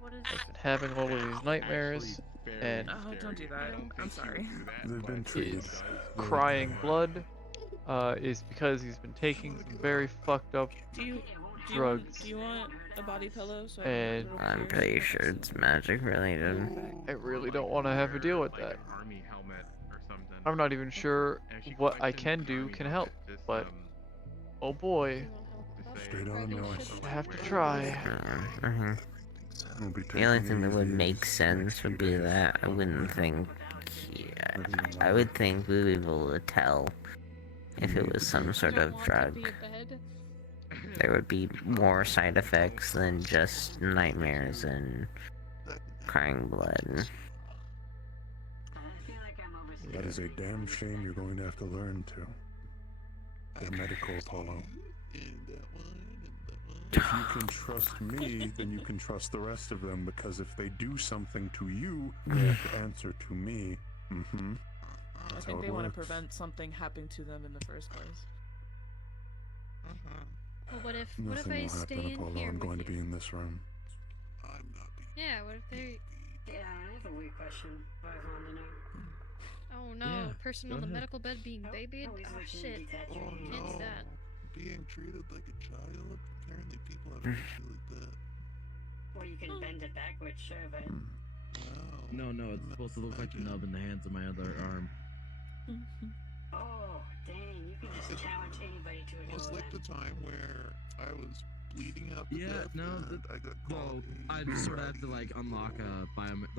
What is has been having all of these nightmares and Oh, don't do that. I'm sorry. They've been treated. is crying blood is because he's been taking some very fucked up Do you drugs. do you want a body pillow? So And I'm pretty sure it's magic related. I really don't want to have to deal with that. Army helmet or something. I'm not even sure And if she what I questions can do Army can helmet, help, just, but oh boy, Straight on north. I have to try. Won't be The only taking thing that it would easy make these sense next would few be days. that I wouldn't think. I would think we would be able to tell if it was some sort of drug, there would be more side effects than just nightmares and crying blood. That is a damn shame you're going to have to learn to. They're medical, Apollo. If you can trust me, then you can trust the rest of them, because if they do something to you, they have to answer to me. Mm-hmm. I That's think how they it want to works. prevent something happening to them in the first place. Well, what if Nothing I will stay happen, in Apollo. here I'm with going you? to be in this room. Yeah, what if they... Yeah, I have a weird question. I wanted to know. Oh no, Yeah, person go on the ahead. medical bed being babied? How easily Oh can you shit. detach your Can't do hands? that. Being treated like a child? Apparently people have an issue like that. Or you can bend it backwards, sure, but... No, it's supposed to look like a nub in the hands of my other arm. Oh, dang, you can just challenge anybody to a duel. It was like the time where I was bleeding out to Yeah, death no, and I got called I sort of have to like unlock a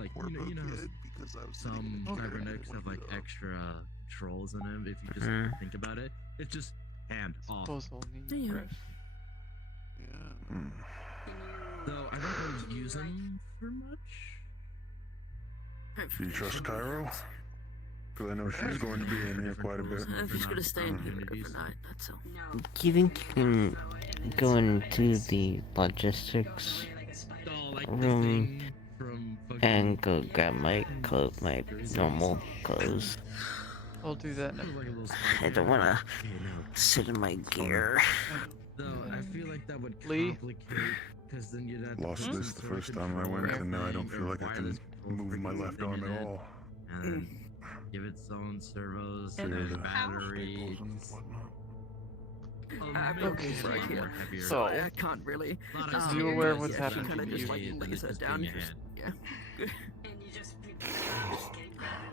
like you know how because I was some cybernetics have like extra controls in them. If you just Mhm. think about it, it's just hand off. Suppose I'll need Yeah. rest. So I don't really use them for much. Do you trust Cairo? Because I know she's going to be in here quite a bit. I'm just gonna stay in here for the night, that's all. Do you think you can go into the logistics room and go grab my normal clothes? I'll do that next. I don't wanna sit in my gear. Though I feel like that would Lee? complicate, because then you'd have to Lost put this some the sort of first time I went, control and now I don't thing feel or like I can wireless control move my freaking left thing arm in at it, all. and then give it its own servos And and the battery. I broke his leg here, So, I can't really. are you aware of what's yeah, happened she kinda to just you? like lays her down. Just, yeah.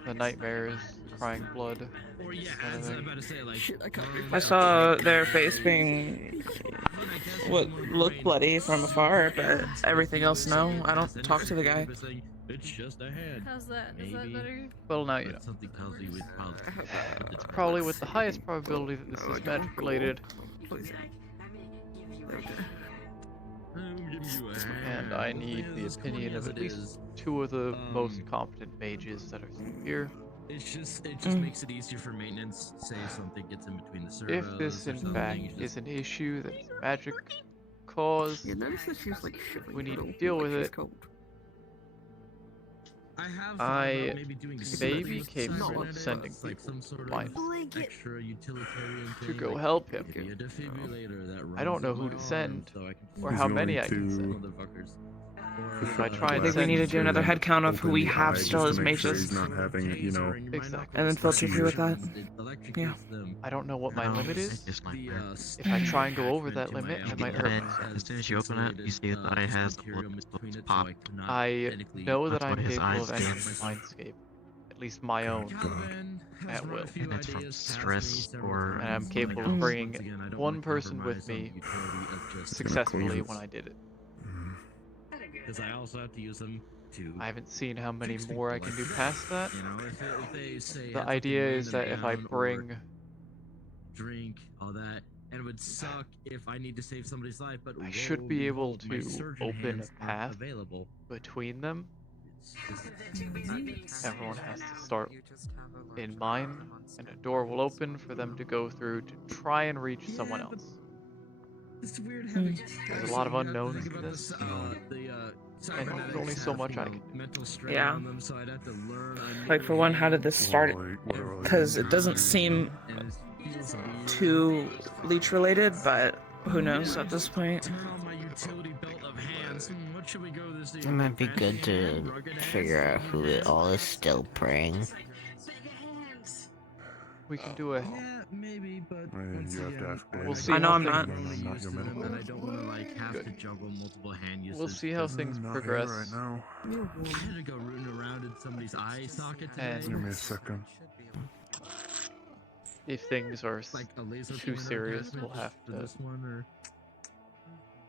The nightmares, crying blood. Or yeah, kind of as I was thing. about to say, like Shit, I can't. I saw their face being what looked bloody from afar, but everything else, no. I don't talk to the guy. It's just a hand. How's that? Is that better? Well, now you know. Something tells me we'd probably. It's probably with the highest probability that this is magic related. And I need the opinion of at least two of the most competent mages that are here. It just makes it easier for maintenance. Say something gets in between the servos. If this or in something, fact you just- is an issue that's magic cause, You notice that she's like shivering we a need to little, deal like with she's it. cold. I have I maybe doing may be capable of sending like people some sort to find of extra utilitarian to thing, go like help him. maybe a defibrillator that I don't runs know in who my to arm send, so I can or He's how going many I can to- send. motherfuckers. If I try I and think we send need to do another two, head count of who we Open have eye still just as to make sure mages. he's not having, you know, exactly. And then filter through with that. Yeah. I don't know what my limit is. Just like that. If I try and go over that limit, I might hurt And myself. as soon as you open it, you see the eye has a little pop. I know that That's I'm what his capable of eyes entering do. Mindscape. At least my own. At will. And it's from stress or. And I'm capable of bringing one person with me successfully when I did it. Because I also have to use them to. I haven't seen how many more I can do past that. You know, if they say The idea is that if I bring drink, all that, and it would suck if I need to save somebody's life, but I should be able behold, my to surgeon open hands a aren't path available. between them. Everyone has to start in mine, and a door will open for them to go through to try and reach someone else. It's weird having. There's a lot of unknowns to this, and there's only so much I can do. Yeah. Like for one, how did this start? Because it doesn't seem too leech related, but who knows at this point. It might be good to figure out who it all is still praying. We can do a. Maybe, but you have to ask Dave. We'll see. I know how I'm things- not. And I don't want to like have to juggle multiple hand uses. We'll see how things progress. right now. I had to go rooting around in somebody's eye socket today. And Give me a second. if things are Like a laser too pointer serious, attachment we'll have for to this one, or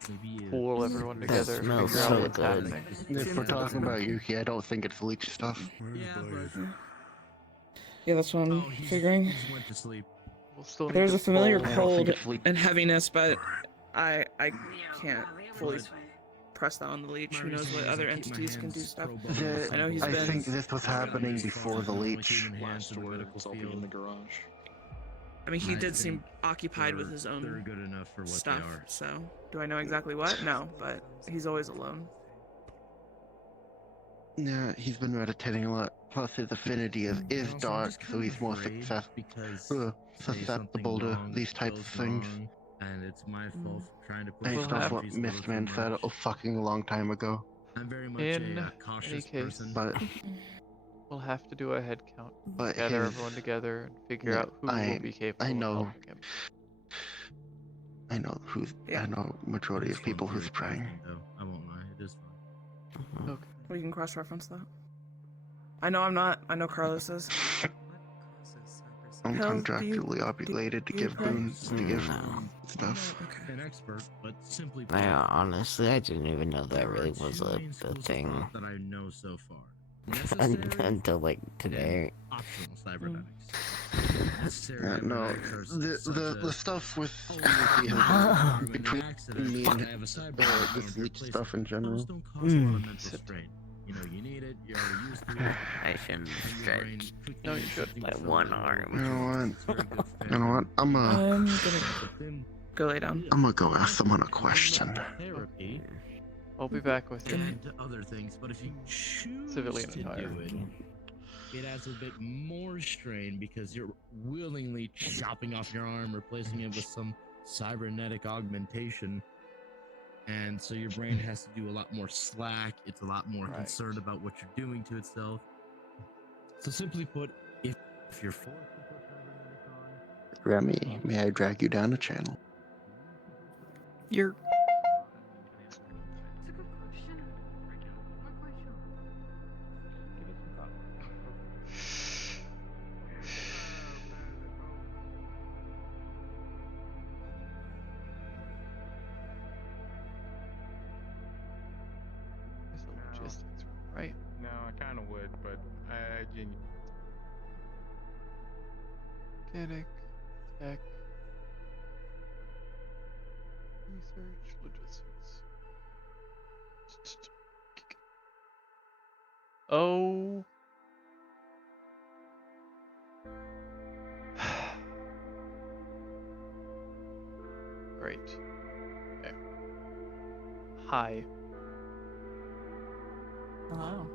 maybe pull everyone That together and smells figure out so what's good. happening. If we're talking about Yuki, I don't think it's leech stuff. yeah, but Yeah, that's what I'm figuring. he just went to sleep. We'll still need There's to a familiar pull- cold and heaviness, but I can't fully press that on the leech. Who knows what other entities can do stuff? I know he's I been. think this was happening before the leech. Last words, I'll be in the garage. I mean, he I did seem think occupied with his they're own good enough for what they stuff. are. So, do I know exactly what? No, but he's always alone. Yeah, he's been meditating a lot. Plus, his affinity is dark, so he's more susceptible to these types of things. And it's my fault for trying to push Based the off what boundaries a little Mistman too said much. a fucking long time ago. I'm very much In a any cautious case, person. But we'll have to do a head count. But Gather his- everyone together and figure yeah, out who will be capable I know. of helping him. I know who's. I know majority of people who's praying. Though. I won't lie, it is fun. Okay. We can cross-reference that. I know I'm not. I know Carlos is. I'm Hell, do contractually obligated to do you give pray? boons, to give stuff. An expert, but simply Yeah, honestly, I didn't even know that really was a thing that I know so far. until like today. Optional cybernetics. No, the stuff with between me and this leech stuff in general. You know, you need it, you're already used to it. I shouldn't stretch No, you shouldn't. my one arm. You know what? You know what? I'm gonna go lay down. I'm gonna go ask someone a question. Therapy. I'll be back with you. And other things, but if you choose Civilian to attire. do it adds a bit more strain because you're willingly chopping off your arm, replacing it with some cybernetic augmentation. And so your brain has to do a lot more slack. It's a lot more concerned about what you're doing to itself. So simply put, if you're forced to put cybernetic on, Remy, may I drag you down a channel? You're. There's a logistics room, right? No, I kind of would, but I genuinely. Mechanic, tech, research, logistics. Oh. Great. Okay. Hi. Hello.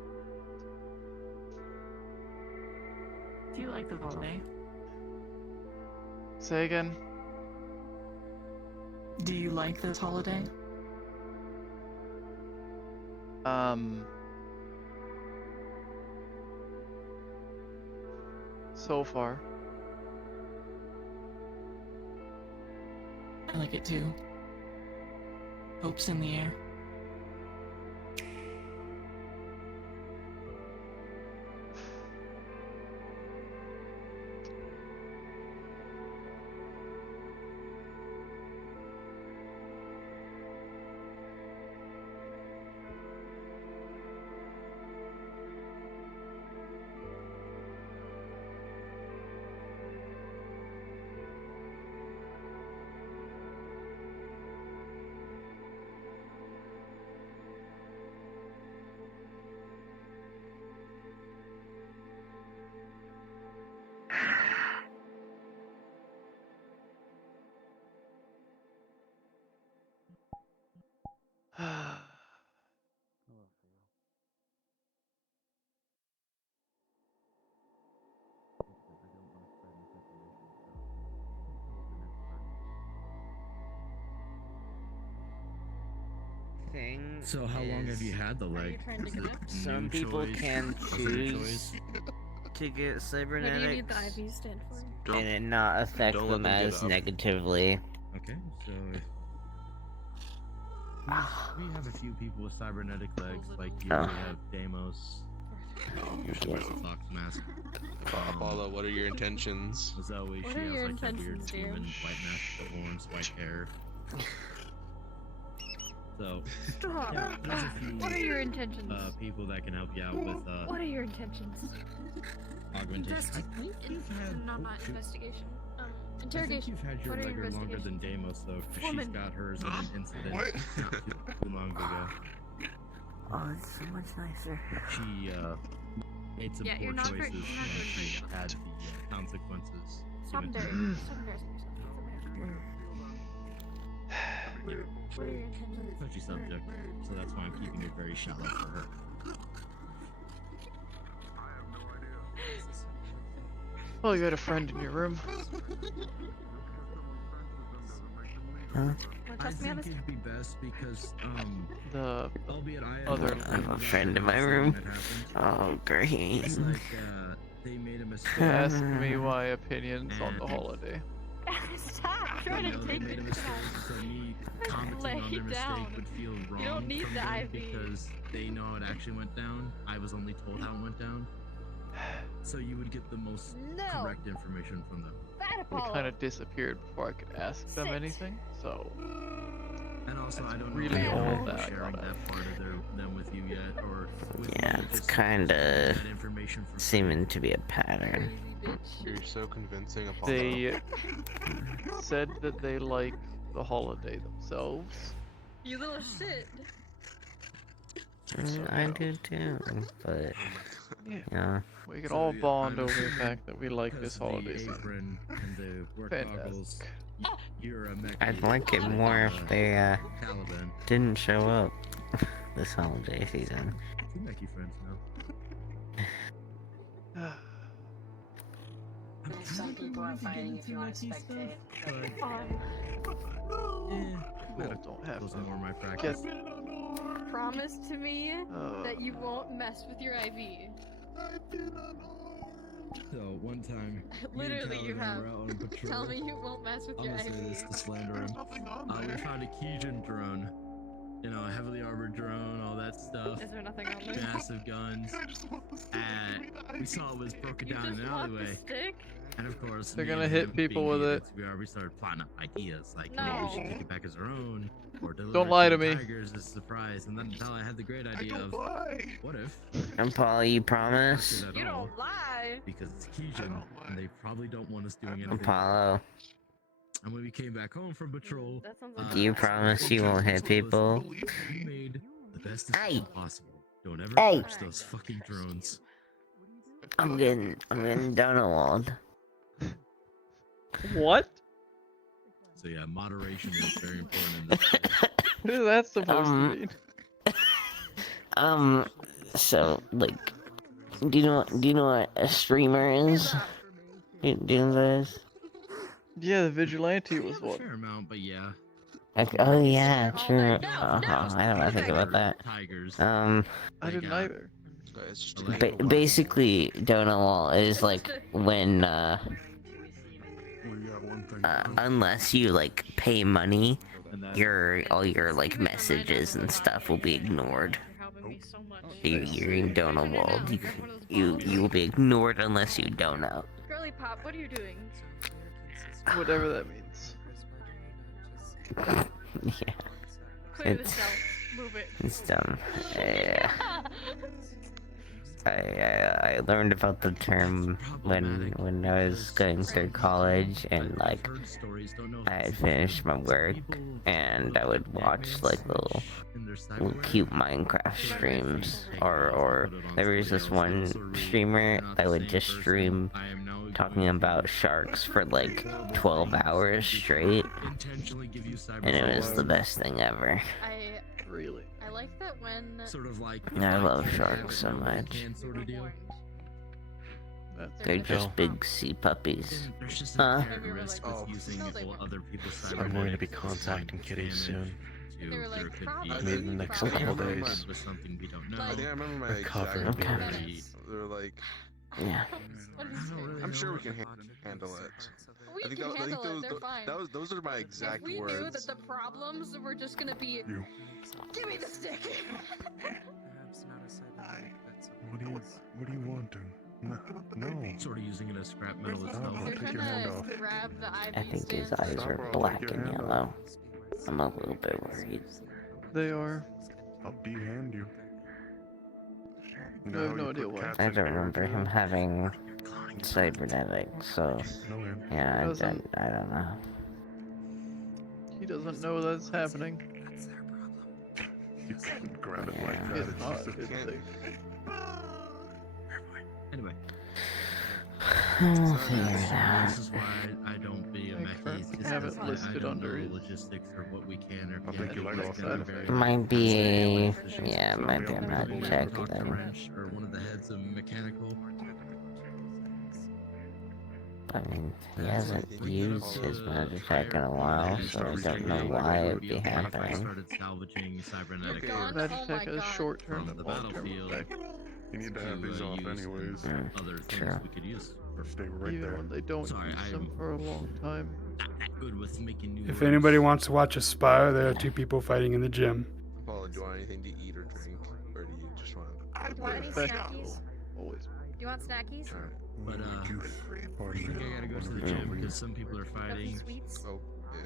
Do you like the holiday? Say again. Do you like this holiday? So far. I like it too. Hope's in the air. Thing So how long have you had the leg? Is it Some new people choice? can Was it a choose to get What do you cybernetics need the IV stand for? and it not affect don't let them them get as up. negatively. Okay, so we have a few people with cybernetic legs, like you. Oh. We have Deimos. Usually wears a fox mask. Apollo, what are your intentions? Zoe, What she are has your like that weird intentions, dear? human white mask, with horns, white hair. So, Stop. yeah, there's a few What are your intentions? people that can help you out with What are your intentions? augmentation. I think we've had No, not investigation. think Interrogation. you've had your What are your record longer than investigations? Deimos, though, because she's Woman. got hers in an incident What? not too long ago. Oh, it's so much nicer. She made some Yeah, poor you're not very- choices, you're not and doing she very well. had the consequences. Stop given to her. embarrassing yourself. What are your intentions? Touchy subject, so that's why I'm keeping it very shallow for her. Well, you had a friend in your room. Huh? I think it'd be best because, The albeit I other I have a friend in my room. Oh, great. It's like, they made a mistake. Ask me why opinions on the holiday. Stop trying You to know, they take made a it mistake, down. so me commenting Lay on their mistake down. would feel wrong You don't need from the them IV. because they know how it actually went down. I was only told how it went down. So you would get the most No. correct information from them. Bad They Apollo. kind of disappeared before I could ask them Sit. anything, so And also, that's I don't really know if all they're that I sharing got out. that part of them with you yet, or with Yeah, me it's just kinda that information from seeming to be a pattern. You're so convincing, Apollo. They said that they like the holiday themselves. You little shit. I do too, but yeah. We could all yeah, bond I'm over the assuming fact that we like because this of the holiday season. apron and the work goggles, Fantastic. you're a mech. I'd like it more if they Caliban. didn't show up this holiday season. Two mechy friends now. Some people are fighting if you want to spectate. Well, don't have Those to are more my practice. Promise to me that you won't mess with your IV. So one time, Literally, you have. were out on patrol. Tell me you won't mess with I'm your gonna say this IV. to slander him. We found a Kijin drone. You know, a heavily armored drone, all that stuff. Is there nothing on there? Massive guns. And we saw it was broken You down in just an want the alleyway. stick? And of course, They're me gonna and hit him, people being with it. idiots, we started plotting up ideas like, No. hey, we should take it back as our own, or deliver Don't it lie to to the me. Tigers as a surprise. And then until I had the great idea of, what if? And Paul, you promise? Not You at all, don't lie. because it's Kijin, and they probably don't want us doing anything. Apollo, And when we came back home from patrol, That sounds like do you promise you won't hit people? we made the best Hey. decision possible. Don't ever Hey. touch those fucking drones. I'm getting Donald. What? So yeah, moderation is very important in this. What is that supposed to mean? So like, do you know what a streamer is? Do you know what that is? Yeah, the vigilante was A one. fair amount, but yeah. Like, oh yeah, true. I don't want to think about that. Tigers. I didn't either. Basically, Donald is like when unless you like pay money, all your like messages and stuff will be ignored. You're in Donald World. You will be ignored unless you donate. Girly Pop, what are you doing? Whatever that means. Yeah. Clear the cell. Move it. It's dumb. Yeah. I learned about the term when I was going through college, and like I had finished my work and I would watch like little cute Minecraft streams, or there was this one streamer that would just stream talking about sharks for like 12 hours straight, and it was the best thing ever. Really? I like that when sort of like I love sharks so much. Sort of deal. They're just big sea puppies. There's just Huh? a inherent risk with using other people's I'm going to be contacting Kitty soon. They were like, Maybe in the next couple days. With something we don't know. I think I remember my Recover. exact Okay. words. They were like, Yeah. I'm sure we can handle it. We I think can that, I think handle it, they're fine. those are my exact If we words. knew that the problems were just gonna be, give me the stick. What are you wanting? No. Sort of using it as scrap metal Stop. itself. They're Take trying your hand to off. grab the IV I think his stand. eyes are black and yellow. I'm a little bit worried. They are. I'll de-hand you. I have no idea why. I don't remember him having cybernetic, so yeah, I don't know. He doesn't know that's happening. You can't grab it like that. It's not a good thing. Anyway. We'll figure it out. This is why I don't be a mechie. I have it listed under the his. logistics for what we can or think you like can't. off Might be, yeah, might be. I'm not checking Dr. them. Wrench or one of the heads of mechanical. I mean, he hasn't used his Magitech in a while, so I don't know why it would be happening. Started salvaging cybernetic Magitech has short-term from and the long-term battlefield. effect. You need to have these off anyways. Other things True. we could use. Stay right Even there. when they don't use them for a long time. Good with making new If anybody wants to watch a spy, there are two people fighting in the gym. Paul, do you want anything to eat or drink? Or do you just want... Do you want any snackies? Always. Do you want snackies? But I think I gotta go to the gym because some people are fighting. Oh, yeah.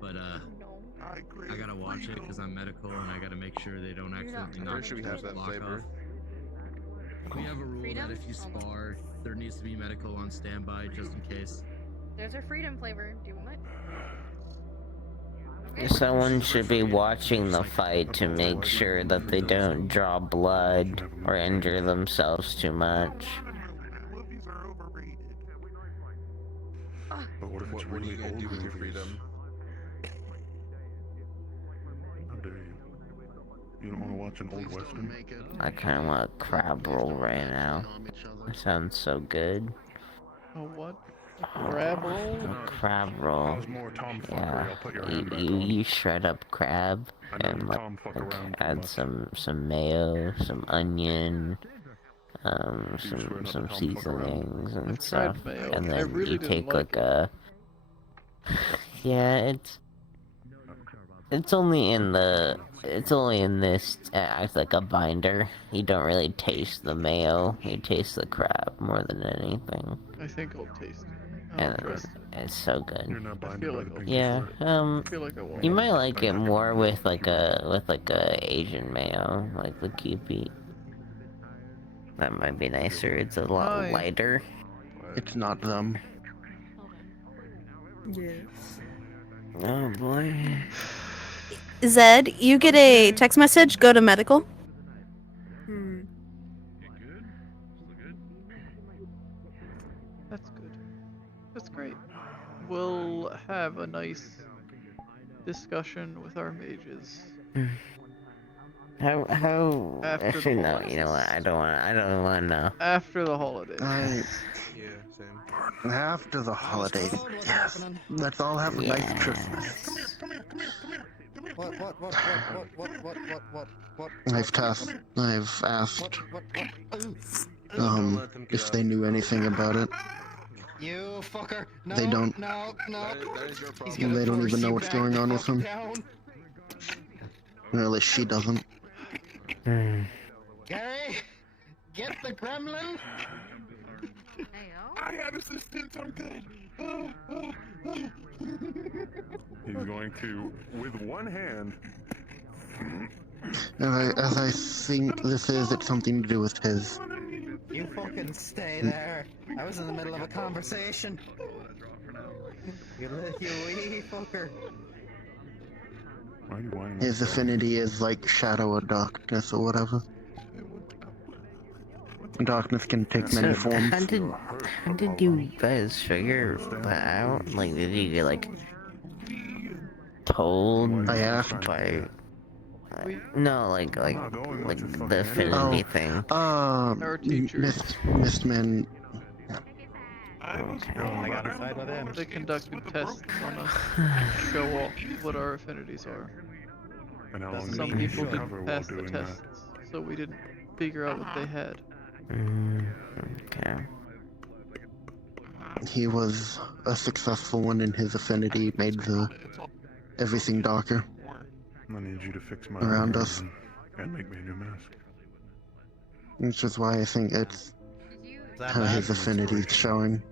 But I gotta watch it because I'm medical and I gotta make sure they don't accidentally knock Should we have that lock flavor? off. We have a rule that if you spar, there needs to be medical on standby just in case. There's a freedom flavor. Do you want it? Someone should be watching the fight to make sure that they don't draw blood or injure themselves too much. But what if it's What are really you gonna old do with your movies? freedom? How dare you? You don't want to watch an old western? I kind of want a crab roll right now. It sounds so good. Oh, what? Crab roll? A crab roll. More tomfoolery, Yeah. I'll put your hand back You shred up crab and tomfuck around too add much. some mayo, some onion, some seasonings and stuff, mayo. and I then really you didn't take like like a. Yeah, it's only in this as like a binder. You don't really taste the mayo. You taste the crab more than anything. I think I'll taste it. And it's so good. I feel like I'll Yeah, I feel like I won't. you might like it more with like a Asian mayo, like the Cupid. That might be nicer. It's a lot lighter. It's not them. Yes. Oh boy. Zed, you get a text message, go to medical. That's good. That's great. We'll have a nice discussion with our mages. How After actually the no, you know what? I don't want to know. After the holidays. Yeah, same. After the holidays, yes. Let's all have a nice Christmas. I've asked, if they knew anything about it. You fucker. No, They don't. No. That is your problem. They don't even know what's going on with him. Down. Or at least she doesn't. Gary, get the gremlin. I have assistance, I'm good. He's going to, with one hand. As I think this is, it's something to do with his. You fucking stay there. I was in the middle of a conversation. You wee fucker. Why are you whining? His affinity is like shadow or darkness or whatever. Darkness can take many forms. How did you guys figure that out? Like, did you get like told? I asked. By no, like the affinity thing. Our teachers. Mistman. They conducted tests on us to show off what our affinities are. And how long Some did you people cover didn't while pass the doing that? tests, so we didn't figure out what they had. Okay. He was a successful one in his affinity, made everything darker I need you to fix my around armor us. and make me a new mask. Which is why I think it's how his affinity's showing.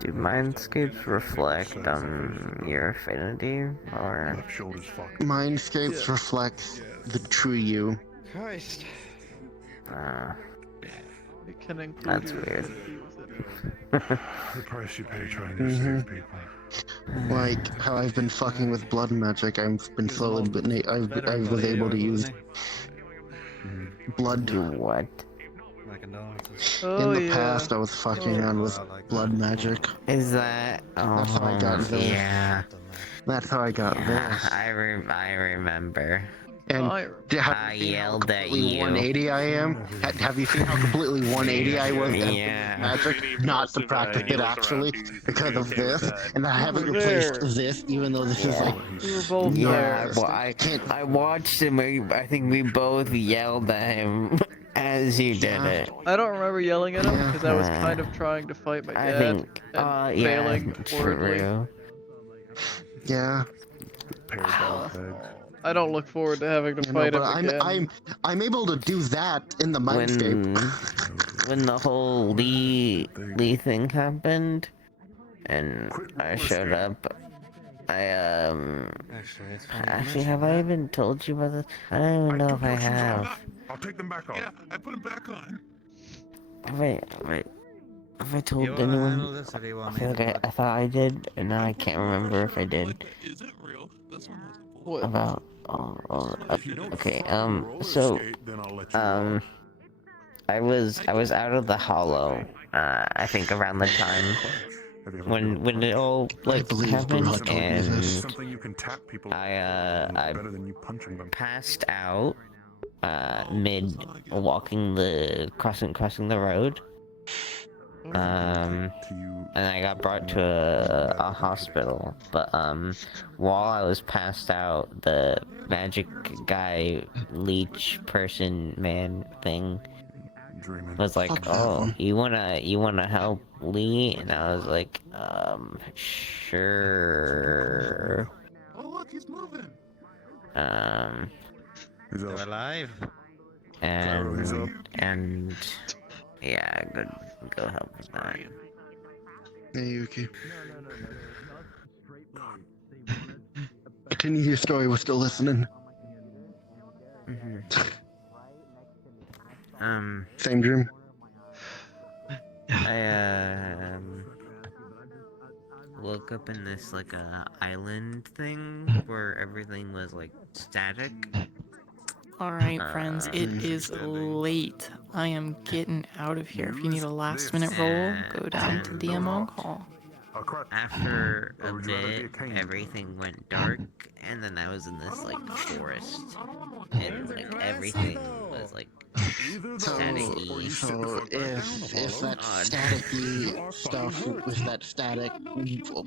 Do mindscapes reflect on your affinity, or? Mindscapes reflects the true you. Christ. It can include That's your weird. affinity with it. The price you pay trying to save people. Like how I've been fucking with blood magic, I've been slowly, but I was able to use blood. Do what? Oh, In the yeah. past, I was fucking around with blood magic. Is that? That's how I got this. Yeah. That's how I got this. I remember. And I yelled at you. 180 I am? Have you seen how completely 180 I was at magic? Not to practice it actually, because of this. And I haven't replaced this, even though this is like... We were both Yeah, well, I watched him. I think we both yelled at him as you did it. I don't remember yelling at him because I was kind of trying to fight my dad. I think, and yeah, failing horribly. true. Yeah. I don't look forward to having to fight him again. I'm able to do that in the mindscape. When the whole Lee thing happened, and I showed up, actually, have I even told you about this? I don't even know if I have. I'll take them back on. Yeah, I put them back on. Have I told anyone? I feel like I thought I did, and now I can't remember if I did. Is it real? That's what What? About okay, so I was out of the hollow, I think around the time when it all like happened, and I passed out mid crossing the road. And I got brought to a hospital, but while I was passed out, the magic guy, leech person man thing was like, "Oh, you wanna help Lee?" And I was like, sure. Oh look, he's moving. He's alive. And yeah, go help with that. Hey, Yuki. Continue your story, we're still listening. Same dream. I woke up in this like island thing where everything was like static. Alright, friends, it is late. I am getting out of here. If you need a last minute roll, go down to the on call. After a bit, everything went dark, and then I was in this like forest, and like everything was like static-y. So if that staticky stuff with that static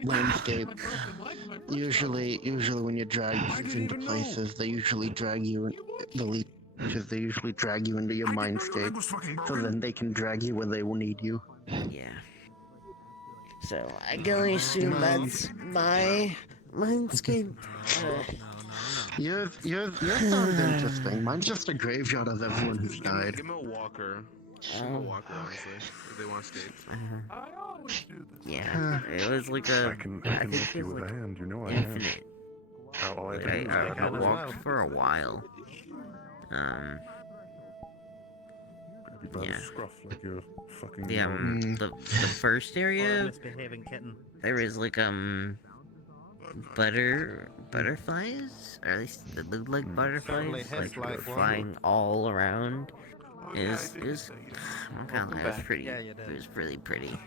landscape, usually when you drag into places, they usually drag you they usually drag you into your mindscape, so then they can drag you where they will need you. Yeah. So I can only assume that's my mindscape. Yours sounds interesting. Mine's just a graveyard of everyone who's died. Give him a walker. Give him a walker, honestly, if they want to escape. Yeah, it was like a. I can I think lift it you was with like a hand, you know I am. infinite. All I Like, do is I walked for a while. Yeah. Like you're fucking The first area, Misbehaving kitten. there was like butterflies, or at least it looked like butterflies, like flying all around. It was I'm kind of, it was pretty. It was really pretty.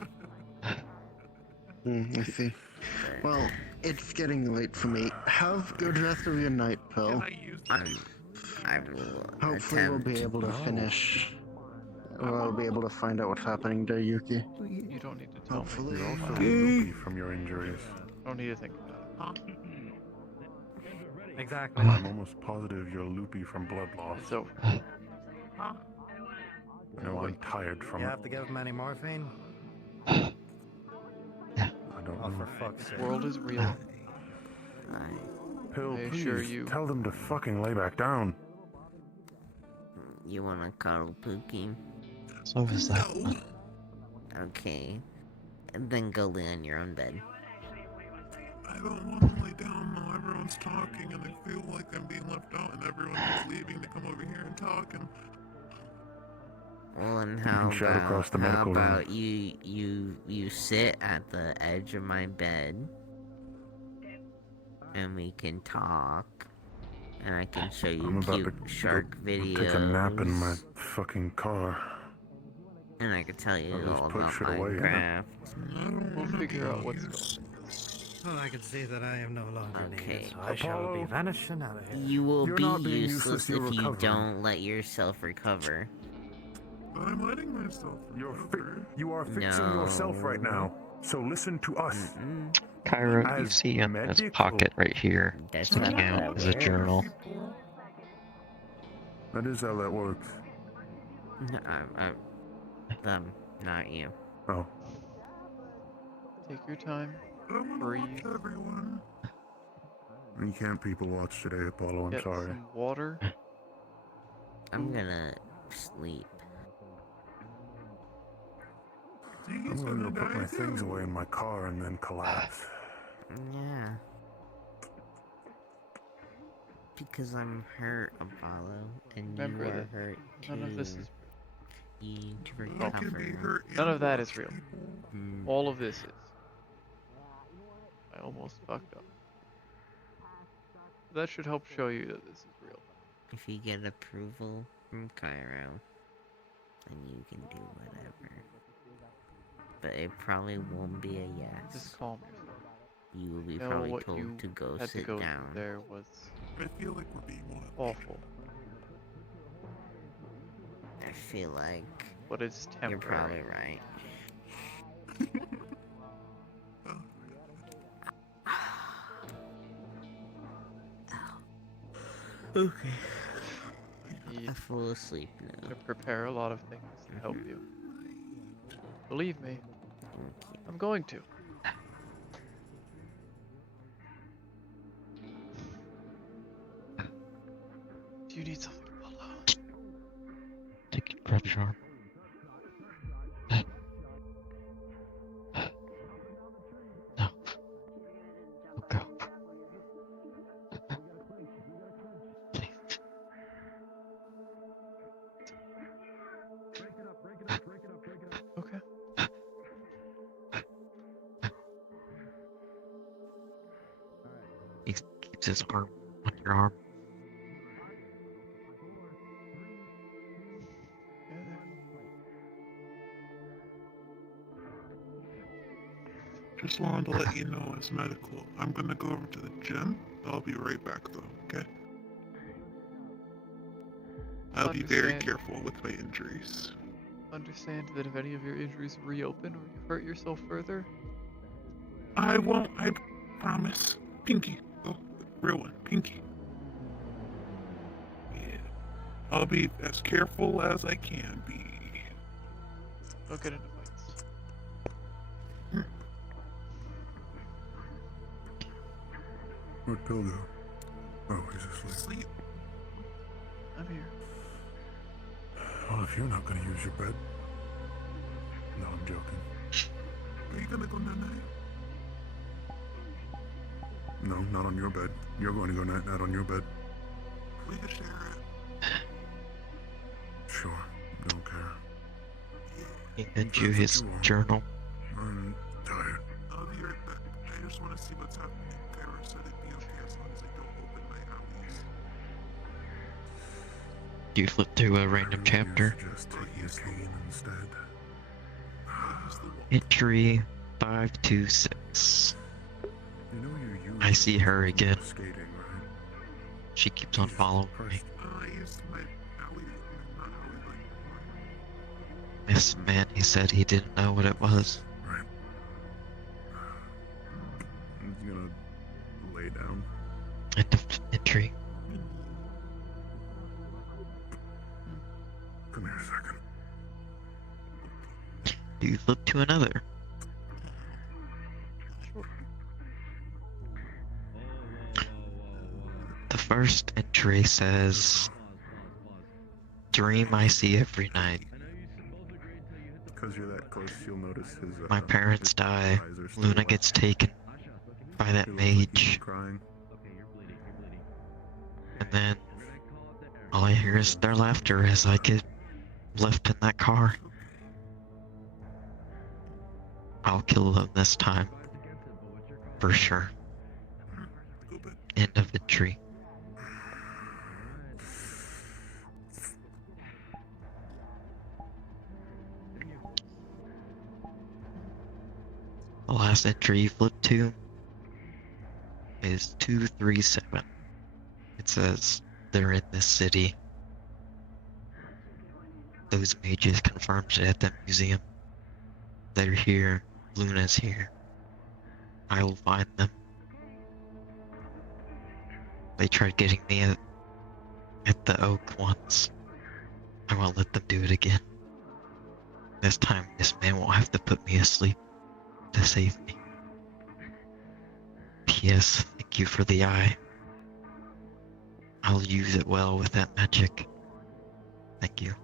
I see. Well, it's getting late for me. Have good rest of your night, Phil. I will Hopefully we'll be able to finish. Or I'll be able to find out what's happening there, Yuki. You don't need to tell me. You're also loopy from your injuries. Don't need to think about it. Exactly. I'm almost positive you're loopy from blood loss. So. No, I'm tired from You it. have to give him any morphine? I don't Oh, know. for fuck's sake. This world is real. Pill, I please, assure you. tell them to fucking lay back down. You wanna cuddle Pookie? So is that. Okay. And then go lay on your own bed. I don't want to lay down while everyone's talking, and I feel like I'm being left out, and everyone's just leaving to come over here and talk. And Well, and You how can shout across the about medical room. you sit at the edge of my bed, and we can talk, and I can show you I'm about cute to shark go take a nap in my videos, fucking car. and I can tell you I'll just all put about shit away in it. Minecraft. We'll figure out what's going on. Well, I can see that I am no longer Okay. needed, so I shall be vanishing out of here. You will You're be not being useless useless, you're if you recovering. don't let yourself recover. I'm letting myself. You are fixing yourself right now. So listen to us. Cairo, you As see in this medical- pocket right here, That's sticking not how out that is a works. journal. That is how that works. No, them, not you. Oh. Take your time. Breathe. Everyone. You can't people watch today, Apollo. I'm Get sorry. some water. I'm gonna sleep. I'm gonna go put my things away in my car and then collapse. Yeah. Because I'm hurt, Apollo, and Remember you are that hurt too. none of this is You need to real. recover. None of that is real. Mm. All of this is. I almost fucked up. That should help show you that this is real. If you get approval from Cairo, then you can do whatever. But it probably won't be a yes. Just calm yourself. You will be You know probably what told you to go had sit to go down. through there was I feel like we're being awful. I feel like But it's you're temporary. probably right. Okay. You I fall asleep now. to prepare a lot of things to help you. Believe me, I'm going to. Do you need something, Apollo? Take it, grab your arm. No. Oh, go. Please. Okay. He keeps his arm on your arm. Just wanted to let you know it's medical. I'm gonna go over to the gym. I'll be right back though, okay? I'll be very Understand. careful with my injuries. Understand that if any of your injuries reopen or you hurt yourself further, I won't, I promise. Pinky. Oh, real one, Pinky. Yeah. I'll be as careful as I can be. don't get into fights. Where'd Bill go? Oh, he's asleep. I'm here. Well, if you're not gonna use your bed. No, I'm joking. Are you gonna go night-night? No, not on your bed. You're going to go night-night on your bed. We can share it. Sure, don't care. He handed you his journal. I'm tired. I'll be right back. I just want to see what's happening. Cairo said it'd be okay as long as I don't open my alleys. You flip through a random chapter. Just taking a cane instead. Entry 526. You know you're I see her again. skating, right? She keeps on following me. I used my alley, not alley, like This man, he said he didn't know what it was. right. I'm gonna lay down. End of entry. Come here a second. You flip to another. The first entry says, dream I see every night. Because you're that close, you'll notice his. My parents his die. eyes are still Luna wet. gets taken by that He looks like he's mage. crying. And then all I hear is their laughter as I get left in that car. I'll kill them this time. For sure. End of entry. The last entry you flip to is 237. It says they're in this city. Those mages confirmed it at the museum. They're here. Luna's here. I will find them. They tried getting me at the Oak once. I won't let them do it again. This time, this man won't have to put me asleep to save me. P.S. Thank you for the eye. I'll use it well with that magic. Thank you.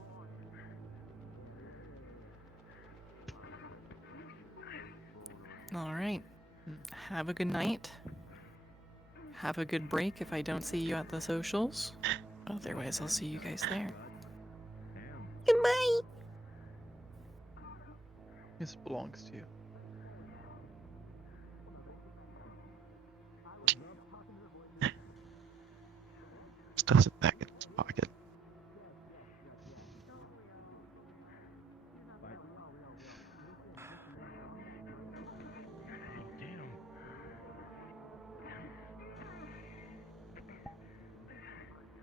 Alright. Have a good night. Have a good break if I don't see you at the socials. Otherwise, I'll see you guys there. Goodbye. This belongs to you. Stuffs it back in his pocket.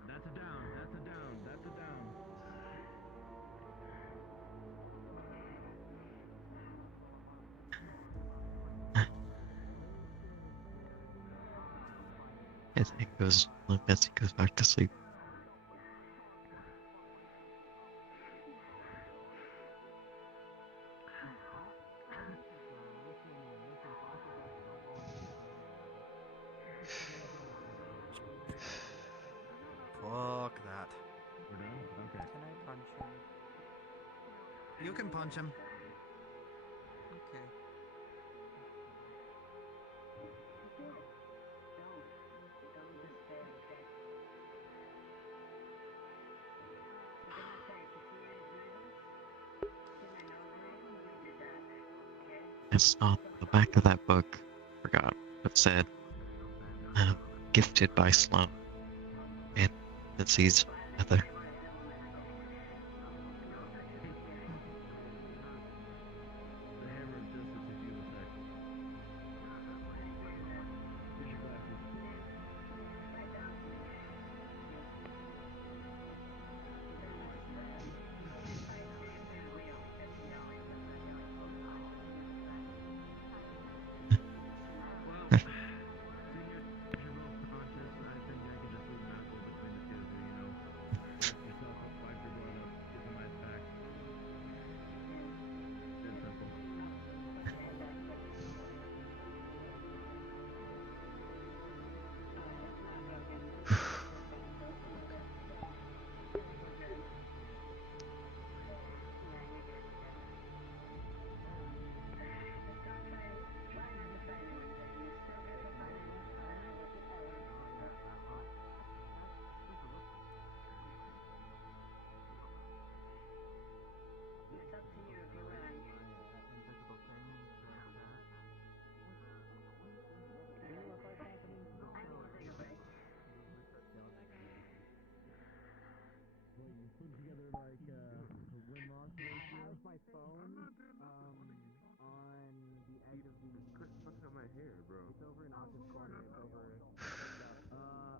That's a down, that's a down, that's a down. As it goes, Betsy goes back to sleep. Fuck that. We're done? Okay. Can I punch him? You can punch him. Okay. It's on the back of that book. Forgot what it said. Gifted by Sloan and Betsy's mother.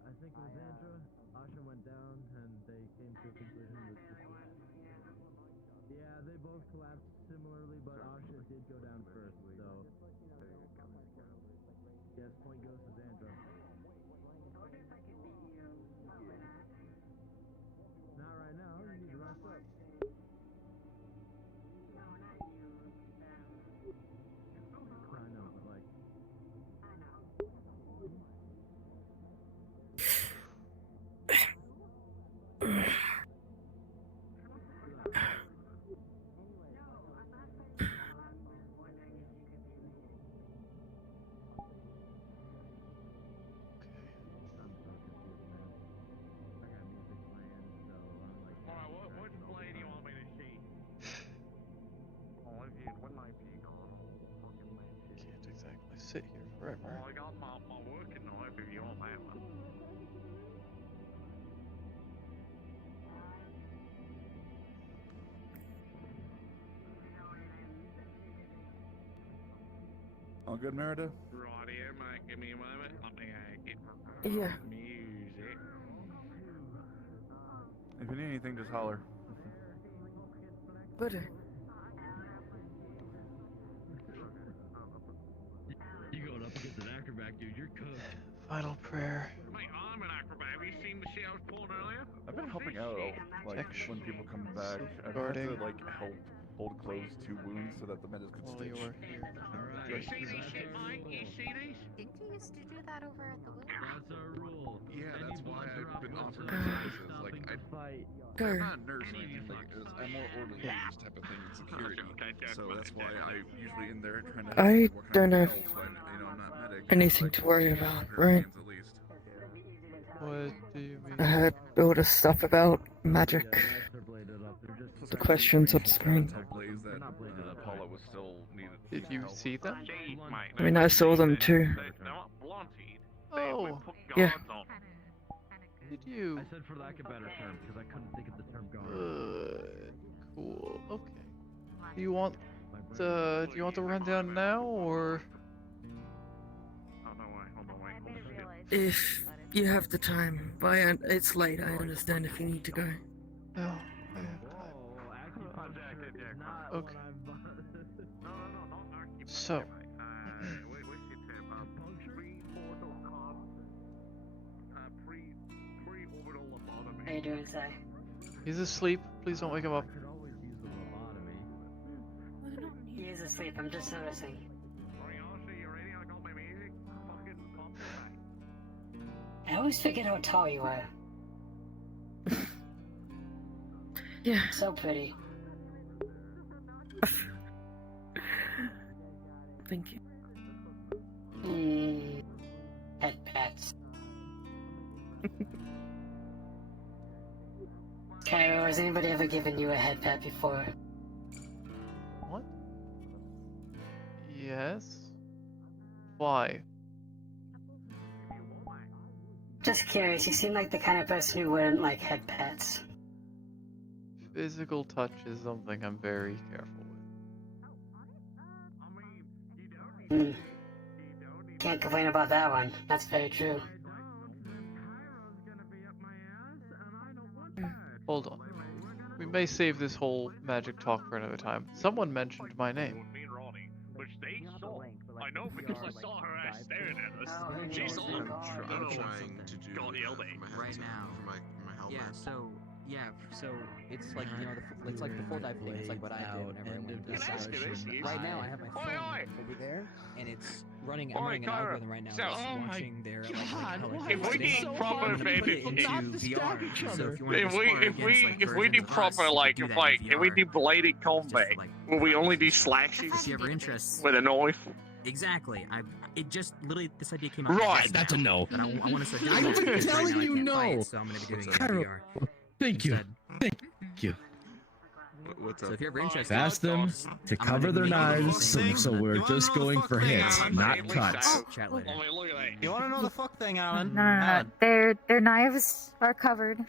I think it was Andra. Asha went down and they came to a conclusion that yeah, they both collapsed similarly, but Asha did go down first, so yes, point goes to Andra. Not right now, you need to rest up. I know, but like Which play do you want me to change? Right, Oh, I got my working knife if you want that one. All good, Merida? Right here, mate. Give me a moment. Let me get Yeah. music. If you need anything, just holler. Butter. You going up against an acrobat, dude? You're cooked. Final prayer. Mate, I'm an acrobat. Have you seen the shit I was pulling earlier? I've been helping out, like, when people come back. I've had to, like, help hold close 2 wounds so that the medics could stitch. You see these shit, mate? You see these? Didn't you used to do that over at the Willow? That's our rule. Yeah, that's why I've been offering my services. Like, I'm not a nurse or anything. Like, I'm more orderly this type of thing in security. So that's why I'm usually in there trying to I what don't kind of have help, but, you know, I'm not medic. anything to worry about, right? At least. What do you mean? I had all the stuff about magic. The questions up screen. Did you see them? I mean, I saw them too. Oh. Yeah. Did you? I said for lack of a better term because I couldn't think of the term guard. Good. Cool. Okay. Do you want the rundown now or? If you have the time, it's late. I understand if you need to go. No, I have time. Okay. So. How you doing, Si? He's asleep. Please don't wake him up. He is asleep. I'm just noticing. I always forget how tall you are. Yeah. So pretty. Thank you. Head pats. Cairo, has anybody ever given you a head pat before? What? Yes. Why? Just curious, you seem like the kind of person who wouldn't like head pats. Physical touch is something I'm very careful with. Can't complain about that one. That's very true. Hold on. We may save this whole magic talk for another time. Someone mentioned my name. Which they saw. I know because I saw her ass staring at us. She saw him. I'm trying to do God, yelled at. Right now. for my helmet. So it's like, you know, it's like the full dive thing. It's like what I did whenever I went to the Right now, I have my phone over there, and it's running. I'm running an algorithm right now. So, it's watching their if we need proper baby, if we need proper if we need bladed combat, will we only do slashes? If you ever interested with a knife? Exactly. It just literally this idea came up. Right, that's a no. But I want to start doing I've it been because telling right now I you can't no. fight it, so I'm gonna be doing it Cairo, VR. Thank you. Thank you. What's So if you're ever interested, Ask them to cover their knives, so we're just going for hits, not cuts. Chat later. You want to know the fuck thing, Alan? No. Their knives are covered.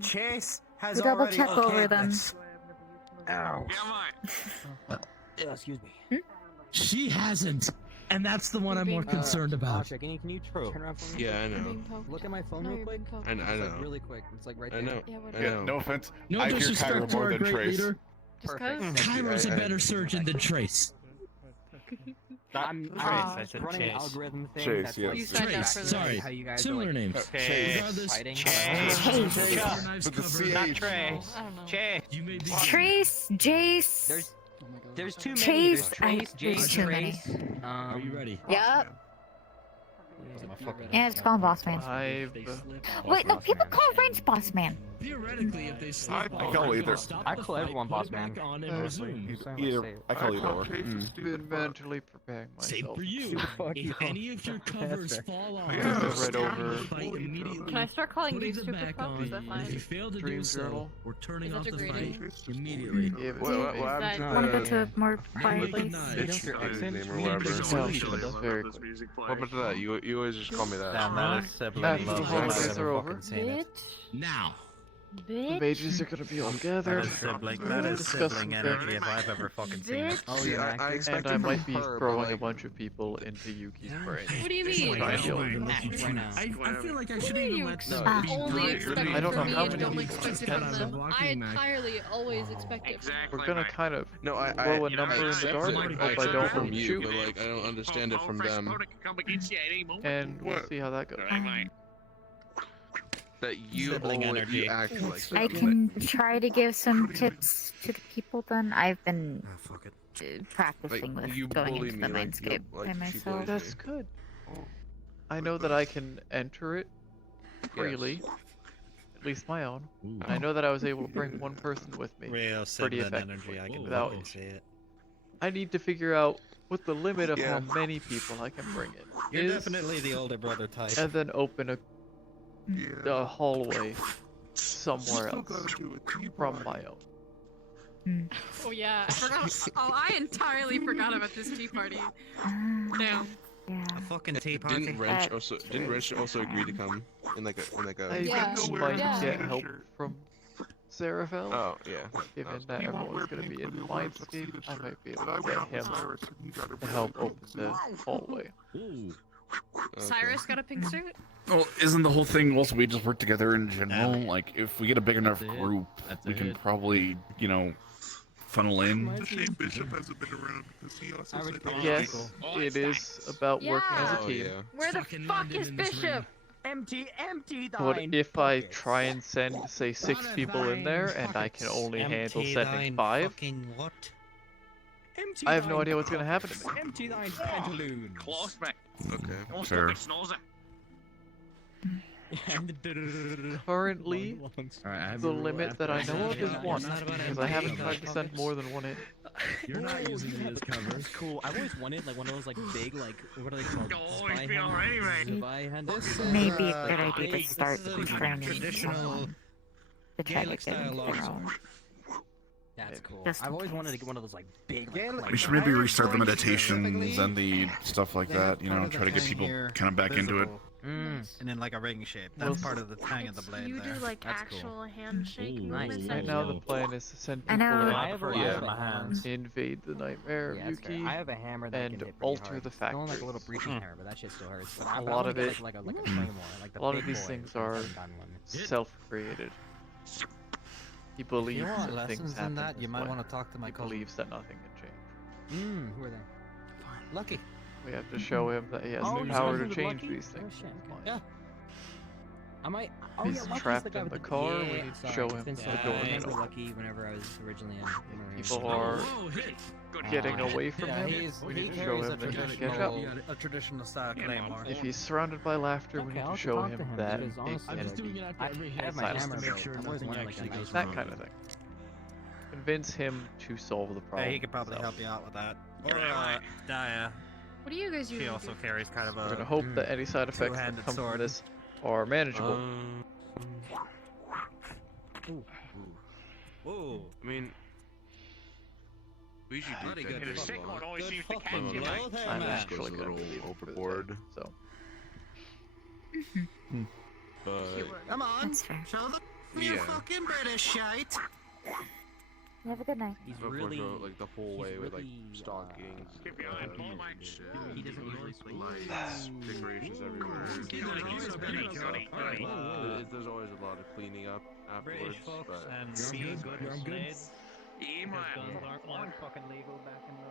Chase has We double already check over okayed them. this. Ow. Excuse me. She hasn't, and that's the one I'm more concerned about. Can you turn around for me? Yeah, I know. Look at my phone real quick. I know. It's like really quick. It's like right I there. know. Yeah, no offense. No I fear Cairo disrespect to more our than great Trace. leader. Perfect. Cairo's a better surgeon than Trace. I'm running an algorithm thing. Chase, that's yes. like You signed up Trace, for this. sorry. How you guys Similar are, like, names. Regardless, fighting. Knives But the covered. CH. I don't know. You may be Trace, Jace. There's too many. Chase, There's there's too many. Are you ready? Yep. Yeah, it's called Boss Man. I've Wait, no, people call Range Boss Man. theoretically, if they slip I off, call they're either. gonna stop I the call fight, everyone put boss it back man. on, and resume. Either I call either or. I've been mentally preparing Same myself. for you. If any of your covers fall off, Yeah. you're Read stopping over the fight immediately. Can I start calling putting you them stupid back fuck? on. Is that fine? If you fail to Dream do so, journal. we're turning Is that off the degrading? fight immediately. What happened to Want to go to a more quiet place? Recognize your accent? name or we need to whatever. be social. Very quick. What happened to that? You always just call me that. After the holidays are over, Now. the mages are gonna be all gathered. Discuss some things. I've ever fucking seen it. Oh yeah, I And expect I it might from be her, but, throwing a like, bunch of people into Yuki's brain. What do you mean? I Trying to- feel like I should What do even you let expect? that be Only right. expect I it don't from know me how and many don't people expect it can from send. them. I entirely always expect it from them. We're gonna kind of No, I throw a number in the accept dark. it. Hope I I accept don't it from you, shoot, but like I don't understand it from them. and we'll see how that goes. That you Sibling only energy. you act like I that. can try to give some tips to the people then. I've been practicing Like, with you going bully into the me like mindscape like by she myself. bullies That's me. good. I know that I can enter it freely, at least my own. I know that I was able to bring one person with me Real pretty sibling effectively energy, I can without fucking see it. I need to figure out what the limit of how many people I can bring in You're is, definitely the older brother type. and then open a hallway somewhere else from my own. Oh yeah, I forgot. Oh, I entirely forgot about this tea party. Damn. Yeah. A fucking tea party. Didn't Wrench also agree to come in like a I Yeah. might Yeah. get help from Seraphel. Oh yeah. Given that everyone's gonna be in Mindscape, I might be able to get him to help open the hallway. Cyrus got a pink suit. Well, isn't the whole thing also we just work together in general? Like, if we get a big enough group, we can probably, you know, funnel in. Bishop hasn't been around because he also said Yes, it is about working as a Oh, team. yeah. Where the fuck is Bishop? Empty But if I try and send, say, 6 people in there, and I can only handle sending 5, What? I have no idea what's gonna happen to me. Empty thine pantaloons. Close, mate. Okay. Fair. Currently, the limit that I know of is 1, because I haven't tried to send more than 1 in. You're not using it as cover. That's cool. I've always wanted like one of those like big like what are they called? Spy hand. This may be a good idea to This start is a training traditional someone to try to Gaelic get style into log their sword. own. That's cool. Just I've in always wanted to case. get one of those like big. Like, We should maybe restart the meditations and the stuff like that, you know, try to get people kind of back into it. And in like a ring shape. That's part of the tang of the blade You there. do like That's actual handshake Ooh, movements. Right now, the plan is to send I people know. in, I have a hand. invade the Nightmare Yeah, of that's fair. Yuki, I have a hammer that and can hit pretty alter hard. the It's only like a factories. little breaching hammer, but that shit still hurts. But I A lot wanna of get, it, like a claymore, like the a lot big of these boy, things like a are gun one. self-created. He If believes you want that things lessons happen in that, this you might way. want to talk to my He cousin. believes that nothing can change. Who are they? Lucky. We have to show him that he has Oh, the you're power talking to to change Lucky? these things. Oh, shit, It's okay. fine. Yeah. I might. Oh He's yeah, Lucky's trapped the guy in with the car, we Yeah, need to sorry, show it's him been the so door long. I is remember open. Lucky whenever I was originally in. People are getting away from Yeah, him. We he need to show carries him a that he can catch up. traditional style claymore. If he's surrounded by laughter, we Okay, need I'll to show talk him to him, that because it honestly, can I'm just be I have my silenced. hammer, Make but sure I've always nothing wanted like a actually nice goes that one. kind of thing. Convince him to solve the problem. Yeah, he could probably help you out with that. Or Daya. What do you guys She usually also do? carries kind of We're a gonna hope that any side effects that two-handed come from sword. this are manageable. Ooh. I mean, we usually do Bloody that. good. Good Sick one always seems seems to to catch you, mate. I'm man. actually Goes a gonna little leave it for the overboard. day, so. But Come on, That's fair. show them your fucking British shite. Have a good night. He's so really like the whole way with like really, stalking, He doesn't really lights, decorations everywhere. There's always a lot of cleaning up afterwards, but and being good with blades. Guns aren't fucking legal back in the